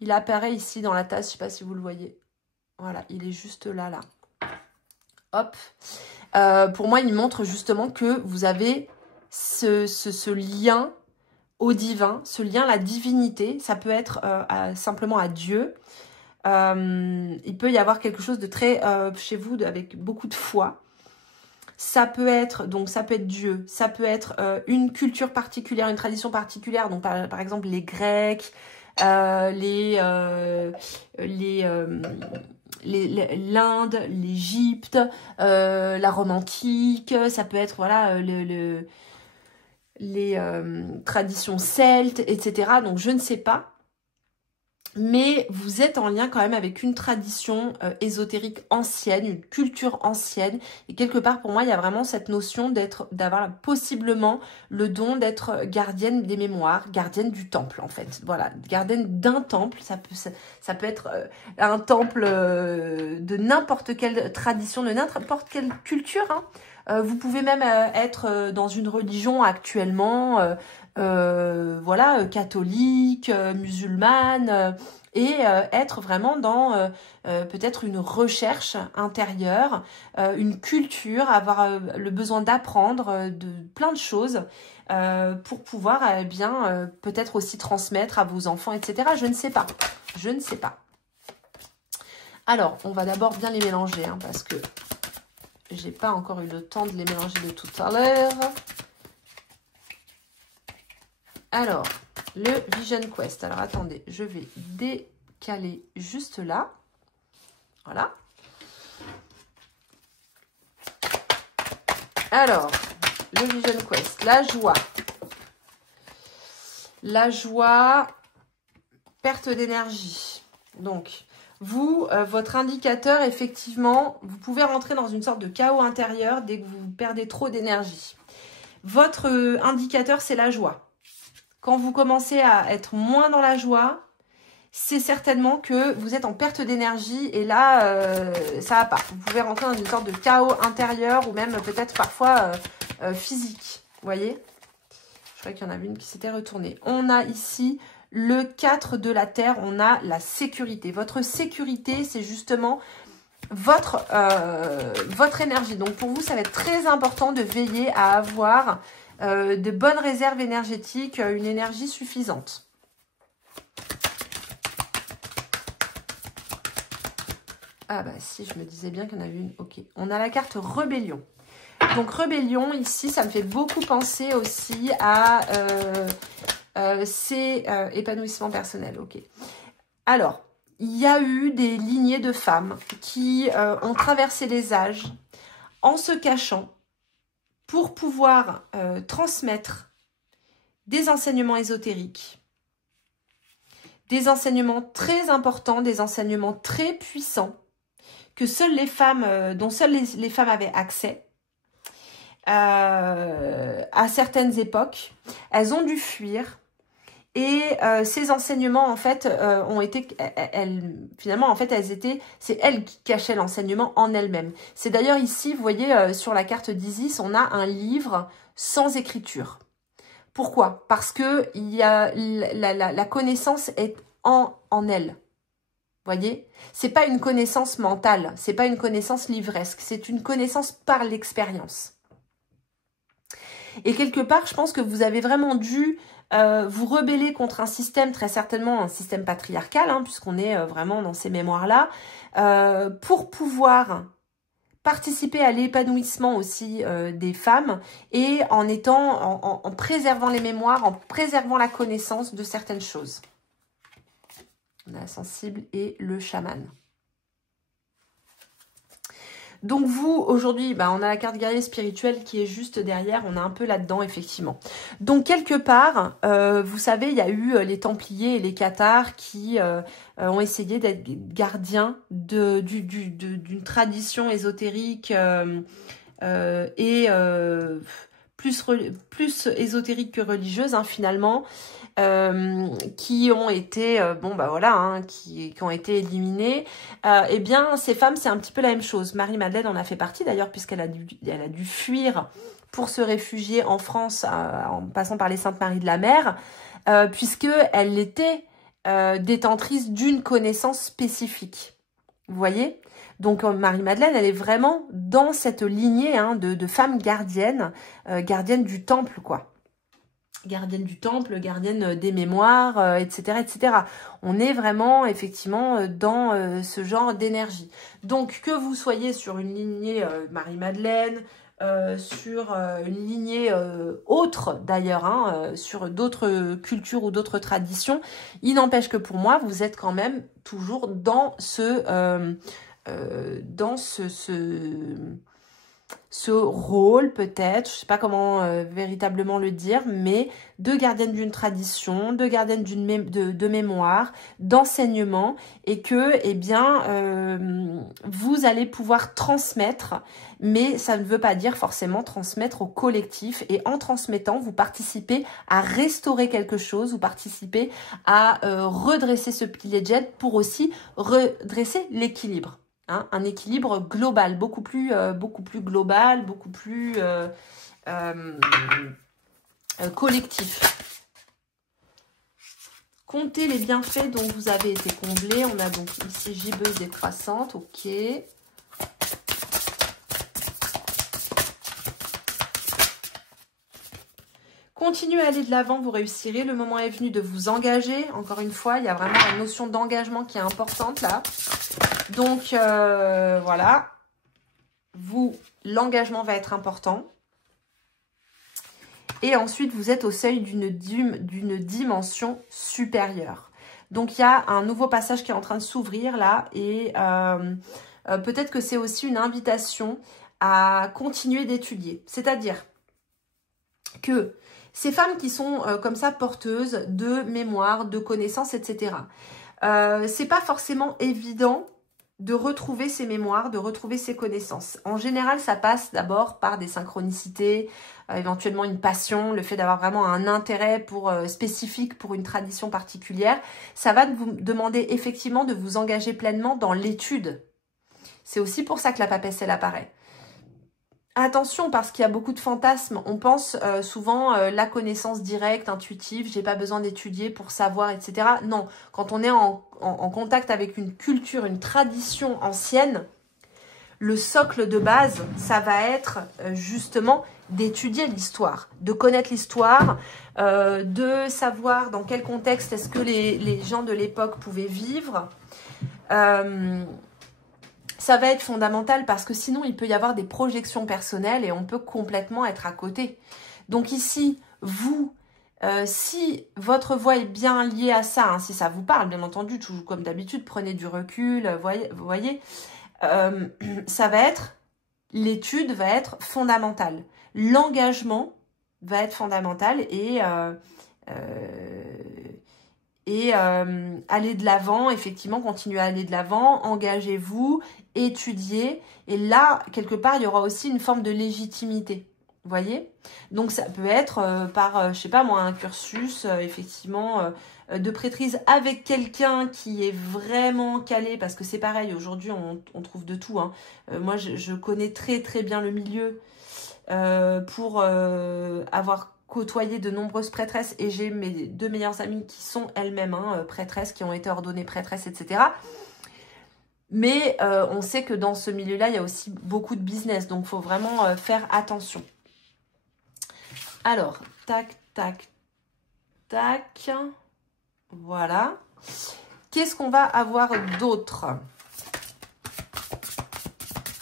Il apparaît ici dans la tasse, je ne sais pas si vous le voyez. Voilà, il est juste là, là. Hop. Pour moi, il montre justement que vous avez ce lien au divin, ce lien à la divinité. Ça peut être simplement à Dieu. Il peut y avoir quelque chose de très, chez vous, avec beaucoup de foi. Ça peut être, donc ça peut être Dieu, ça peut être une culture particulière, une tradition particulière, donc par exemple les Grecs, l'Inde, l'Égypte, la Rome antique, ça peut être voilà les traditions celtes, etc. Donc je ne sais pas. Mais vous êtes en lien quand même avec une tradition ésotérique ancienne, une culture ancienne. Et quelque part, pour moi, il y a vraiment cette notion d'avoir possiblement le don d'être gardienne des mémoires, gardienne du temple, en fait. Voilà, gardienne d'un temple. Ça peut être un temple de n'importe quelle tradition, de n'importe quelle culture. Hein. Vous pouvez même être dans une religion actuellement... voilà, catholique, musulmane, et être vraiment dans peut-être une recherche intérieure, une culture, avoir le besoin d'apprendre de plein de choses pour pouvoir bien peut-être aussi transmettre à vos enfants, etc. Je ne sais pas, je ne sais pas. Alors, on va d'abord bien les mélanger, hein, parce que j'ai pas encore eu le temps de les mélanger de tout à l'heure. Alors, le Vision Quest. Alors, attendez, je vais décaler juste là. Voilà. Alors, le Vision Quest. La joie. La joie, perte d'énergie. Donc, vous, votre indicateur, effectivement, vous pouvez rentrer dans une sorte de chaos intérieur dès que vous perdez trop d'énergie. Votre indicateur, c'est la joie. Quand vous commencez à être moins dans la joie, c'est certainement que vous êtes en perte d'énergie et là, ça va pas. Vous pouvez rentrer dans une sorte de chaos intérieur ou même peut-être parfois physique. Vous voyez? Je crois qu'il y en avait une qui s'était retournée. On a ici le 4 de la Terre, on a la sécurité. Votre sécurité, c'est justement votre énergie. Donc pour vous, ça va être très important de veiller à avoir... de bonnes réserves énergétiques, une énergie suffisante. Ah bah si, je me disais bien qu'il y en avait une. Ok, on a la carte Rébellion. Donc Rébellion, ici, ça me fait beaucoup penser aussi à ces épanouissements personnels. Ok. Alors, il y a eu des lignées de femmes qui ont traversé les âges en se cachant pour pouvoir transmettre des enseignements ésotériques, des enseignements très importants, des enseignements très puissants, que seules les femmes, dont seules les femmes avaient accès à certaines époques. Elles ont dû fuir et ces enseignements en fait ont été, finalement en fait c'est elles qui cachaient l'enseignement en elles-mêmes. C'est d'ailleurs ici, vous voyez sur la carte d'Isis, on a un livre sans écriture. Pourquoi? Parce que il y a la connaissance est en elle. Voyez, c'est pas une connaissance mentale, c'est pas une connaissance livresque, c'est une connaissance par l'expérience. Et quelque part, je pense que vous avez vraiment dû vous rebeller contre un système, très certainement un système patriarcal, hein, puisqu'on est vraiment dans ces mémoires-là, pour pouvoir participer à l'épanouissement aussi des femmes et en préservant les mémoires, en préservant la connaissance de certaines choses. On a la sensible et le chaman. Donc vous, aujourd'hui, bah, on a la carte guerrier spirituel qui est juste derrière. On a un peu là-dedans, effectivement. Donc, quelque part, vous savez, il y a eu les Templiers et les Cathars qui ont essayé d'être gardiens d'une tradition ésotérique et plus ésotérique que religieuse, hein, finalement. Qui ont été bon bah voilà hein, qui ont été éliminées, eh bien ces femmes c'est un petit peu la même chose. Marie-Madeleine en a fait partie d'ailleurs, puisqu'elle a dû fuir pour se réfugier en France en passant par les Saintes Maries de la Mer, puisque elle était détentrice d'une connaissance spécifique. Vous voyez, donc Marie-Madeleine, elle est vraiment dans cette lignée hein, de femmes gardiennes, gardiennes du temple, quoi. gardienne du temple, gardienne des mémoires, etc., etc. On est vraiment, effectivement, dans ce genre d'énergie. Donc, que vous soyez sur une lignée Marie-Madeleine, sur une lignée autre, d'ailleurs, hein, sur d'autres cultures ou d'autres traditions, il n'empêche que pour moi, vous êtes quand même toujours dans ce rôle peut-être, je ne sais pas comment véritablement le dire, mais de gardienne d'une tradition, de gardienne de mémoire, d'enseignement, et que, eh bien, vous allez pouvoir transmettre, mais ça ne veut pas dire forcément transmettre au collectif, et en transmettant, vous participez à restaurer quelque chose, vous participez à redresser ce pilier de jade pour aussi redresser l'équilibre. Hein, un équilibre global, beaucoup plus global, beaucoup plus collectif. Comptez les bienfaits dont vous avez été comblés. On a donc ici gibbeuse et croissante, ok. Continuez à aller de l'avant, vous réussirez. Le moment est venu de vous engager. Encore une fois, il y a vraiment la notion d'engagement qui est importante là. Donc, voilà, l'engagement va être important. Et ensuite, vous êtes au seuil d'une dimension supérieure. Donc, il y a un nouveau passage qui est en train de s'ouvrir là. Et peut-être que c'est aussi une invitation à continuer d'étudier. C'est-à-dire que ces femmes qui sont comme ça porteuses de mémoire, de connaissances, etc., c'est pas forcément évident de retrouver ses mémoires, de retrouver ses connaissances. En général, ça passe d'abord par des synchronicités, éventuellement une passion, le fait d'avoir vraiment un intérêt spécifique pour une tradition particulière. Ça va vous demander effectivement de vous engager pleinement dans l'étude. C'est aussi pour ça que la papesse, elle apparaît. Attention, parce qu'il y a beaucoup de fantasmes. On pense souvent la connaissance directe, intuitive, j'ai pas besoin d'étudier pour savoir, etc. Non, quand on est en contact avec une culture, une tradition ancienne, le socle de base, ça va être justement d'étudier l'histoire, de connaître l'histoire, de savoir dans quel contexte est-ce que les gens de l'époque pouvaient vivre. Ça va être fondamental parce que sinon, il peut y avoir des projections personnelles et on peut complètement être à côté. Donc ici, vous, si votre voix est bien liée à ça, hein, si ça vous parle, bien entendu, toujours comme d'habitude, prenez du recul, vous voyez, ça va être, l'étude va être fondamentale. L'engagement va être fondamental et aller de l'avant, effectivement, continuez à aller de l'avant, engagez-vous, étudiez, et là, quelque part, il y aura aussi une forme de légitimité, vous voyez? Donc, ça peut être par, je sais pas moi, un cursus, effectivement, de prêtrise avec quelqu'un qui est vraiment calé, parce que c'est pareil, aujourd'hui, on trouve de tout, hein. Moi, je connais très, très bien le milieu pour avoir côtoyé de nombreuses prêtresses et j'ai mes 2 meilleures amies qui sont elles-mêmes prêtresses, qui ont été ordonnées prêtresses, etc. Mais on sait que dans ce milieu-là, il y a aussi beaucoup de business, donc il faut vraiment faire attention. Alors, tac, tac, tac, voilà. Qu'est-ce qu'on va avoir d'autre ?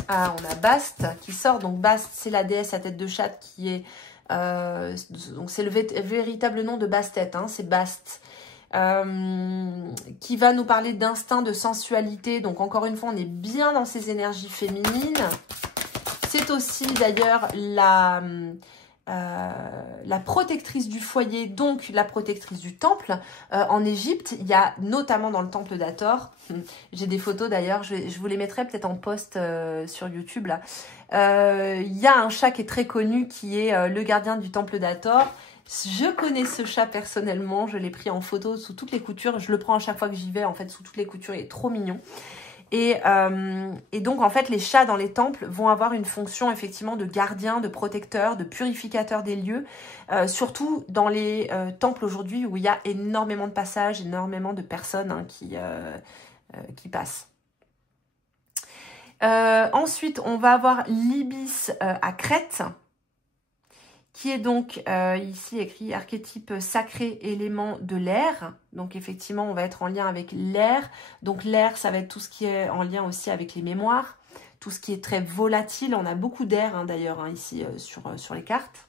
Ah, on a Bast qui sort, donc Bast, c'est la déesse à tête de chatte qui est... donc c'est le véritable nom de Bastet, hein, c'est Bast, qui va nous parler d'instinct, de sensualité. Donc encore une fois, on est bien dans ces énergies féminines. C'est aussi d'ailleurs la protectrice du foyer, donc la protectrice du temple. En Égypte, il y a notamment dans le temple d'Hathor, j'ai des photos d'ailleurs, je vous les mettrai peut-être en post sur YouTube là. Il y a un chat qui est très connu qui est le gardien du temple d'Hathor. Je connais ce chat personnellement, je l'ai pris en photo sous toutes les coutures, je le prends à chaque fois que j'y vais en fait sous toutes les coutures, il est trop mignon. Et donc, en fait, les chats dans les temples vont avoir une fonction, effectivement, de gardien, de protecteur, de purificateur des lieux. Surtout dans les temples aujourd'hui où il y a énormément de passages, énormément de personnes qui passent. Ensuite, on va avoir l'ibis à Crète, qui est donc ici écrit archétype sacré, élément de l'air. Donc effectivement, on va être en lien avec l'air. Donc l'air, ça va être tout ce qui est en lien aussi avec les mémoires, tout ce qui est très volatile. On a beaucoup d'air hein, d'ailleurs hein, ici sur les cartes.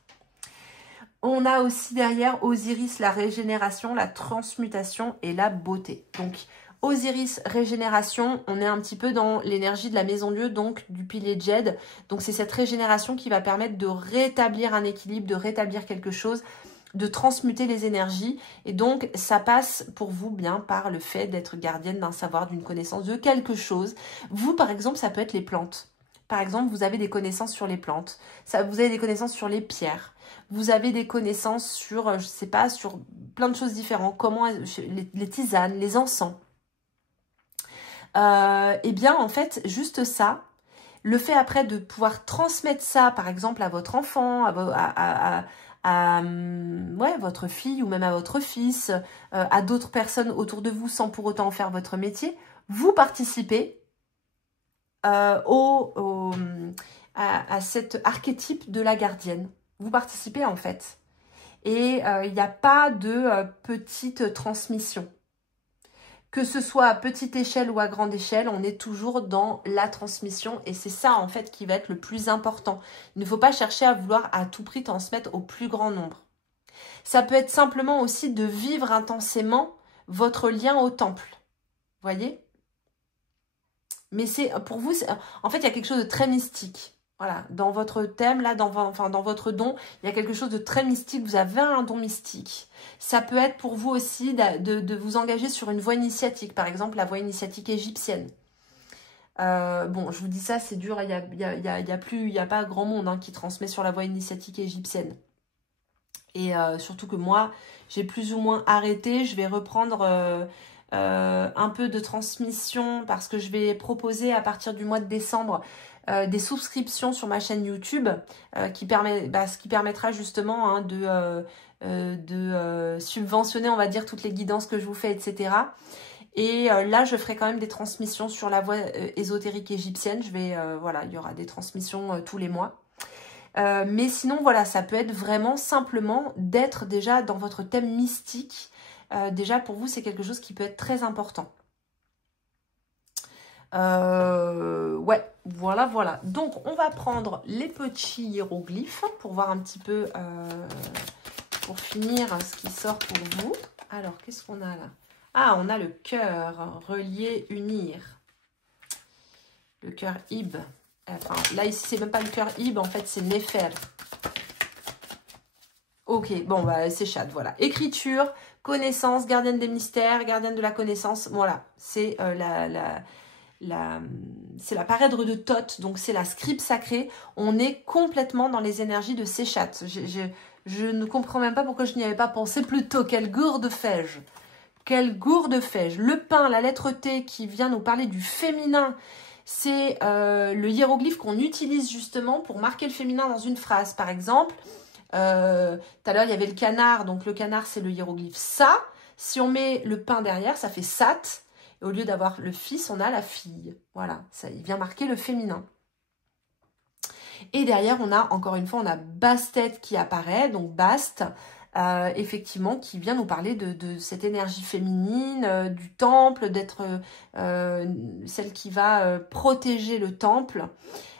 On a aussi derrière Osiris, la régénération, la transmutation et la beauté. Donc Osiris, régénération, on est un petit peu dans l'énergie de la maison Dieu, donc du pilier Jed. Donc c'est cette régénération qui va permettre de rétablir un équilibre, de rétablir quelque chose, de transmuter les énergies. Et donc ça passe pour vous bien par le fait d'être gardienne d'un savoir, d'une connaissance de quelque chose. Vous par exemple, ça peut être les plantes. Par exemple, vous avez des connaissances sur les plantes, vous avez des connaissances sur les pierres, vous avez des connaissances sur, je sais pas, sur plein de choses différentes, comment les tisanes, les encens. Eh bien, en fait, juste ça, le fait après de pouvoir transmettre ça, par exemple, à votre enfant, ouais, votre fille ou même à votre fils, à d'autres personnes autour de vous sans pour autant en faire votre métier, vous participez à cet archétype de la gardienne. Vous participez en fait. Et il n'y a pas de petite transmission. Que ce soit à petite échelle ou à grande échelle, on est toujours dans la transmission. Et c'est ça en fait qui va être le plus important. Il ne faut pas chercher à vouloir à tout prix transmettre au plus grand nombre. Ça peut être simplement aussi de vivre intensément votre lien au temple. Vous voyez ? Mais c'est pour vous, en fait, il y a quelque chose de très mystique. Voilà, dans votre thème, là, dans votre don, il y a quelque chose de très mystique. Vous avez un don mystique. Ça peut être pour vous aussi de vous engager sur une voie initiatique. Par exemple, la voie initiatique égyptienne. Bon, je vous dis ça, c'est dur. Il y a pas grand monde hein, qui transmet sur la voie initiatique égyptienne. Et surtout que moi, j'ai plus ou moins arrêté. Je vais reprendre un peu de transmission parce que je vais proposer à partir du mois de décembre des souscriptions sur ma chaîne YouTube ce qui permettra justement hein, de subventionner, on va dire, toutes les guidances que je vous fais, etc. Et là, je ferai quand même des transmissions sur la voie ésotérique égyptienne. Voilà, il y aura des transmissions tous les mois. Mais sinon, voilà, ça peut être vraiment simplement d'être déjà dans votre thème mystique. Déjà, pour vous, c'est quelque chose qui peut être très important. Ouais, voilà. Donc, on va prendre les petits hiéroglyphes pour voir un petit peu, pour finir, ce qui sort pour vous. Alors, qu'est-ce qu'on a là? Ah, on a le cœur, relier, unir. Le cœur Ib. Enfin, là, ici, c'est même pas le cœur Ib, en fait, c'est Néfer. Ok, bon, bah, c'est Chad, voilà. Écriture, connaissance, gardienne des mystères, gardienne de la connaissance. Voilà, c'est c'est la parèdre de Thoth, donc c'est la scribe sacrée. On est complètement dans les énergies de Séchat. Je ne comprends même pas pourquoi je n'y avais pas pensé plus tôt. Quelle gourde fais-je? Quelle gourde fais-je? Le pain, la lettre T qui vient nous parler du féminin. C'est le hiéroglyphe qu'on utilise justement pour marquer le féminin dans une phrase. Par exemple, tout à l'heure il y avait le canard, donc le canard c'est le hiéroglyphe Sa. Si on met le pain derrière, ça fait Sat. Et au lieu d'avoir le fils, on a la fille. Voilà, ça, il vient marquer le féminin. Et derrière, on a, encore une fois, on a Bastet qui apparaît, donc Bast, effectivement, qui vient nous parler de cette énergie féminine, du temple, d'être celle qui va protéger le temple.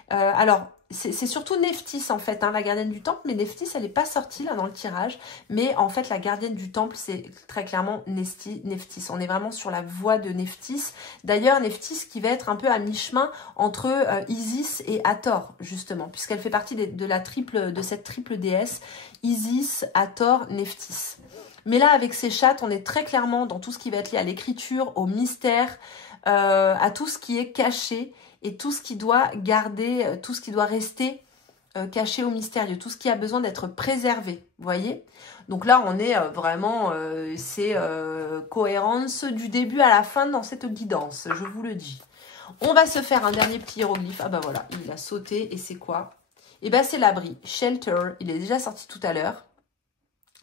Alors, c'est surtout Nephthys, en fait, hein, la gardienne du temple, mais Nephthys, elle n'est pas sortie, là, dans le tirage. Mais, en fait, la gardienne du temple, c'est très clairement Nephthys. On est vraiment sur la voie de Nephthys. D'ailleurs, Nephthys qui va être un peu à mi-chemin entre Isis et Hathor, justement, puisqu'elle fait partie de cette triple déesse, Isis, Hathor, Nephthys. Mais là, avec ces chattes, on est très clairement dans tout ce qui va être lié à l'écriture, au mystère, à tout ce qui est caché, et tout ce qui doit garder, tout ce qui doit rester caché au mystérieux, tout ce qui a besoin d'être préservé, vous voyez? Donc là, on est vraiment, c'est cohérence du début à la fin dans cette guidance, je vous le dis. On va se faire un dernier petit hiéroglyphe. Ah bah voilà, il a sauté, et c'est quoi? Et ben c'est l'abri, shelter, il est déjà sorti tout à l'heure.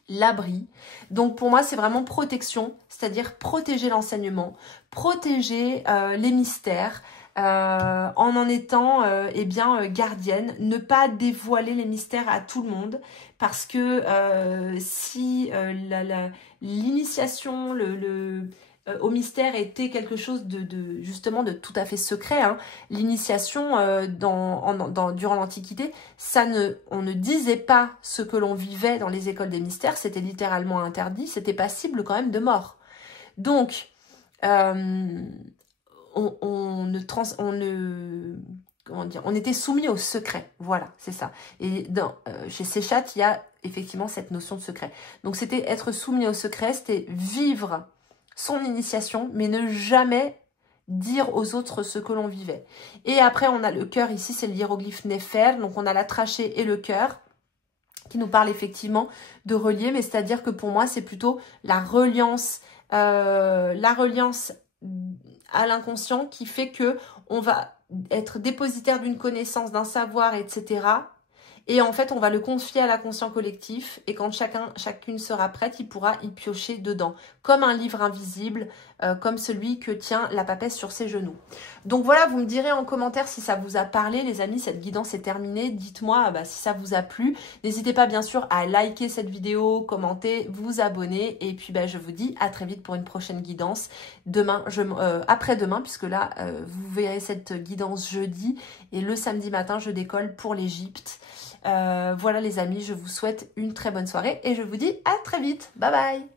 L'abri. Donc pour moi, c'est vraiment protection, c'est-à-dire protéger l'enseignement, protéger les mystères, en étant eh bien gardienne, ne pas dévoiler les mystères à tout le monde, parce que si l'initiation, au mystère était quelque chose justement de tout à fait secret, hein. L'initiation durant l'Antiquité, on ne disait pas ce que l'on vivait dans les écoles des mystères, c'était littéralement interdit, c'était passible quand même de mort. Donc, on était soumis au secret, voilà, c'est ça. Et chez Séchat, il y a effectivement cette notion de secret. Donc c'était être soumis au secret, c'était vivre son initiation, mais ne jamais dire aux autres ce que l'on vivait. Et après, on a le cœur ici, c'est le hiéroglyphe Néfer, donc on a la trachée et le cœur, qui nous parle effectivement de relier, mais c'est-à-dire que pour moi, c'est plutôt la reliance à l'inconscient qui fait que on va être dépositaire d'une connaissance, d'un savoir, etc. Et en fait, on va le confier à l'inconscient collectif. Et quand chacune sera prête, il pourra y piocher dedans. Comme un livre invisible, comme celui que tient la papesse sur ses genoux. Donc voilà, vous me direz en commentaire si ça vous a parlé. Les amis, cette guidance est terminée. Dites-moi si ça vous a plu. N'hésitez pas bien sûr à liker cette vidéo, commenter, vous abonner. Et puis je vous dis à très vite pour une prochaine guidance. Demain, après-demain, puisque là, vous verrez cette guidance jeudi. Et le samedi matin, je décolle pour l'Égypte. Voilà les amis, je vous souhaite une très bonne soirée et je vous dis à très vite. Bye bye.